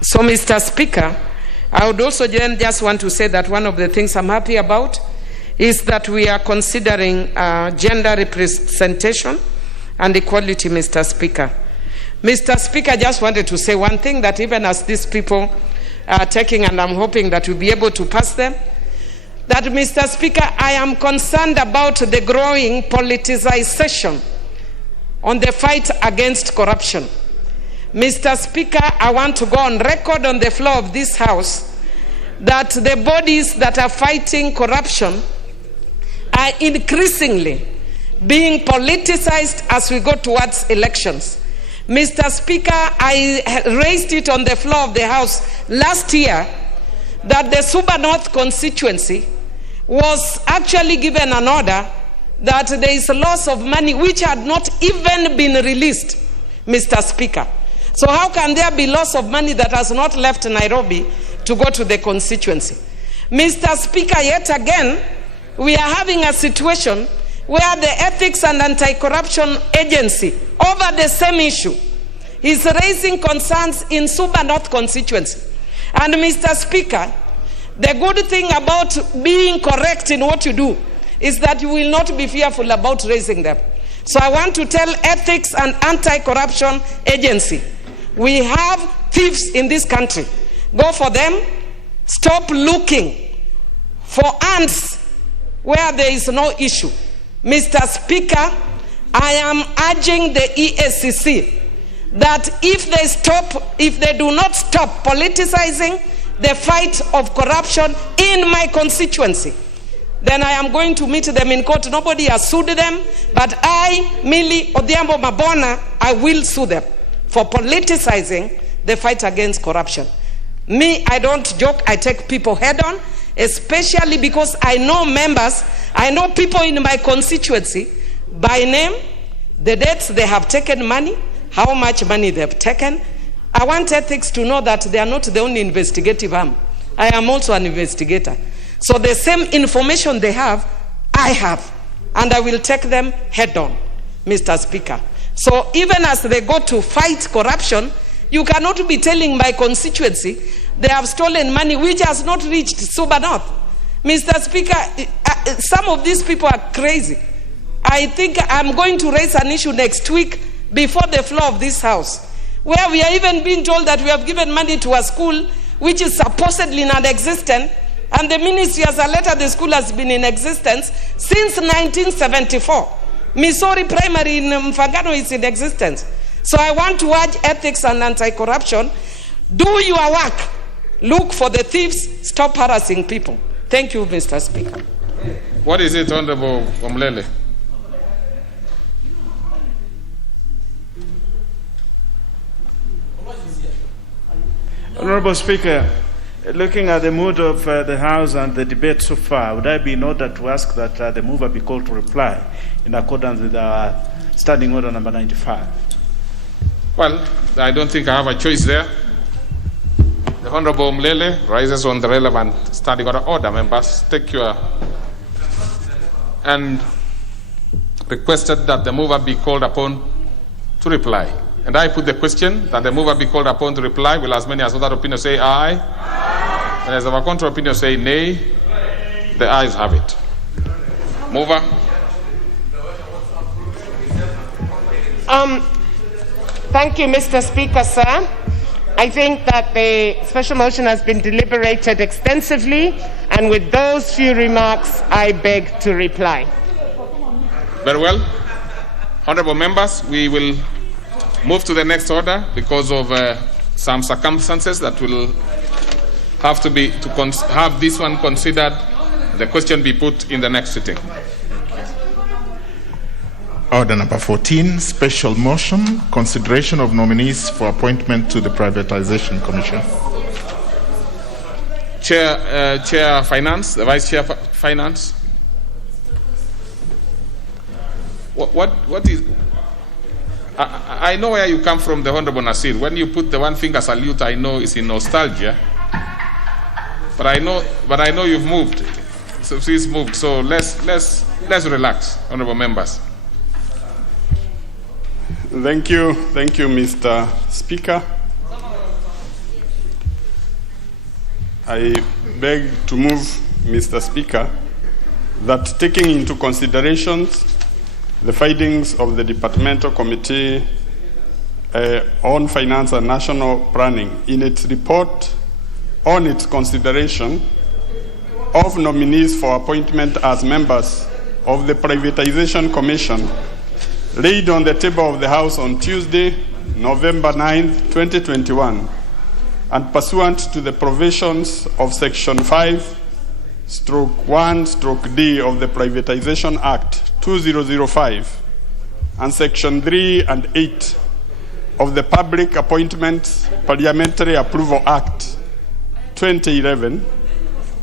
So, Mr. Speaker, I would also then just want to say that one of the things I'm happy about is that we are considering gender representation and equality, Mr. Speaker. Mr. Speaker, I just wanted to say one thing, that even as these people are taking, and I'm hoping that we'll be able to pass them, that, Mr. Speaker, I am concerned about the growing politicization on the fight against corruption. Mr. Speaker, I want to go on record on the floor of this House that the bodies that are fighting corruption are increasingly being politicized as we go towards elections. Mr. Speaker, I raised it on the floor of the House last year that the Suba North constituency was actually given an order that there is a loss of money which had not even been released, Mr. Speaker. So how can there be loss of money that has not left Nairobi to go to the constituency? Mr. Speaker, yet again, we are having a situation where the Ethics and Anti-Corruption Agency, over the same issue, is raising concerns in Suba North constituency. And Mr. Speaker, the good thing about being correct in what you do is that you will not be fearful about raising them. So I want to tell Ethics and Anti-Corruption Agency, we have thieves in this country. Go for them. Stop looking for ants where there is no issue. Mr. Speaker, I am urging the EACC that if they do not stop politicizing the fight of corruption in my constituency, then I am going to meet them in court. Nobody has sued them, but I, Millie Odhiambo Mabona, I will sue them for politicizing the fight against corruption. Me, I don't joke, I take people head on, especially because I know members, I know people in my constituency by name, the dates they have taken money, how much money they have taken. I want ethics to know that they are not the only investigative arm. I am also an investigator. So the same information they have, I have. And I will take them head on, Mr. Speaker. So even as they go to fight corruption, you cannot be telling my constituency they have stolen money which has not reached Suba North. Mr. Speaker, some of these people are crazy. I think I'm going to raise an issue next week before the floor of this House, where we are even being told that we have given money to a school which is supposedly non-existent, and the ministry has alerted the school has been in existence since 1974. Missouri Primary in Mfangano is in existence. So I want to urge ethics and anti-corruption, do your work. Look for the thieves, stop harassing people. Thank you, Mr. Speaker. What is it, Honorable Omlele? Honorable Speaker, looking at the mood of the House and the debate so far, would I be in order to ask that the mover be called to reply in accordance with our Standing Order number 95? Well, I don't think I have a choice there. The Honorable Omlele rises on the relevant Standing Order. Members, take your... and requested that the mover be called upon to reply. And I put the question that the mover be called upon to reply. Will as many as other opinions say aye? Aye. And as our contrary opinion say nay? The ayes have it. Mover. Thank you, Mr. Speaker, sir. I think that the special motion has been deliberated extensively, and with those few remarks, I beg to reply. Very well. Honorable members, we will move to the next order because of some circumstances that will have to be have this one considered. The question be put in the next sitting. Order number 14, special motion, consideration of nominees for appointment to the Privatization Commission. Chair Finance, the Vice Chair Finance. What is... I know where you come from, the Honorable Nasir. When you put the one finger salute, I know it's in nostalgia. But I know you've moved. So please move. So let's relax, honorable members. Thank you, Mr. Speaker. I beg to move, Mr. Speaker, that taking into consideration the findings of the Departmental Committee on Finance and National Planning in its report on its consideration of nominees for appointment as members of the Privatization Commission laid on the table of the House on Tuesday, November 9, 2021, and pursuant to the provisions of Section 5/1/D of the Privatization Act 2005 and Section 3 and 8 of the Public Appointments Parliamentary Approval Act 2011,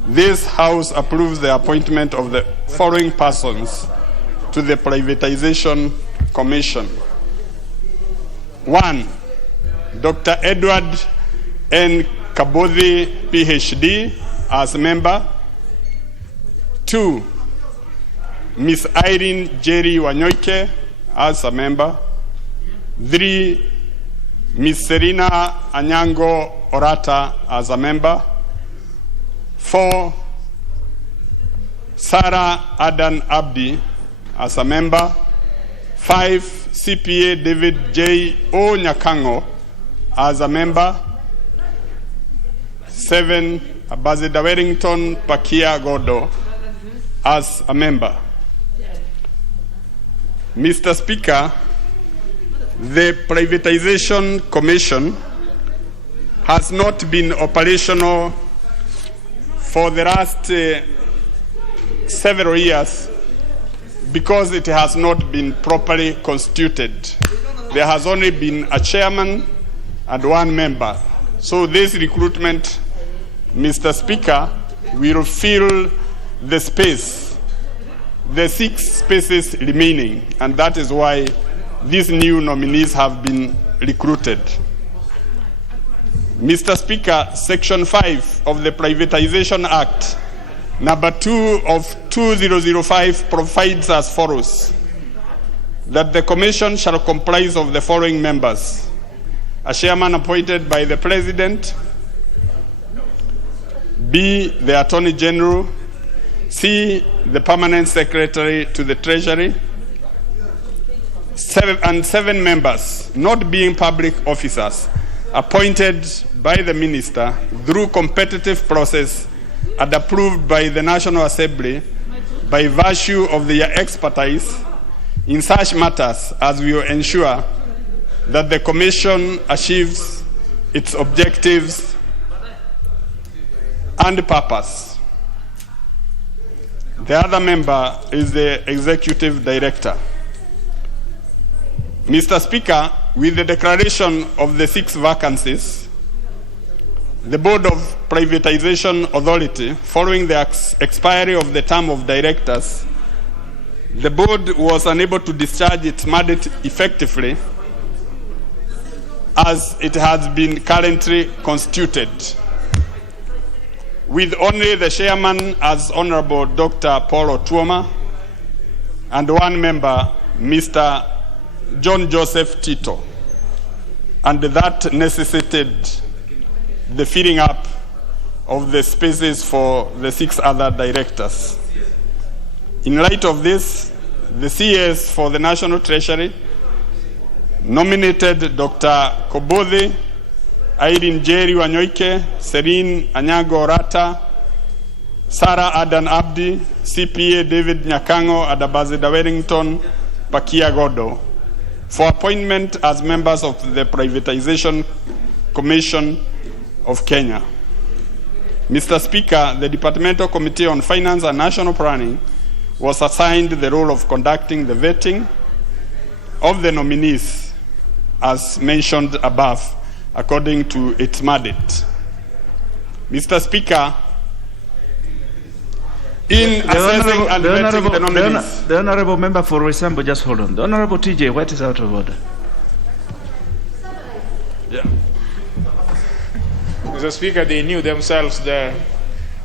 this House approves the appointment of the following persons to the Privatization Commission. 1. Dr. Edward N. Kabodhi, PhD, as member. 2. Ms. Irene Jerry Wanyoike, as a member. 3. Ms. Serena Anyango Orata, as a member. 4. Sarah Adan Abdi, as a member. 5. CPA David J. O. Nyakango, as a member. 7. Ambassador Wellington Pakia Godo, as a member. Mr. Speaker, the Privatization Commission has not been operational for the last several years because it has not been properly constituted. There has only been a chairman and one member. So this recruitment, Mr. Speaker, will fill the space, the 6 spaces remaining, and that is why these new nominees have been recruited. Mr. Speaker, Section 5 of the Privatization Act, number 2 of 2005 provides as follows. that the commission shall comprise of the following members: a chairman appointed by the President, B, the Attorney General, C, the Permanent Secretary to the Treasury, seven members, not being public officers, appointed by the Minister through competitive process and approved by the National Assembly by virtue of their expertise in such matters as will ensure that the Commission achieves its objectives and purpose. The other member is the Executive Director. Mr. Speaker, with the declaration of the 6 vacancies, the Board of Privatization Authority, following the expiry of the term of directors, the board was unable to discharge its mandate effectively as it has been currently constituted, with only the chairman as Honorable Dr. Paul Otuoma and one member, Mr. John Joseph Tito, and that necessitated the filling up of the spaces for the 6 other directors. In light of this, the CS for the National Treasury nominated Dr. Kobodhi, Irene Jerry Wanyoike, Serene Anyago Orata, Sarah Adan Abdi, CPA David Nyakango, Adabazida Wellington, Pakia Godo, for appointment as members of the Privatization Commission of Kenya. Mr. Speaker, the Departmental Committee on Finance and National Planning was assigned the role of conducting the vetting of the nominees as mentioned above, according to its mandate. Mr. Speaker, in assessing and vetting the nominees... The Honorable Member for Roysambu, just hold on. The Honorable TJ, what is out of order? Yeah. Mr. Speaker, they knew themselves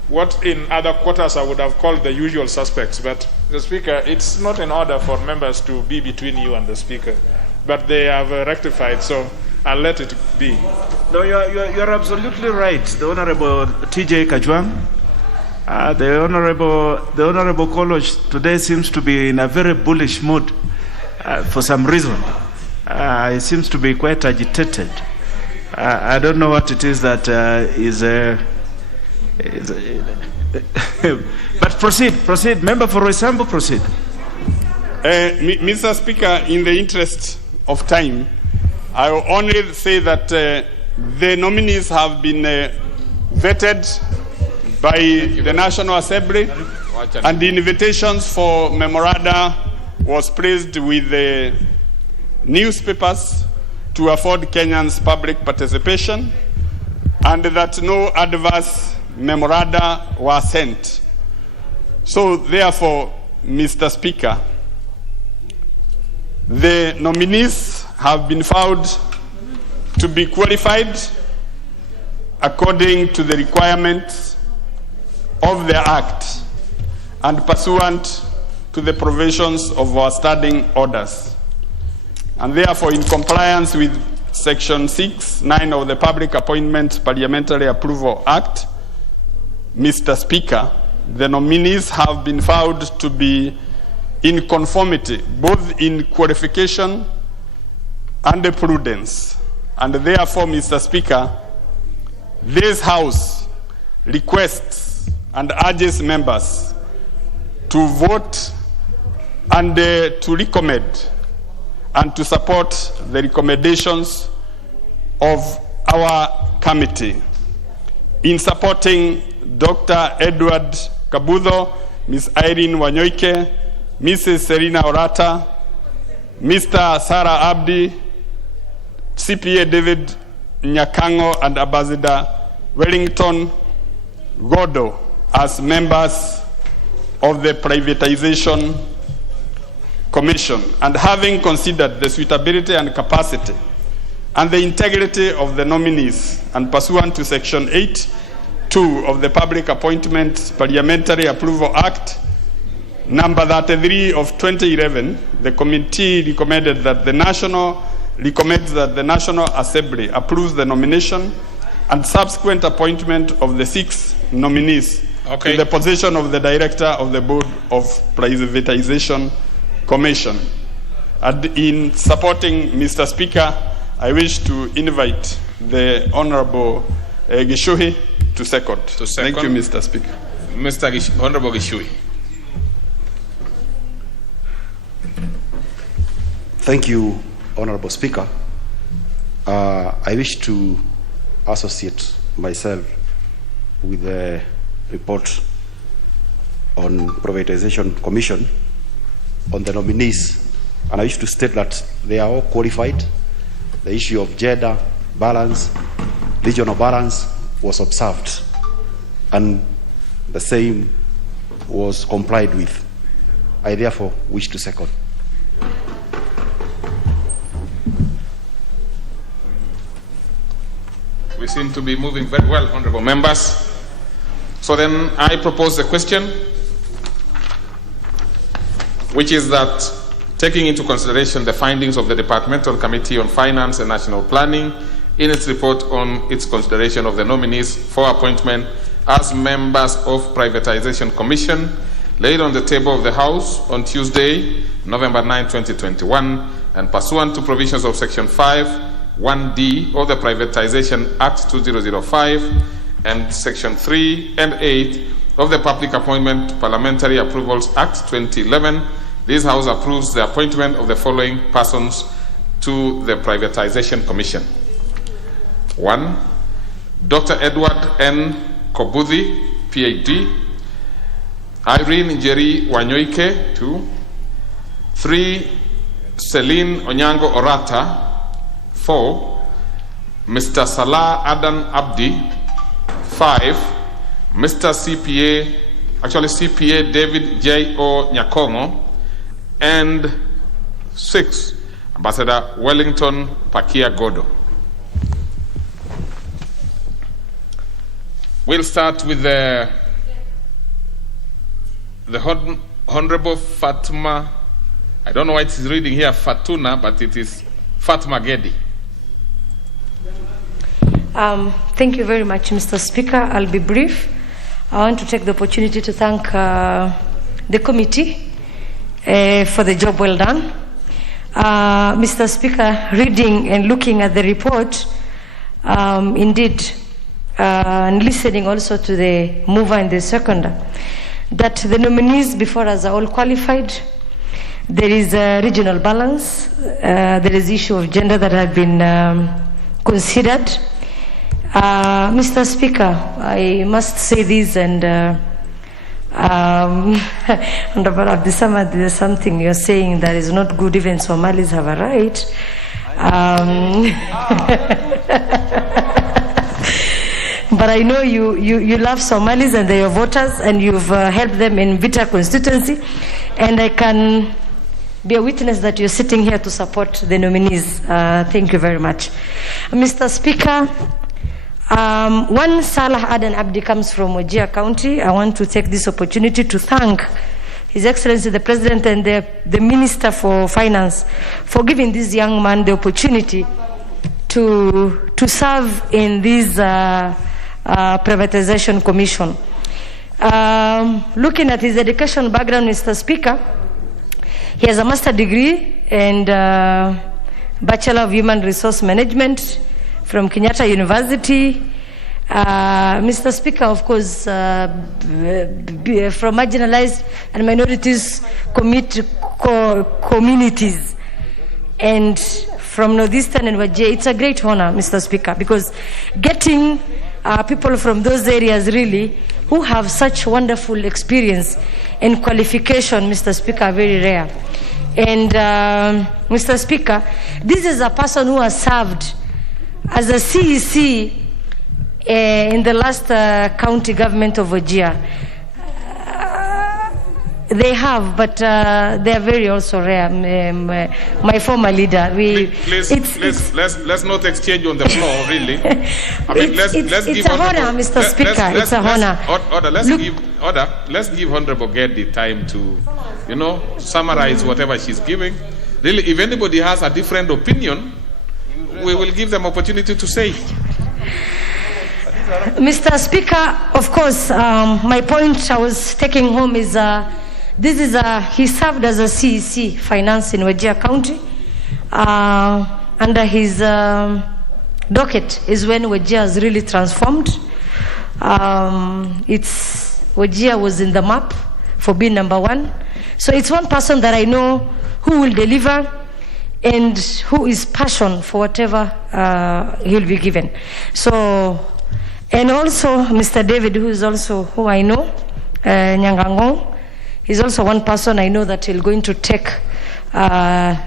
what in other quarters I would have called the usual suspects. But, Mr. Speaker, it's not in order for members to be between you and the Speaker. But they have rectified, so I'll let it be. No, you're absolutely right. The Honorable TJ Kajwang, the Honorable Kolosh today seems to be in a very bullish mood for some reason. He seems to be quite agitated. I don't know what it is that but proceed. Member for Roysambu, proceed. Mr. Speaker, in the interest of time, I will only say that the nominees have been vetted by the National Assembly, and the invitations for memoranda was placed with the newspapers to afford Kenyans public participation, and that no adverse memoranda were sent. So therefore, Mr. Speaker, the nominees have been found to be qualified according to the requirements of the Act and pursuant to the provisions of our standing orders. And therefore, in compliance with Section 6(9) of the Public Appointments Parliamentary Approval Act, Mr. Speaker, the nominees have been found to be in conformity, both in qualification and prudence. And therefore, Mr. Speaker, this House requests and urges members to vote and to recommend and to support the recommendations of our committee in supporting Dr. Edward Kabudho, Ms. Irene Wanyoike, Mrs. Serena Orata, Mr. Sarah Abdi, CPA David Nyakango, and Ambassador Wellington Godo as members of the Privatization Commission, and having considered the suitability and capacity and the integrity of the nominees, and pursuant to Section 8(2) of the Public Appointments Parliamentary Approval Act, number 33 of 2011, the committee recommends that the National Assembly approves the nomination and subsequent appointment of the 6 nominees to the position of the Director of the Board of Privatization Commission. And in supporting Mr. Speaker, I wish to invite the Honorable Gishui to second. Thank you, Mr. Speaker. Honorable Gishui. Thank you, Honorable Speaker. I wish to associate myself with the report on Privatization Commission on the nominees, and I wish to state that they are all qualified. The issue of gender balance, regional balance was observed, and the same was complied with. I therefore wish to second. We seem to be moving very well, honorable members. So then I propose the question, which is that, taking into consideration the findings of the Departmental Committee on Finance and National Planning in its report on its consideration of the nominees for appointment as members of Privatization Commission, laid on the table of the House on Tuesday, November 9, 2021, and pursuant to provisions of Section 5(1)(d) of the Privatization Act 2005 and Section 3 and 8 of the Public Appointment Parliamentary Approvals Act 2011, this House approves the appointment of the following persons to the Privatization Commission. 1. Dr. Edward N. Kobuthi, PhD. Irene Njeri Wanyoike, 2. 3. Celine Onyango Orata, 4. Mr. Salah Adan Abdi, 5. Mr. CPA David J.O. Nyakongo, and 6. Ambassador Wellington Pakia Godo. We'll start with the Honorable Fatma. I don't know why it's reading here Fatuna, but it is Fatma Gedi. Thank you very much, Mr. Speaker. I'll be brief. I want to take the opportunity to thank the committee for the job well done. Mr. Speaker, reading and looking at the report, indeed, and listening also to the mover and the seconder, that the nominees before us are all qualified. There is a regional balance. There is issue of gender that have been considered. Mr. Speaker, I must say this, and there's something you're saying that is not good. Even Somalis have a right. But I know you love Somalis and they are voters, and you've helped them in Vita constituency, and I can be a witness that you're sitting here to support the nominees. Thank you very much. Mr. Speaker, one Salah Adan Abdi comes from Wajir County. I want to take this opportunity to thank His Excellency the President and the Minister for Finance for giving this young man the opportunity to serve in this Privatization Commission. Looking at his education background, Mr. Speaker, he has a master's degree and Bachelor of Human Resource Management from Kenyatta University. Mr. Speaker, of course, from marginalized and minorities communities, and from Northeastern and Wajir. It's a great honor, Mr. Speaker, because getting people from those areas really who have such wonderful experience and qualification, Mr. Speaker, are very rare. And Mr. Speaker, this is a person who has served as a CEC in the last county government of Wajir. They have, but they are very also rare. My former leader, let's not exchange on the floor, really. I mean, let's give it's a honor, Mr. Speaker. It's a honor. Let's give Honorable Getty time to, summarize whatever she's giving. Really, if anybody has a different opinion, we will give them opportunity to say. Mr. Speaker, of course, my point I was taking home is he served as a CEC finance in Wajir County. Under his docket is when Wajir has really transformed. Wajir was in the map for being number one. So it's one person that I know who will deliver and who is passionate for whatever he'll be given. So, and also Mr. David, who I know, Nyangangong, he's also one person I know that he's going to take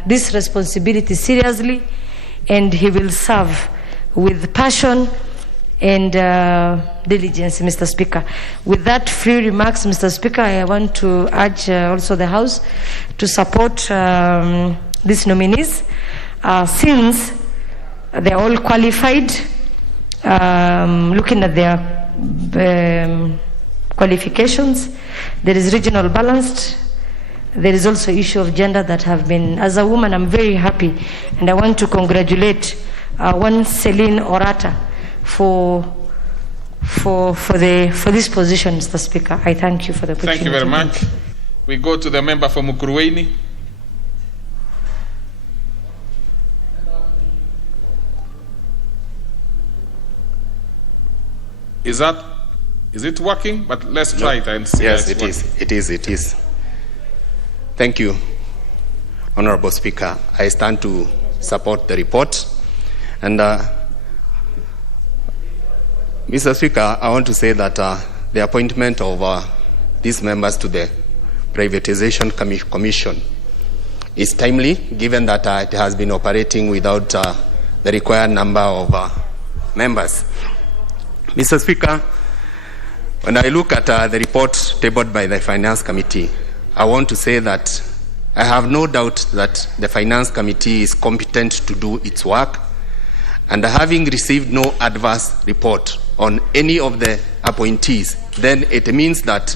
this responsibility seriously, and he will serve with passion and diligence, Mr. Speaker. With that few remarks, Mr. Speaker, I want to urge also the House to support these nominees since they're all qualified, looking at their qualifications. There is regional balanced. There is also issue of gender that have been, as a woman, I'm very happy, and I want to congratulate one Celine Orata for this position, Mr. Speaker. I thank you for the opportunity. Thank you very much. We go to the member for Mukurweini. Is it working? But let's try it and see. Yes, it is. Thank you, Honorable Speaker. I stand to support the report. And Mr. Speaker, I want to say that the appointment of these members to the Privatization Commission is timely, given that it has been operating without the required number of members. Mr. Speaker, when I look at the report tabled by the Finance Committee, I want to say that I have no doubt that the Finance Committee is competent to do its work, and having received no adverse report on any of the appointees, then it means that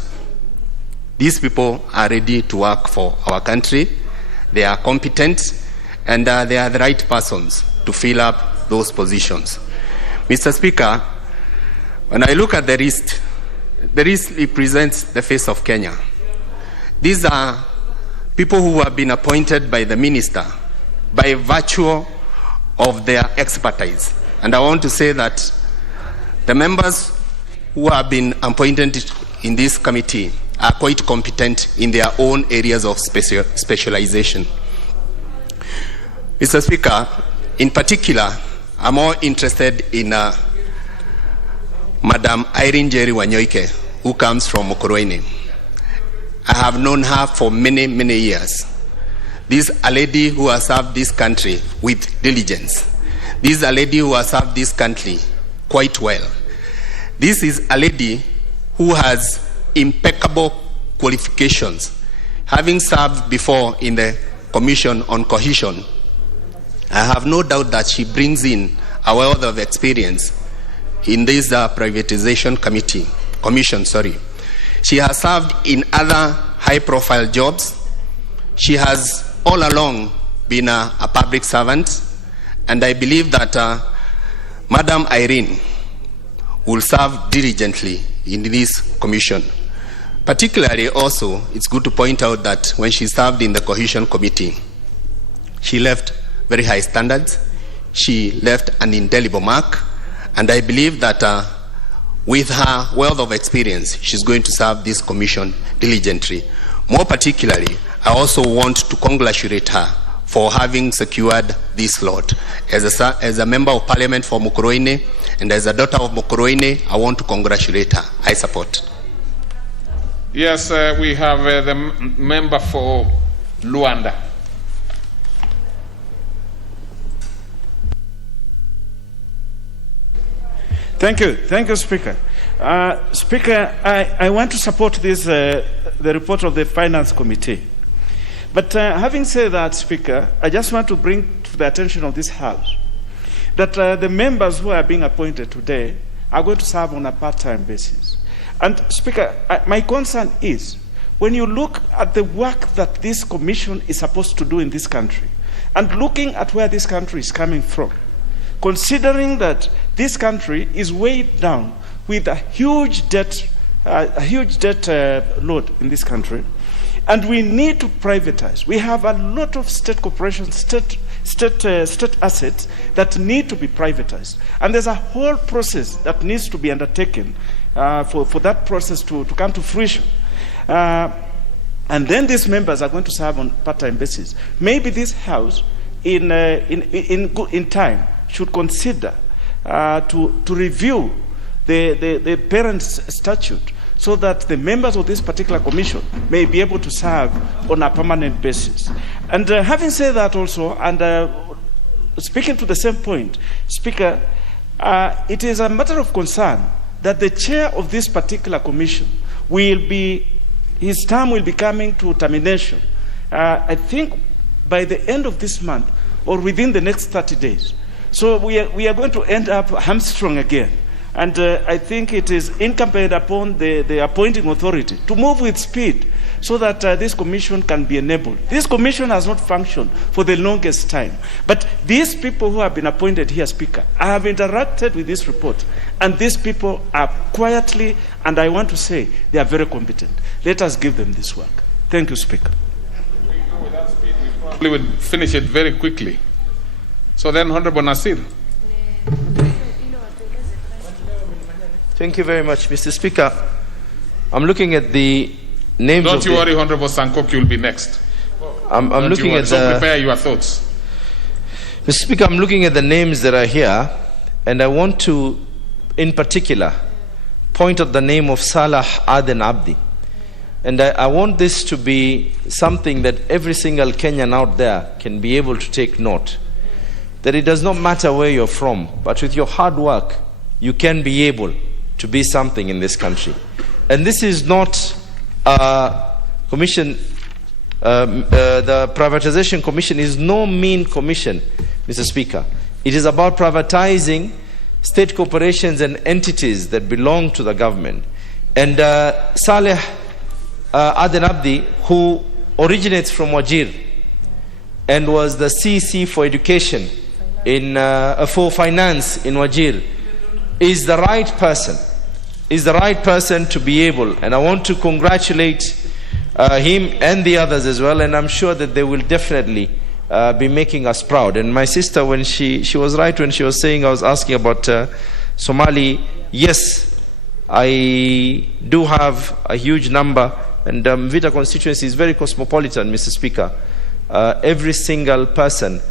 these people are ready to work for our country. They are competent, and they are the right persons to fill up those positions. Mr. Speaker, when I look at the list represents the face of Kenya. These are people who have been appointed by the minister by virtue of their expertise. And I want to say that the members who have been appointed in this committee are quite competent in their own areas of specialization. Mr. Speaker, in particular, I'm more interested in Madam Irene Jerry Wanyoike, who comes from Mukurweini. I have known her for many, many years. This is a lady who has served this country with diligence. This is a lady who has served this country quite well. This is a lady who has impeccable qualifications. Having served before in the Commission on Cohesion, I have no doubt that she brings in a wealth of experience in this privatization commission. She has served in other high-profile jobs. She has all along been a public servant, and I believe that Madam Irene will serve diligently in this commission. Particularly also, it's good to point out that when she served in the Cohesion Committee, she left very high standards. She left an indelible mark, and I believe that with her wealth of experience, she's going to serve this commission diligently. More particularly, I also want to congratulate her for having secured this slot. As a member of parliament for Mukurweini and as a daughter of Mukurweini, I want to congratulate her. I support. Yes, we have the member for Luanda. Thank you, Speaker. Speaker, I want to support this, the report of the Finance Committee. But having said that, Speaker, I just want to bring to the attention of this House that the members who are being appointed today are going to serve on a part-time basis. And Speaker, my concern is, when you look at the work that this commission is supposed to do in this country, and looking at where this country is coming from, considering that this country is weighed down with a huge debt load in this country, and we need to privatize. We have a lot of state corporations, state assets that need to be privatized. And there's a whole process that needs to be undertaken for that process to come to fruition. And then these members are going to serve on part-time basis. Maybe this House, in time, should consider to review the parents' statute, so that the members of this particular commission may be able to serve on a permanent basis. And having said that also, and speaking to the same point, Speaker, it is a matter of concern that the chair of this particular commission his term will be coming to termination, I think by the end of this month or within the next 30 days. So we are going to end up hamstrung again. And I think it is incumbent upon the appointing authority to move with speed so that this commission can be enabled. This commission has not functioned for the longest time. But these people who have been appointed here, Speaker, I have interacted with this report, and these people are quietly, and I want to say, they are very competent. Let us give them this work. Thank you, Speaker. We would finish it very quickly. So then, Honorable Nasir. Thank you very much, Mr. Speaker. I'm looking at the names. Don't you worry, Honorable Sankok, you'll be next. I'm looking at so prepare your thoughts. Mr. Speaker, I'm looking at the names that are here, and I want to, in particular, point out the name of Salah Aden Abdi. And I want this to be something that every single Kenyan out there can be able to take note. That it does not matter where you're from, but with your hard work, you can be able to be something in this country. And this is not commission, the Privatization Commission is no mean commission, Mr. Speaker. It is about privatizing state corporations and entities that belong to the government. And Saleh Aden Abdi, who originates from Wajir and was the CC for education for finance in Wajir, is the right person to be able, and I want to congratulate him and the others as well, and I'm sure that they will definitely be making us proud. And my sister, when she was right when she was saying, I was asking about Somali. Yes, I do have a huge number, and Vita constituency is very cosmopolitan, Mr. Speaker. Every single person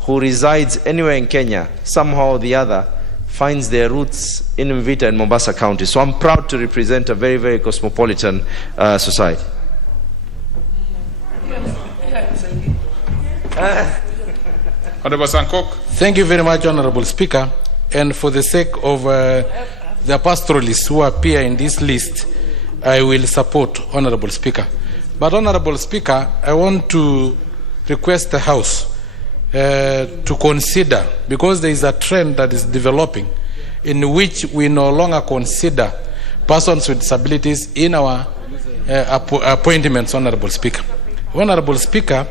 who resides anywhere in Kenya, somehow or the other, finds their roots in Mvita and Mombasa County. So I'm proud to represent a very, very cosmopolitan society. Honorable Sankok. Thank you very much, Honorable Speaker. And for the sake of the pastoralists who appear in this list, I will support Honorable Speaker. But Honorable Speaker, I want to request the House to consider, because there is a trend that is developing in which we no longer consider persons with disabilities in our appointments, Honorable Speaker. Honorable Speaker,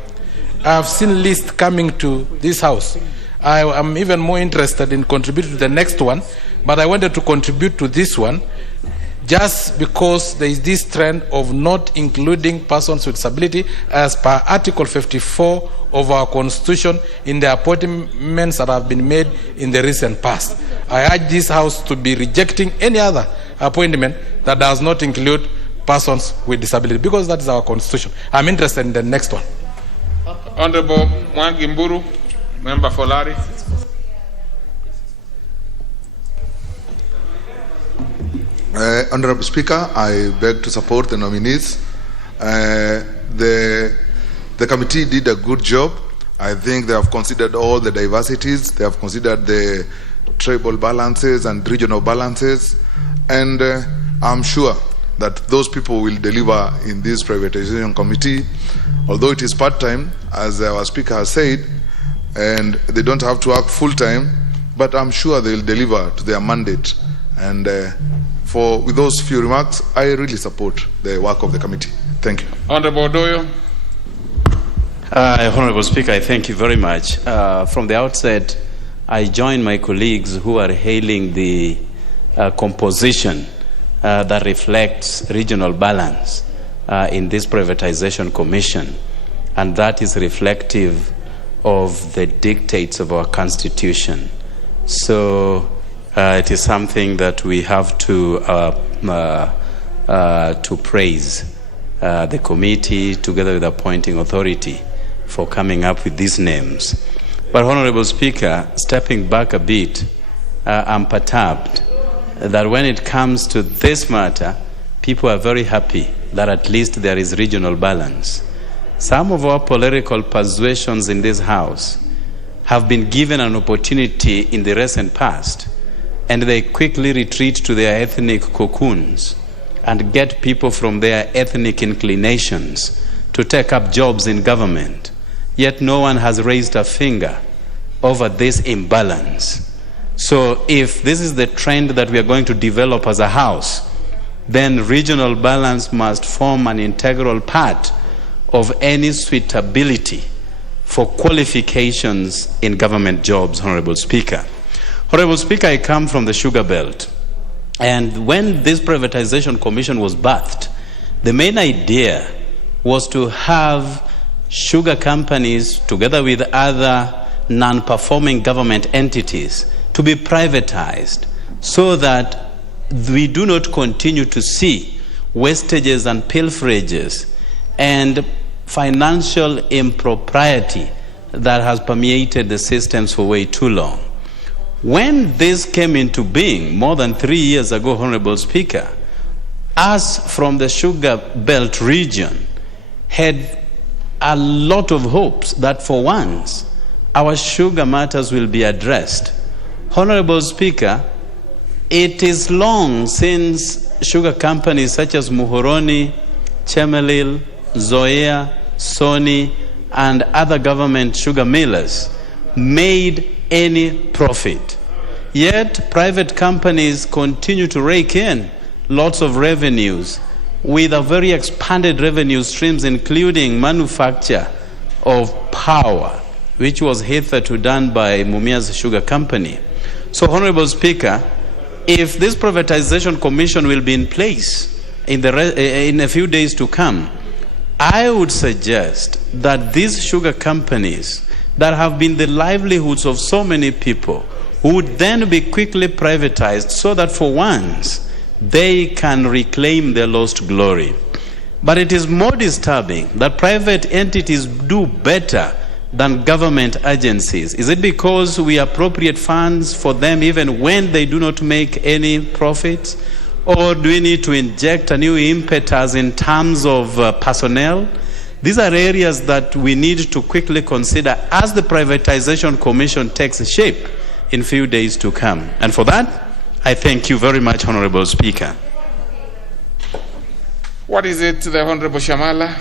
I have seen lists coming to this House. I am even more interested in contributing to the next one, but I wanted to contribute to this one just because there is this trend of not including persons with disability as per Article 54 of our Constitution in the appointments that have been made in the recent past. I urge this House to be rejecting any other appointment that does not include persons with disability, because that is our Constitution. I'm interested in the next one. Honorable Mwangi Mburu, member for Lari. Honorable Speaker, I beg to support the nominees. The committee did a good job. I think they have considered all the diversities. They have considered the tribal balances and regional balances. And I'm sure that those people will deliver in this privatization committee, although it is part-time, as our speaker has said, and they don't have to work full-time, but I'm sure they'll deliver to their mandate. And with those few remarks, I really support the work of the committee. Thank you. Honorable Doyo. Honorable Speaker, I thank you very much. From the outset, I join my colleagues who are hailing the composition that reflects regional balance in this privatization commission, and that is reflective of the dictates of our constitution. So it is something that we have to praise the committee together with the appointing authority for coming up with these names. But Honorable Speaker, stepping back a bit, I'm perturbed that when it comes to this matter, people are very happy that at least there is regional balance. Some of our political persuasions in this House have been given an opportunity in the recent past, and they quickly retreat to their ethnic cocoons and get people from their ethnic inclinations to take up jobs in government. Yet no one has raised a finger over this imbalance. So if this is the trend that we are going to develop as a House, then regional balance must form an integral part of any suitability for qualifications in government jobs, Honorable Speaker. Honorable Speaker, I come from the Sugar Belt. And when this privatization commission was birthed, the main idea was to have sugar companies, together with other non-performing government entities, to be privatized so that we do not continue to see wastages and pilferages and financial impropriety that has permeated the systems for way too long. When this came into being more than 3 years ago, Honorable Speaker, us from the Sugar Belt region had a lot of hopes that for once our sugar matters will be addressed. Honorable Speaker, it is long since sugar companies such as Muhoroni, Chemelil, Zoea, Sony, and other government sugar millers made any profit. Yet private companies continue to rake in lots of revenues with a very expanded revenue streams, including manufacture of power, which was hitherto done by Mumia's Sugar Company. So, Honorable Speaker, if this privatization commission will be in place in a few days to come, I would suggest that these sugar companies that have been the livelihoods of so many people would then be quickly privatized so that for once they can reclaim their lost glory. But it is more disturbing that private entities do better than government agencies. Is it because we appropriate funds for them even when they do not make any profits? Or do we need to inject a new impetus in terms of personnel? These are areas that we need to quickly consider as the privatization commission takes shape in few days to come. And for that, I thank you very much, Honorable Speaker. What is it, the Honorable Shamala?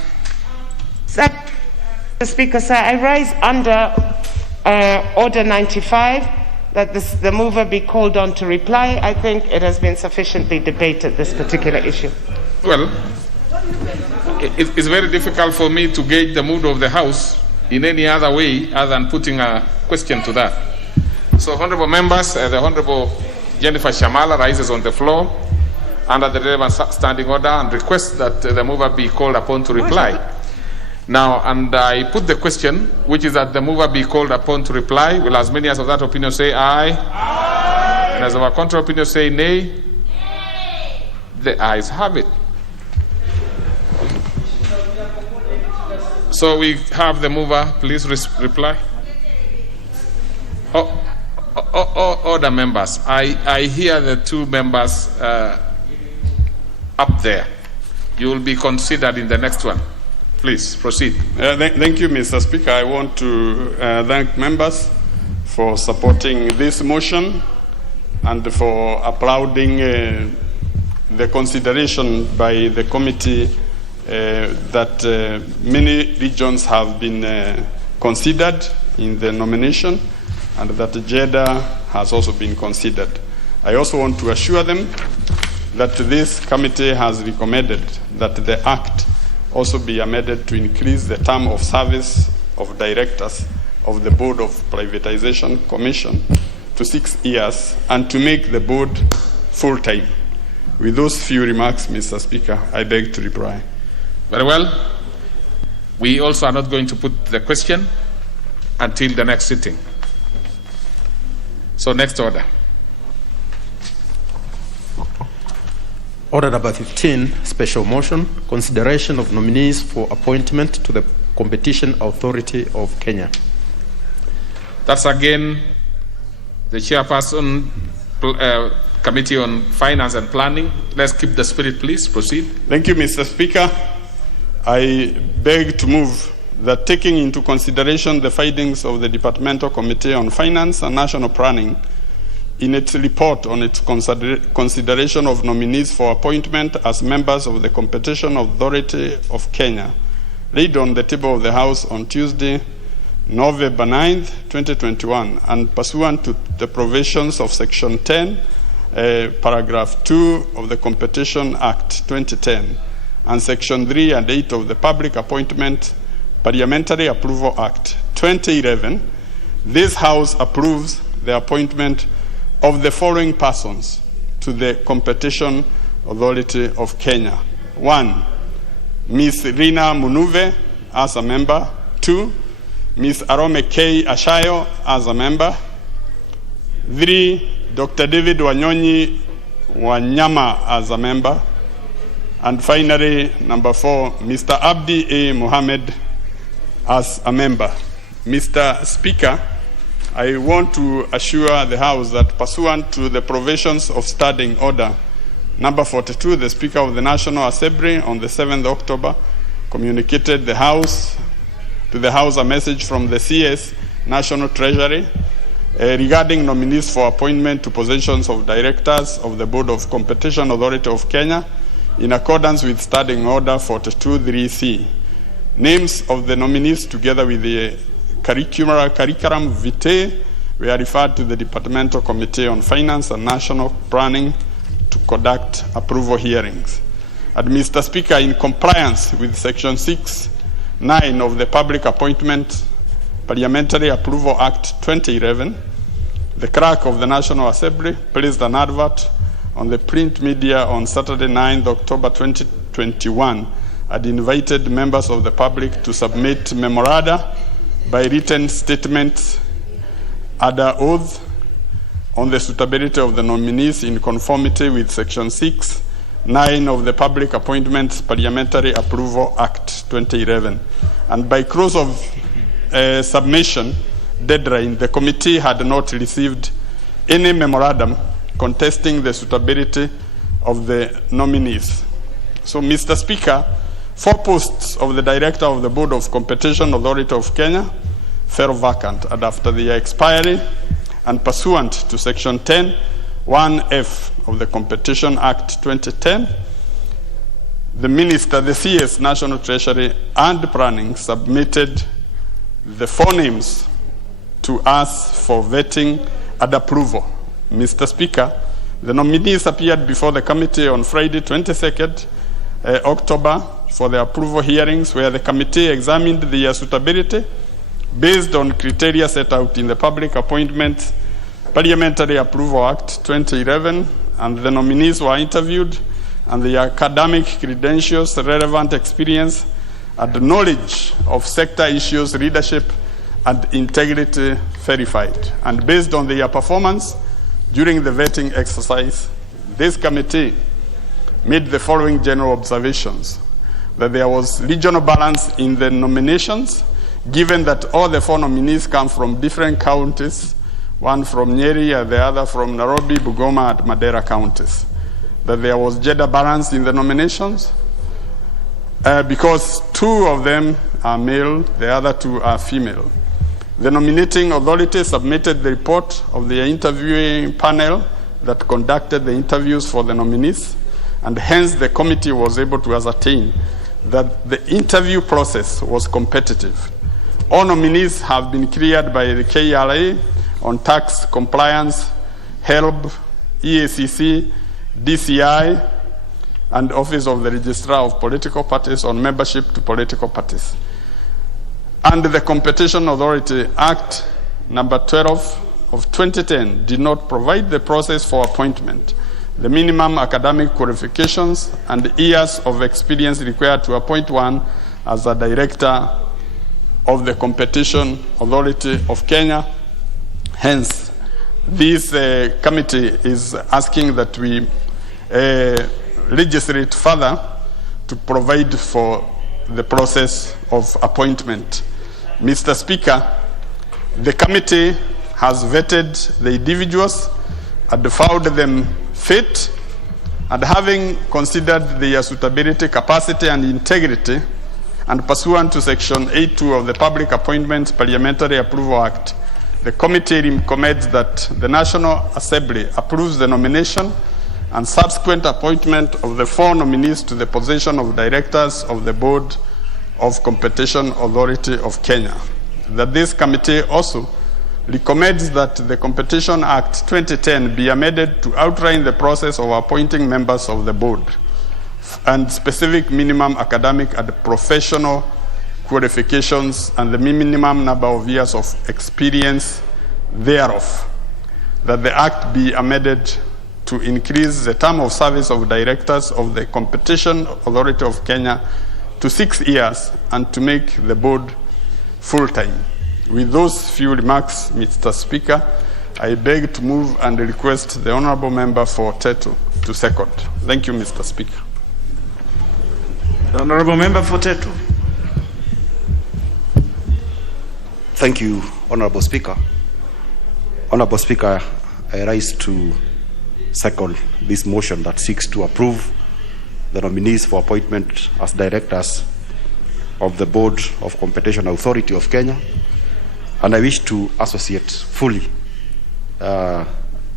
Mr. Speaker, sir, I rise under Order 95 that the mover be called on to reply. I think it has been sufficiently debated, this particular issue. Well, it's very difficult for me to gauge the mood of the House in any other way other than putting a question to that. So, honorable members, the Honorable Jennifer Shamala rises on the floor under the relevant standing order and requests that the mover be called upon to reply. Now, and I put the question, which is that the mover be called upon to reply. Will as many as of that opinion say aye? Aye. And as of our contrary opinion say nay? Nay. The ayes have it. So we have the mover, please reply. Order members. I hear the two members up there. You will be considered in the next one. Please proceed. Thank you, Mr. Speaker. I want to thank members for supporting this motion and for applauding the consideration by the committee that many regions have been considered in the nomination, and that Jeddah has also been considered. I also want to assure them that this committee has recommended that the Act also be amended to increase the term of service of directors of the Board of Privatization Commission to 6 years and to make the board full-time. With those few remarks, Mr. Speaker, I beg to reply. Very well. We also are not going to put the question until the next sitting. So next order. Order number 15, special motion, consideration of nominees for appointment to the Competition Authority of Kenya. That's again the chairperson, Committee on Finance and Planning. Let's keep the spirit, please. Proceed. Thank you, Mr. Speaker. I beg to move that, taking into consideration the findings of the Departmental Committee on Finance and National Planning in its report on its consideration of nominees for appointment as members of the Competition Authority of Kenya, laid on the table of the House on Tuesday, November 9th, 2021, and pursuant to the provisions of Section 10, Paragraph 2 of the Competition Act 2010, and Section 3 and 8 of the Public Appointment Parliamentary Approval Act 2011, this House approves the appointment of the following persons to the Competition Authority of Kenya. 1, Ms. Rina Munuve as a member. 2, Ms. Arome K. Ashayo as a member. 3, Dr. David Wanyonyi Wanyama as a member. And finally, number 4, Mr. Abdi A. Mohammed as a member. Mr. Speaker, I want to assure the House that, pursuant to the provisions of Standing Order number 42, the Speaker of the National Assembly on the 7th October communicated to the House a message from the CS National Treasury regarding nominees for appointment to positions of directors of the Board of Competition Authority of Kenya in accordance with Standing Order 42.3c. Names of the nominees, together with the curriculum vitae, were referred to the Departmental Committee on Finance and National Planning to conduct approval hearings. And Mr. Speaker, in compliance with Section 6(9) of the Public Appointment Parliamentary Approval Act 2011, the Clerk of the National Assembly placed an advert on the print media on Saturday, 9th October 2021, and invited members of the public to submit memoranda by written statements under oath on the suitability of the nominees in conformity with Section 6(9) of the Public Appointments Parliamentary Approval Act 2011. And by close of submission deadline, the committee had not received any memorandum contesting the suitability of the nominees. So, Mr. Speaker, 4 posts of the Director of the Board of Competition Authority of Kenya fell vacant, and after their expiry and pursuant to Section 10(1)(f) of the Competition Act 2010, the Minister, the CS, National Treasury and Planning submitted the 4 names to us for vetting and approval. Mr. Speaker, the nominees appeared before the committee on Friday, 22nd October for the approval hearings, where the committee examined their suitability based on criteria set out in the Public Appointments Parliamentary Approval Act 2011, and the nominees were interviewed and their academic credentials, relevant experience, and knowledge of sector issues, leadership, and integrity verified. And based on their performance during the vetting exercise, this committee made the following general observations: that there was regional balance in the nominations, given that all the 4 nominees come from different counties, one from Nyeri and the other from Nairobi, Bungoma, and Madera counties. That there was gender balance in the nominations, because 2 of them are male, the other 2 are female. The nominating authority submitted the report of the interviewing panel that conducted the interviews for the nominees, and hence the committee was able to ascertain that the interview process was competitive. All nominees have been cleared by the KRA on tax compliance, HELB, EACC, DCI, and Office of the Registrar of Political Parties on membership to political parties. And the Competition Authority Act number 12 of 2010 did not provide the process for appointment, the minimum academic qualifications, and years of experience required to appoint one as a director of the Competition Authority of Kenya. Hence, this committee is asking that we legislate further to provide for the process of appointment. Mr. Speaker, the committee has vetted the individuals and found them fit, and having considered their suitability, capacity, and integrity, and pursuant to Section 8.2 of the Public Appointments Parliamentary Approval Act, the committee recommends that the National Assembly approves the nomination and subsequent appointment of the 4 nominees to the position of directors of the Board of Competition Authority of Kenya. That this committee also recommends that the Competition Act 2010 be amended to outline the process of appointing members of the board and specific minimum academic and professional qualifications and the minimum number of years of experience thereof. That the Act be amended to increase the term of service of directors of the Competition Authority of Kenya to 6 years and to make the board full-time. With those few remarks, Mr. Speaker, I beg to move and request the Honourable Member for Tetu to second. Thank you, Mr. Speaker. The Honourable Member for Tetu. Thank you, Honourable Speaker. Honourable Speaker, I rise to second this motion that seeks to approve the nominees for appointment as directors of the Board of Competition Authority of Kenya, and I wish to associate fully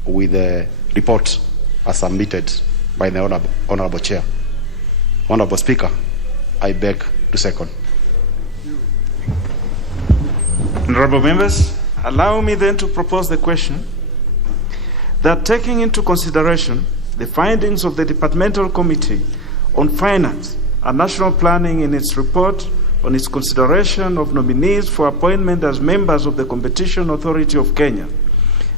with the report as submitted by the Honourable Chair. Honourable Speaker, I beg to second. Honourable members, allow me then to propose the question that, taking into consideration the findings of the Departmental Committee on Finance and National Planning in its report on its consideration of nominees for appointment as members of the Competition Authority of Kenya,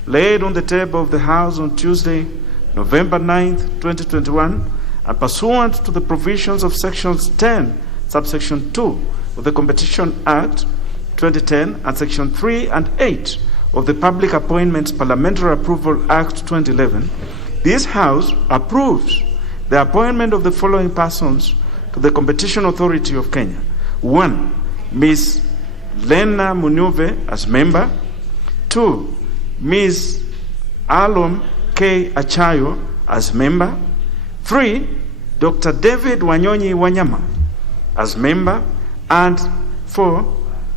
laid on the table of the House on Tuesday, November 9th, 2021, and pursuant to the provisions of Sections 10, subsection 2 of the Competition Act 2010 and Section 3 and 8 of the Public Appointments Parliamentary Approval Act 2011, this House approves the appointment of the following persons to the Competition Authority of Kenya. 1. Ms. Lena Munuve as member. 2. Ms. Alom K. Achayo as member. 3. Dr. David Wanyonyi Wanyama as member. And 4.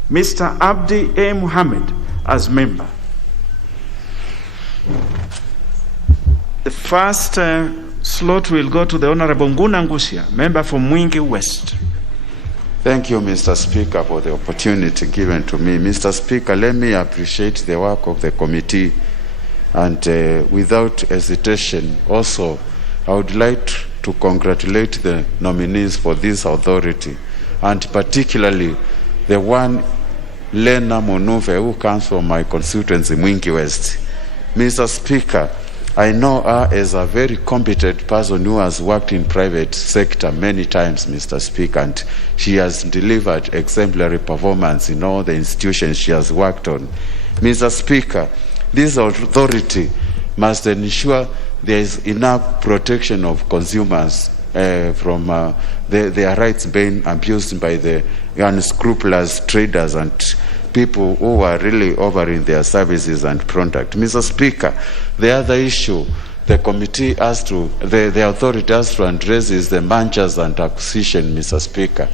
Mr. Abdi A. Muhammad as member. The first slot will go to the Honorable Nguna Ngusia, member for Mwingi West. Thank you, Mr. Speaker, for the opportunity given to me. Mr. Speaker, let me appreciate the work of the committee, and without hesitation, also, I would like to congratulate the nominees for this authority, and particularly the one, Lena Monuve, who comes from my constituency, Mwingi West. Mr. Speaker, I know her as a very competent person who has worked in private sector many times, Mr. Speaker, and she has delivered exemplary performance in all the institutions she has worked on. Mr. Speaker, this authority must ensure there is enough protection of consumers from their rights being abused by the unscrupulous traders and people who are really offering their services and product. Mr. Speaker, the other issue the committee has to, the authority has to address is the mergers and acquisition, Mr. Speaker.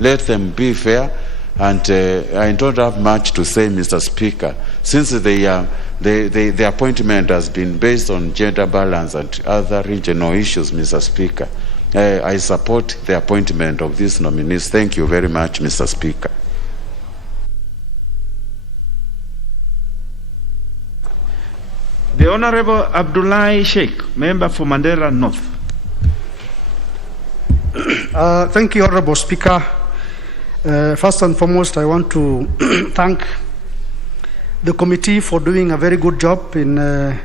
Let them be fair And I don't have much to say, Mr. Speaker, since the appointment has been based on gender balance and other regional issues, Mr. Speaker. I support the appointment of these nominees. Thank you very much, Mr. Speaker. The Honorable Abdullahi Sheikh, member for Mandera North. Thank you, Honorable Speaker. First and foremost, I want to thank the committee for doing a very good job in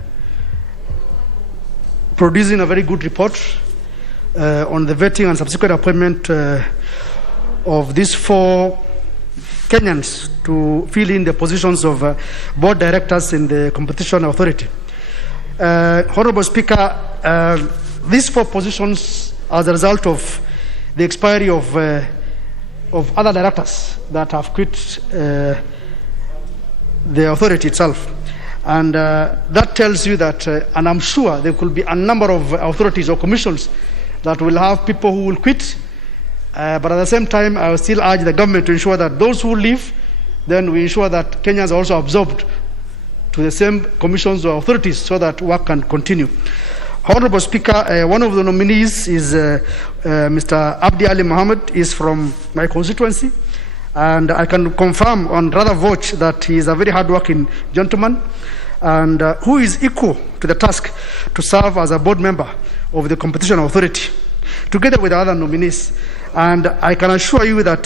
producing a very good report on the vetting and subsequent appointment of these 4 Kenyans to fill in the positions of board directors in the Competition Authority. Honorable Speaker, these 4 positions are the result of the expiry of other directors that have quit the authority itself. And that tells you that, and I'm sure there could be a number of authorities or commissions that will have people who will quit. But at the same time, I will still urge the government to ensure that those who leave, then we ensure that Kenyans are also absorbed to the same commissions or authorities so that work can continue. Honorable Speaker, one of the nominees is Mr. Abdi Ali Mohammed, is from my constituency, and I can confirm on rather vouch that he is a very hard-working gentleman and who is equal to the task to serve as a board member of the Competition Authority, together with other nominees. And I can assure you that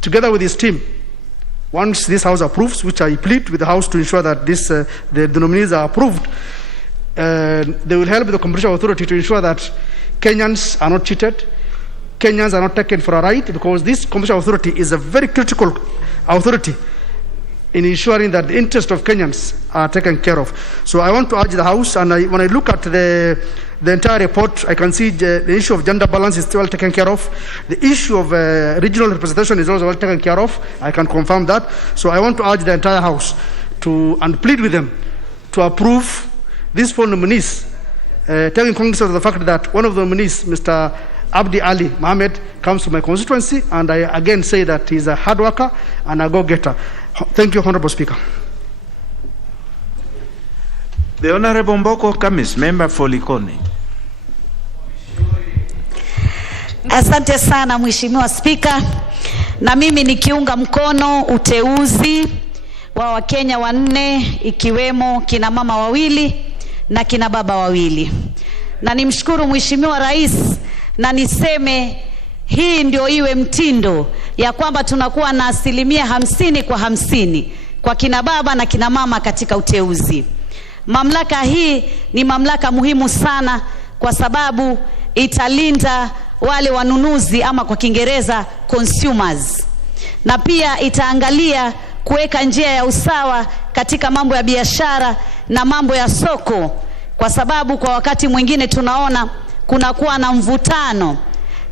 together with his team, once this House approves, which I plead with the House to ensure that the nominees are approved, they will help the Competition Authority to ensure that Kenyans are not cheated, Kenyans are not taken for a ride, because this Competition Authority is a very critical authority in ensuring that the interests of Kenyans are taken care of. So I want to urge the House, and when I look at the entire report, I can see the issue of gender balance is still taken care of. The issue of regional representation is also well taken care of. I can confirm that. So I want to urge the entire House and plead with them to approve these 4 nominees, taking cognizance of the fact that one of the nominees, Mr. Abdi Ali Mohammed, comes from my constituency, and I again say that he's a hard worker and a go-getter. Thank you, Honorable Speaker. The Honorable Mboko Kamis, member for Likoni. Asante sana Mheshimiwa Spika, na mimi nikiunga mkono uteuzi wa Wakenya 4 ikiwemo kina mama 2 na kina baba 2. Na nimshukuru Mheshimiwa Rais, na niseme hii ndio iwe mtindo ya kwamba tunakuwa na 50% kwa 50 kwa kina baba na kina mama katika uteuzi. Mamlaka hii ni mamlaka muhimu sana kwa sababu italinda wale wanunuzi ama kwa Kiingereza consumers. Na pia itaangalia kuweka njia ya usawa katika mambo ya biashara na mambo ya soko, kwa sababu kwa wakati mwingine tunaona kunakuwa na mvutano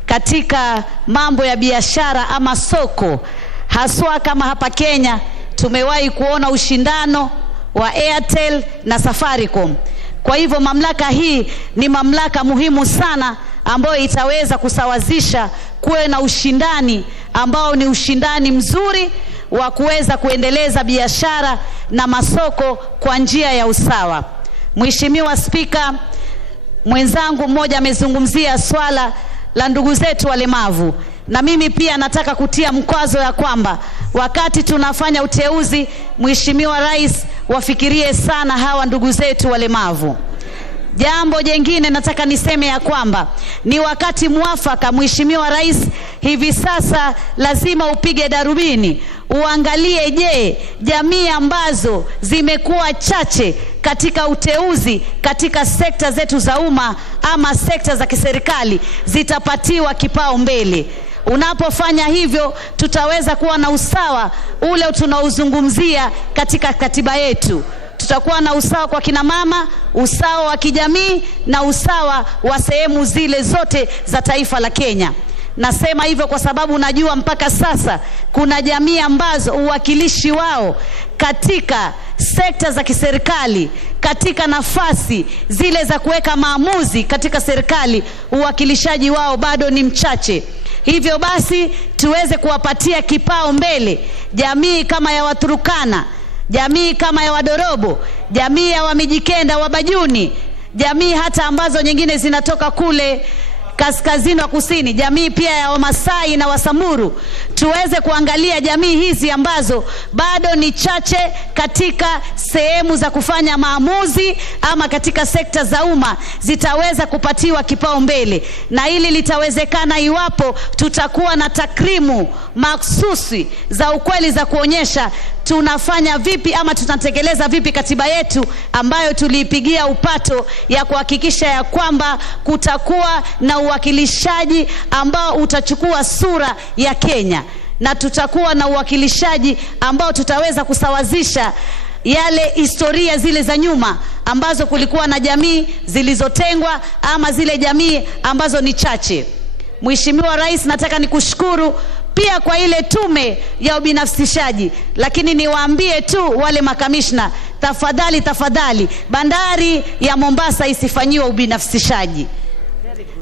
katika mambo ya biashara ama soko, haswa kama hapa Kenya tumewahi kuona ushindano wa Airtel na Safaricom. Kwa hivyo mamlaka hii ni mamlaka muhimu sana ambayo itaweza kusawazisha kuwe na ushindani ambao ni ushindani mzuri wa kuweza kuendeleza biashara na masoko kwa njia ya usawa. Mheshimiwa Spika, mwenzangu mmoja amezungumzia swala la ndugu zetu walemavu, na mimi pia nataka kutia mkazo ya kwamba wakati tunafanya uteuzi, Mheshimiwa Rais wafikirie sana hawa ndugu zetu walemavu. Jambo jengine nataka niseme ya kwamba ni wakati mwafaka Mheshimiwa Rais, hivi sasa lazima upige darubini uangalie, je, jamii ambazo zimekuwa chache katika uteuzi katika sekta zetu za umma ama sekta za kiserikali zitapatiwa kipao mbele. Unapofanya hivyo tutaweza kuwa na usawa ule tunaozungumzia katika katiba yetu. Tutakuwa na usawa kwa kina mama, usawa wa kijamii na usawa wa sehemu zile zote za taifa la Kenya. Nasema hivyo kwa sababu najua mpaka sasa kuna jamii ambazo uwakilishi wao katika sekta za kiserikali, katika nafasi zile za kuweka maamuzi katika serikali, uwakilishaji wao bado ni mchache. Hivyo basi tuweze kuwapatia kipao mbele jamii kama ya Waturukana, jamii kama ya Wadorobo, jamii ya Wamijikenda, Wabajuni, jamii hata ambazo nyingine zinatoka kule kaskazini wa kusini, jamii pia ya Wamasai na Wasamburu. Tuweze kuangalia jamii hizi ambazo bado ni chache katika sehemu za kufanya maamuzi ama katika sekta za umma, zitaweza kupatiwa kipao mbele, na hili litawezekana iwapo tutakuwa na takrimu mahsusi za ukweli za kuonyesha tunafanya vipi ama tunatekeleza vipi katiba yetu ambayo tuliipigia upato ya kuhakikisha ya kwamba kutakuwa na uwakilishaji ambao utachukua sura ya Kenya, na tutakuwa na uwakilishaji ambao tutaweza kusawazisha yale historia zile za nyuma ambazo kulikuwa na jamii zilizotengwa ama zile jamii ambazo ni chache. Mheshimiwa Rais, nataka nikushukuru pia kwa ile tume ya ubinafsishaji, lakini niwaambie tu wale makamishna, tafadhali bandari ya Mombasa isifanyiwe ubinafsishaji.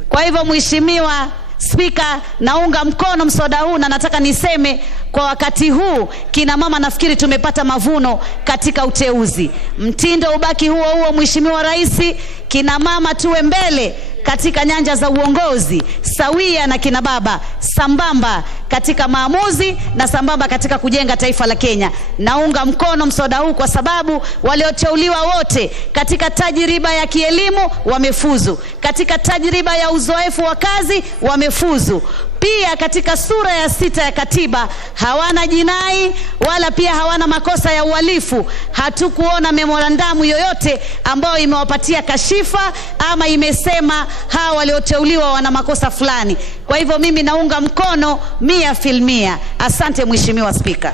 Kwa hivyo Mheshimiwa Spika, naunga mkono mswada huu, na nataka niseme kwa wakati huu kina mama nafikiri tumepata mavuno katika uteuzi. Mtindo ubaki huo Mheshimiwa Rais, kina mama tuwe mbele katika nyanja za uongozi sawia na kina baba, sambamba katika maamuzi na sambamba katika kujenga taifa la Kenya. Naunga mkono mswada huu kwa sababu walioteuliwa wote katika tajriba ya kielimu wamefuzu, katika tajriba ya uzoefu wa kazi wamefuzu, pia katika sura ya 6 ya katiba hawana jinai wala pia hawana makosa ya uhalifu. Hatukuona memorandamu yoyote ambayo imewapatia kashifa ama imesema hawa walioteuliwa wana makosa fulani. Kwa hivyo mimi naunga mkono 100%. Asante Mheshimiwa Spika.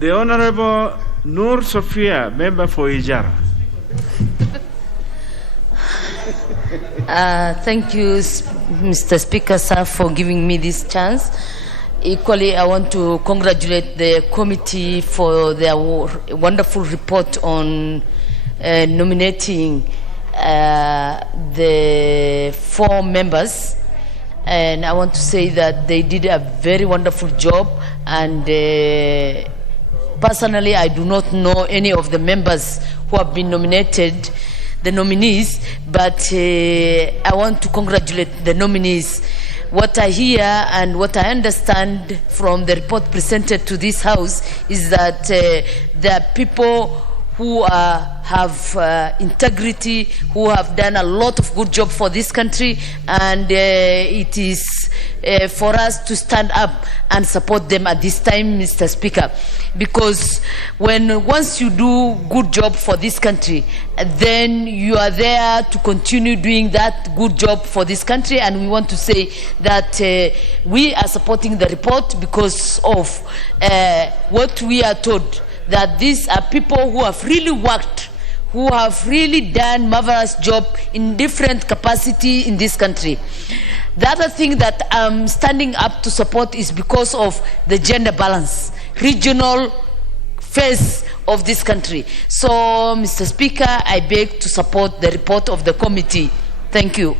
The Honorable Nur Sofia, member for Ijara. Thank you, Mr. Speaker, sir, for giving me this chance. Equally, I want to congratulate the committee for their wonderful report on nominating the 4 members. And I want to say that they did a very wonderful job. And personally, I do not know any of the members who have been nominated, the nominees, but I want to congratulate the nominees. What I hear and what I understand from the report presented to this House is that there are people who have integrity, who have done a lot of good job for this country, and it is for us to stand up and support them at this time, Mr. Speaker, because once you do good job for this country, then you are there to continue doing that good job for this country. And we want to say that we are supporting the report because of what we are told, that these are people who have really worked, who have really done marvelous job in different capacity in this country. The other thing that I'm standing up to support is because of the gender balance, regional face of this country. So, Mr. Speaker, I beg to support the report of the committee. Thank you.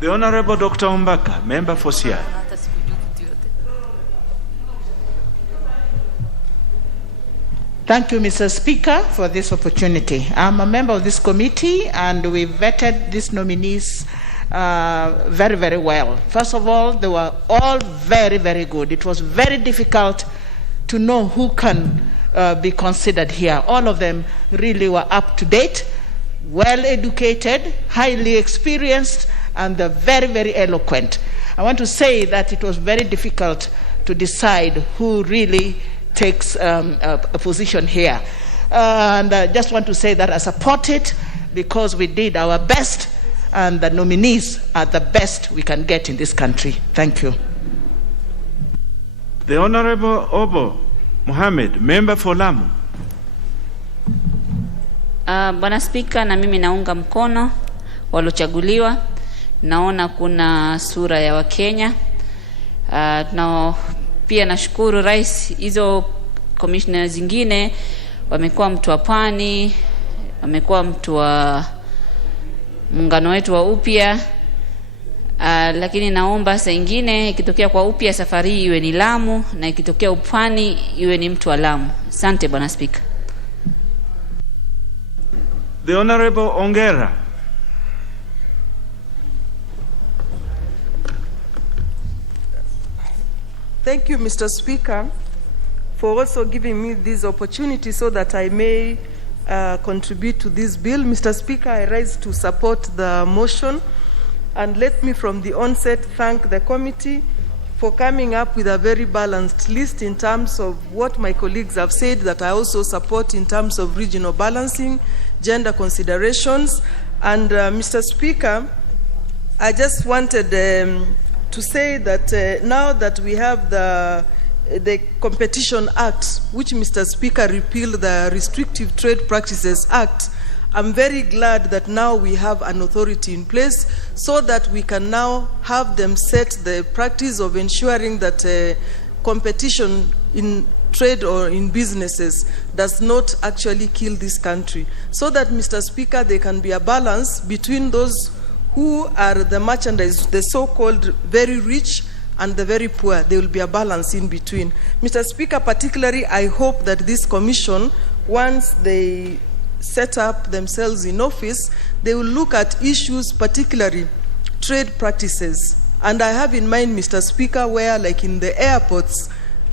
The Honorable Dr. Umbaka, member for Siaya. Thank you, Mr. Speaker, for this opportunity. I'm a member of this committee, and we vetted these nominees very, very well. First of all, they were all very, very good. It was very difficult to know who can be considered here. All of them really were up to date, well educated, highly experienced, and they're very, very eloquent. I want to say that it was very difficult to decide who really takes a position here. And I just want to say that I support it because we did our best, and the nominees are the best we can get in this country. Thank you. The Honorable Obo Mohamed, member for Lamu. Bwana Spika, na mimi naunga mkono waliochaguliwa. Naona kuna sura ya Wakenya. Na pia nashukuru Rais, hizo commissioners zingine wamekuwa mtu wa Pwani, wamekuwa mtu wa muungano wetu wa upya, Lakini naomba saa ingine ikitokea kwa upya safari iwe ni Lamu, na ikitokea upwani iwe ni mtu wa Lamu. Asante Bwana Speaker. The Honorable Ongera. Thank you, Mr. Speaker, for also giving me this opportunity so that I may contribute to this bill. Mr. Speaker, I rise to support the motion, and let me from the onset thank the committee for coming up with a very balanced list in terms of what my colleagues have said that I also support in terms of regional balancing, gender considerations. And Mr. Speaker, I just wanted to say that now that we have the Competition Act, which Mr. Speaker repealed the Restrictive Trade Practices Act, I'm very glad that now we have an authority in place so that we can now have them set the practice of ensuring that competition in trade or in businesses does not actually kill this country. So that, Mr. Speaker, there can be a balance between those who are the merchandise, the so-called very rich and the very poor. There will be a balance in between. Mr. Speaker, particularly I hope that this commission, once they set up themselves in office, they will look at issues, particularly trade practices. And I have in mind, Mr. Speaker, where like in the airports,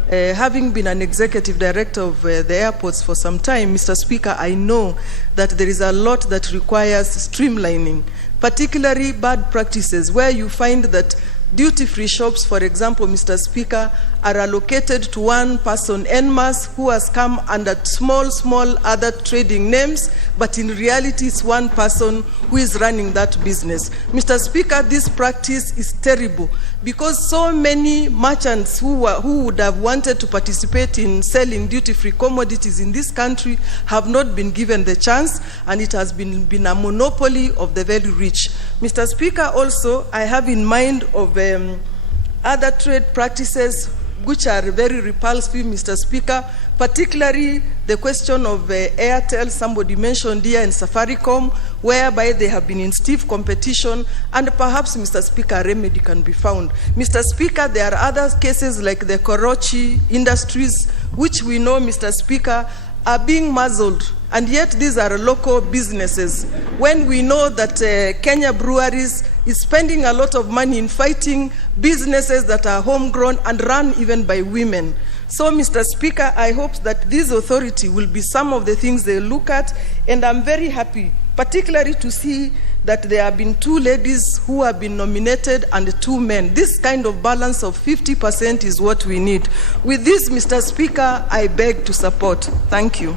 having been an executive director of the airports for some time, Mr. Speaker, I know that there is a lot that requires streamlining, particularly bad practices, where you find that duty-free shops, for example, Mr. Speaker, are allocated to one person en masse who has come under small other trading names, but in reality it's one person who is running that business. Mr. Speaker, this practice is terrible because so many merchants who would have wanted to participate in selling duty-free commodities in this country have not been given the chance, and it has been a monopoly of the very rich. Mr. Speaker, also, I have in mind of other trade practices which are very repulsive, Mr. Speaker, particularly the question of Airtel, somebody mentioned here, and Safaricom, whereby they have been in stiff competition, and perhaps, Mr. Speaker, a remedy can be found. Mr. Speaker, there are other cases like the Korochi Industries, which we know, Mr. Speaker, are being muzzled, and yet these are local businesses. When we know that Kenya Breweries is spending a lot of money in fighting businesses that are homegrown and run even by women. So, Mr. Speaker, I hope that this authority will be some of the things they look at, and I'm very happy, particularly to see that there have been 2 ladies who have been nominated and 2 men. This kind of balance of 50% is what we need. With this, Mr. Speaker, I beg to support. Thank you.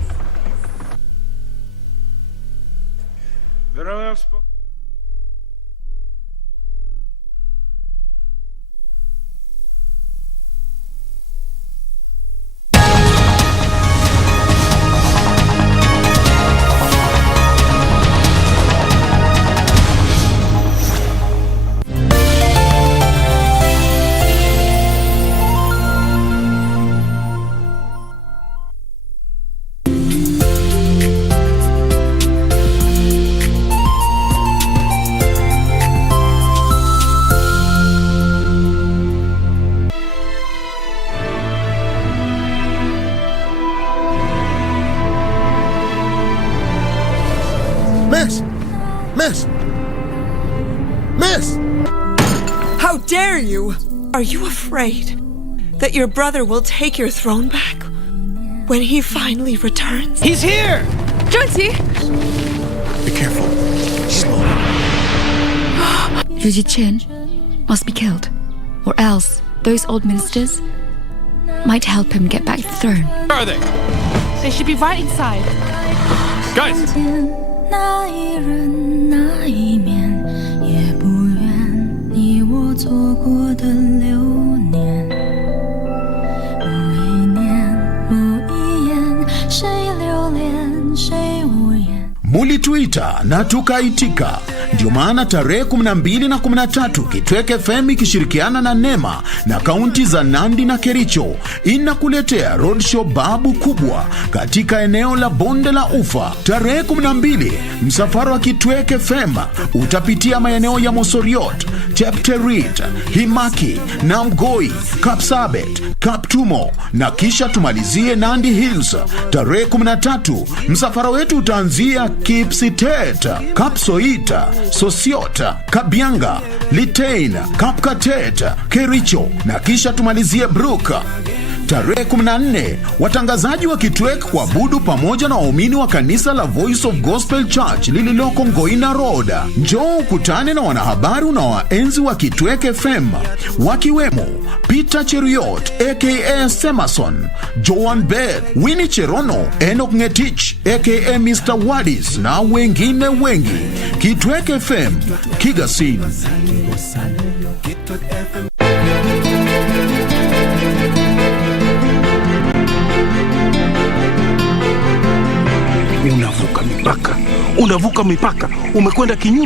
Miss! How dare you? Are you afraid that your brother will take your throne back when he finally returns? He's here! Jonesy! Be careful. Slowly. Yuji Chin must be killed, or else those old ministers might help him get back to the throne. Where are they? They should be right inside. Guys! Mulituita na tukaitika. Ndio maana tarehe 12 na 13 Kitwek FM ikishirikiana na NEMA na kaunti za Nandi na Kericho inakuletea roadshow babu kubwa katika eneo la Bonde la Ufa. Tarehe 12 msafara wa Kitwek FM utapitia maeneo ya Mosoriot, Chepterit, Himaki, Namgoi, Kapsabet, Kaptumo na kisha tumalizie Nandi Hills. Tarehe 13 msafara wetu utaanzia Kipsitet, Kapsoit, Sosiot, Kabianga, Litein, Kapkatet, Kericho na kisha tumalizie Brook. Tarehe 14 watangazaji wa Kitwek kuabudu pamoja na waumini wa kanisa la Voice of Gospel Church lililoko Ngoina Road. Njoo ukutane na wanahabari na waenzi wa Kitwek FM wakiwemo Peter Cheriot aka Semason, Joan Bell, Winnie Cherono, Enoch Ngetich aka Mr. Wadis na wengine wengi. Kitwek FM, Kigasin. Unavuka mipaka, umekwenda kinyume